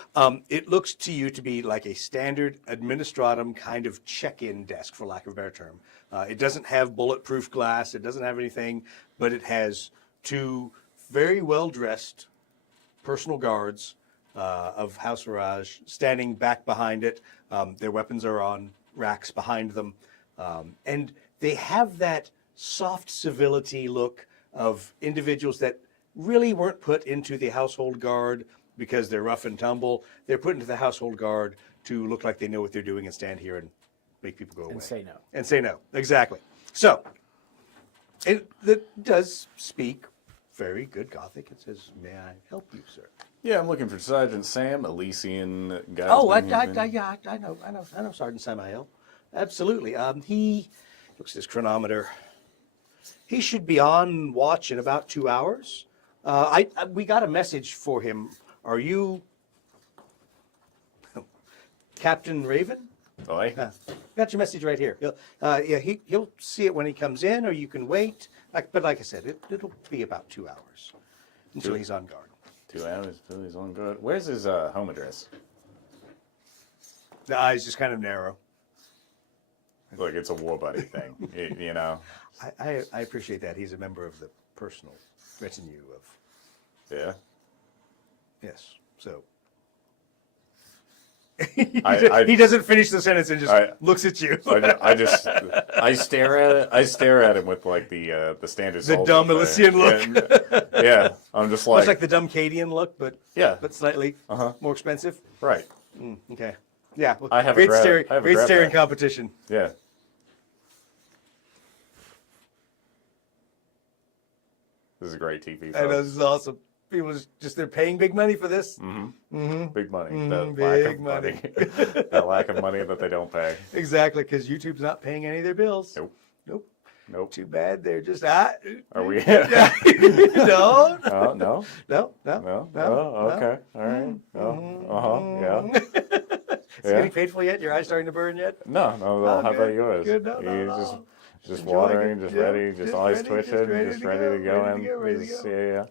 it looks to you to be like a standard administratum kind of check-in desk, for lack of a better term. It doesn't have bulletproof glass. It doesn't have anything, but it has two very well-dressed personal guards of House Mirage standing back behind it. Their weapons are on racks behind them. And they have that soft civility look of individuals that really weren't put into the household guard because they're rough and tumble. They're put into the household guard to look like they know what they're doing and stand here and make people go away. And say no. And say no. Exactly. So, it does speak very good Gothic. It says, "May I help you, sir?" Yeah, I'm looking for Sergeant Sam, Elysian guy. Oh, I know Sergeant Samael. Absolutely. He looks at his chronometer. He should be on watch in about 2 hours. We got a message for him. Are you Captain Raven? Oi. Got your message right here. He'll see it when he comes in, or you can wait. But like I said, it'll be about 2 hours until he's on guard. 2 hours till he's on guard. Where's his home address? The eyes just kind of narrow. Look, it's a war buddy thing. you know. I appreciate that. He's a member of the personal retinue of. Yeah. Yes. So. I- he doesn't finish the sentence and just looks at you. I stare at it. I stare at him with like the standard. The soldier dumb thing. Elysian look. Yeah, I'm just Much like, like the dumb Cadian look, but yeah, slightly more expensive. right. Okay. Yeah. I have a great grab- staring, I have a great grab staring bag. competition. Yeah. This is a great TV. I know, folks. this is awesome. People they're paying big money for this. Big money. That lack big of money. money. That lack of money that they don't pay. Exactly, because YouTube's not paying any of their bills. Nope. Nope. Nope. Too bad. They're just Are we? Yeah. No. Oh, no. No. No. Oh, okay. All right. Oh, yeah. It's getting painful yet? Your eyes starting to burn yet? No. How good, about yours? good. No, You no. just Enjoying watering, it. just Yeah, ready, just eyes ready, twitching, just ready to go ready in. to go, ready to Just- go. Yeah.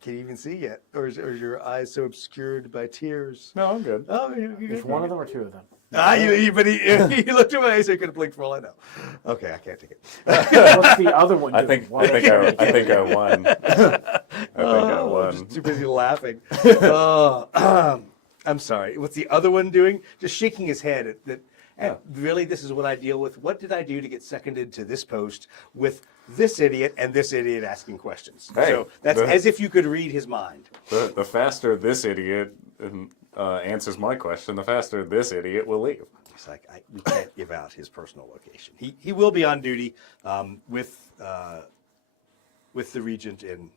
Can you even see yet? Or is your eyes so obscured by tears? No, I'm good. Oh, you're If good. one of them or two of them. But he looked at my eyes, so he could have blinked for all I know. Okay, I can't take it. What's the other one I doing? think Why I think don't I, you I think I won. I think I I'm won. just too busy laughing. I'm sorry. What's the other one doing? Just shaking his head. Really, this is what I deal with. What did I do to get seconded to this post with this idiot and this idiot asking questions? Hey, So that's as if you could read his mind. The faster this idiot answers my question, the faster this idiot will leave. It's like we can't give out his personal location. He will be on duty with the Regent in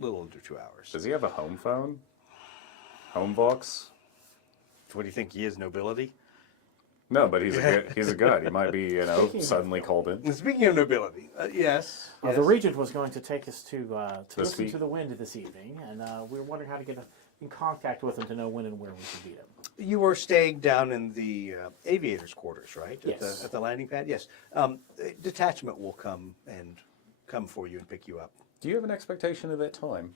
a little under 2 hours. Does he have a home phone? Home box? What do you think? He is nobility? No, but he's a god. He might be, suddenly called in. And speaking of nobility, yes. The Regent was going to take us to listen speak. to the wind this evening, and we were wondering how to get in contact with him to know when and where we could beat him. You were staying down in the aviators' quarters, right? Yes. At the landing pad? Yes. Detachment will come for you and pick you up. Do you have an expectation of that time?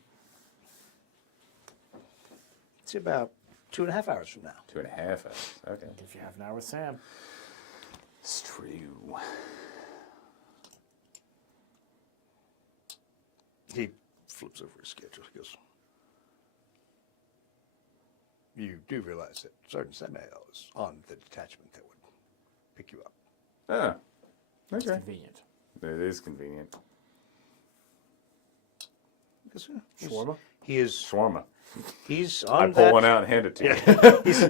It's about 2.5 hours from now. 2.5 hours. Okay. If you have an hour with Sam. It's true. He flips over his schedule. He goes, "You do realize that Sergeant Samael is on the detachment that would pick you up." Ah. It's Okay. convenient. It is convenient. He goes, "Yeah, Shawarma? He is. Shawarma. He's I on pull that. one out and hand it to you. He's,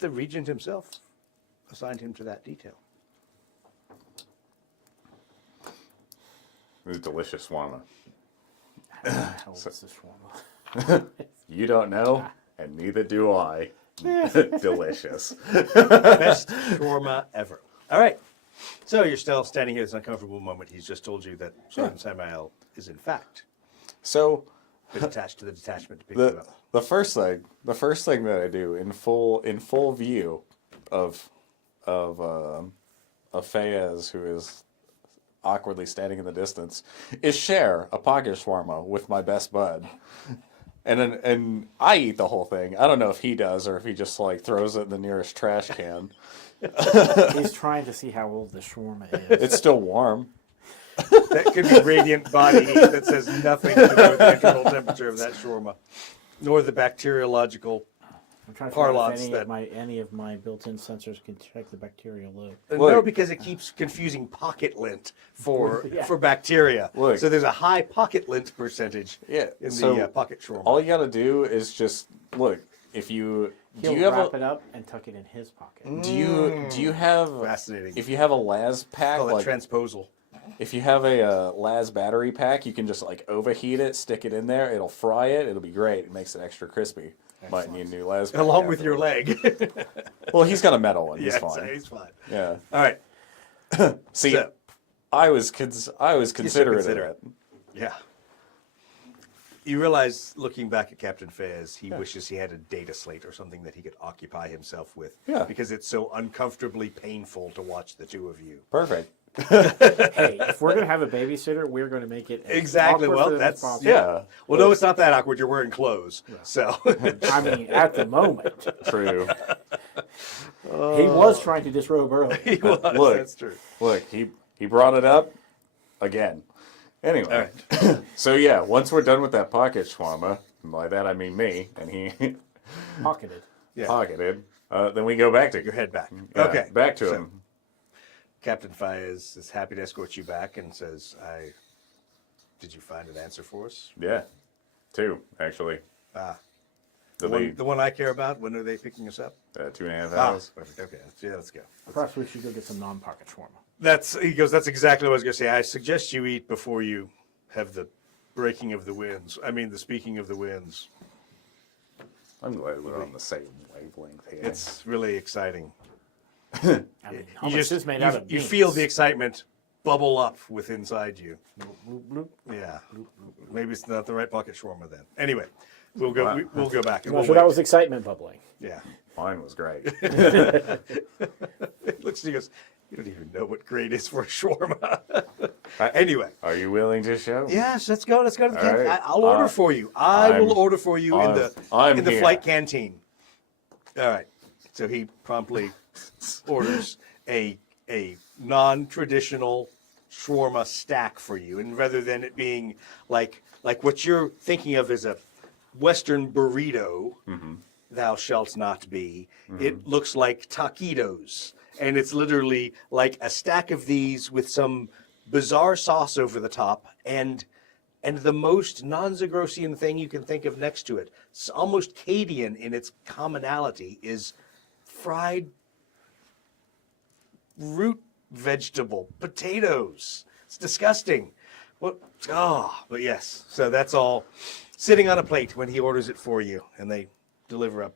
the regent himself assigned him to that detail. It was delicious shawarma. How old is this shawarma? You don't know, and neither do I. Delicious. Best shawarma ever. All right. So you're still standing here. It's an uncomfortable moment. He's just told you that Sergeant Samael is in fact So been attached to the detachment to pick you up. the first thing that I do in full view of Fayez, who is awkwardly standing in the distance, is share a pocket shawarma with my best bud. And I eat the whole thing. I don't know if he does or if he just like throws it in the nearest trash can. He's trying to see how old the shawarma is. It's still warm. That could be radiant body heat. That says nothing to do with the internal temperature of that shawarma, nor the bacteriological. I'm trying to figure out parlance if that- any of my built-in sensors can check the bacterial load. No, Look. because it keeps confusing pocket lint for Yeah. for bacteria. Look. So there's a high pocket lint percentage Yeah. in So the pocket shawarma. all you gotta do is just look. If you He'll do you have wrap a it up and tuck it in his pocket. do you have Fascinating. if you have a las pack Call it like transposal. if you have a las battery pack, you can just like overheat it, stick it in there. It'll fry it. It'll be great. It makes it extra crispy. Might need a new las pack Along with your afterwards. leg. Well, he's got a metal one. He's Yes, fine. he's fine. Yeah. All right. See, So- I was considerate of considerate. it. Yeah. You realize, looking back at Captain Fayez, he wishes he had a data slate or something that he could occupy himself with. Yeah. Because it's so uncomfortably painful to watch the two of you. Perfect. Hey, if we're going to have a babysitter, we're going to make it as Exactly. awkward Well, for them as that's possible. Yeah. Well, no, it's not that awkward. You're wearing clothes. So I mean, at the moment, True. he was trying to disrobe earlier. he was. Look. That's true. Look, he brought it up again. Anyway, All so yeah, once we're done with that pocket shawarma, and by that I mean me, and he Pocketed. Yeah. pocketed, then we go back to Your head back. yeah, Okay. back to So, him. Captain Fayez is happy to escort you back and says, did you find an answer for us? Yeah, two actually. Ah. The The lead, one I care about, when are they picking us up? 2.5 Ah, hours. perfect. Okay, yeah, let's go. Perhaps we should go get some non-pocket shawarma. He goes, that's exactly what I was going to say. I suggest you eat before you have the breaking of the winds. I mean, the speaking of the winds. I'm glad we're on the same wavelength here. It's really exciting. I mean, You hummus is made out of you beans. feel the excitement bubble up with inside you. Bloop, bloop. Yeah. Maybe it's not the right pocket shawarma then. Anyway, we'll go back. And Well, we'll so that wait. was excitement bubbling. Yeah. Mine was great. He looks and he goes, you don't even know what great is for a shawarma. I- Anyway. Are you willing to show? Yes, let's go. Let's go to the All canteen. right. I'll order for you. I will order for you in I'm the here. flight canteen. All right. So he promptly orders a non-traditional shawarma stack for you, and rather than it being like what you're thinking of as a Western burrito, thou shalt not be. It looks like taquitos, and it's literally like a stack of these with some bizarre sauce over the top, and the most non-Zagrosian thing you can think of next to it, it's almost Cadian in its commonality, is fried root vegetable potatoes. It's disgusting. What? Oh, but yes. So that's all sitting on a plate when he orders it for you, and they deliver up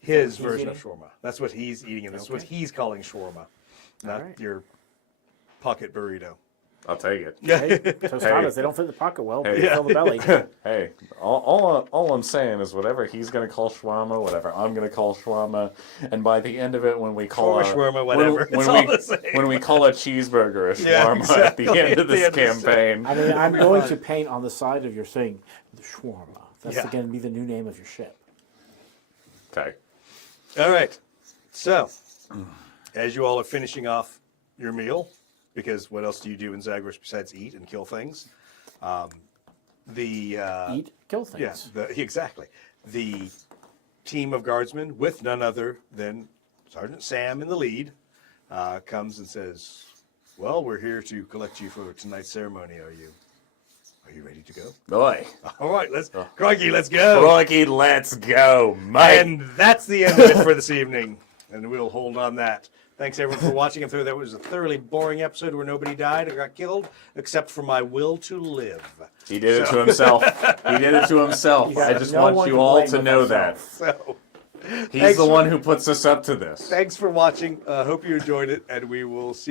his he's version of eating? shawarma. That's what he's eating, and that's what Okay. he's calling shawarma, not right. your pocket burrito. I'll take it. Hey, tostadas, they don't fit in the pocket well, but they fill the belly. Hey, all I'm saying is whatever he's gonna call shawarma, whatever I'm gonna call shawarma, and by the end of it, when we call Shawarma, whatever, it's when all we the same. when we call a cheeseburger a Yeah, shawarma exactly, at the end of at the this end of the campaign. I mean, I'm going to paint on the side of your thing the shawarma. That's Yeah. going to be the new name of your ship. Okay. All right. So, as you all are finishing off your meal, because what else do you do in Zagros besides eat and kill things? Eat, kill things. Yes, exactly. The team of guardsmen, with none other than Sergeant Sam in the lead, comes and says, "Well, we're here to collect you for tonight's ceremony. Are you Are you ready to go? Boy. All right, Crikey, let's go. Crikey, let's go, mate. And that's the end of it for this evening. And we'll hold on that. Thanks, everyone, for watching. I'm sure that was a thoroughly boring episode where nobody died or got killed, except for my will to live. He did it to himself. He did it to himself. I just want you all to know that. So, He's the one who puts us up to this. thanks for watching. Hope you enjoyed it, and we will see you.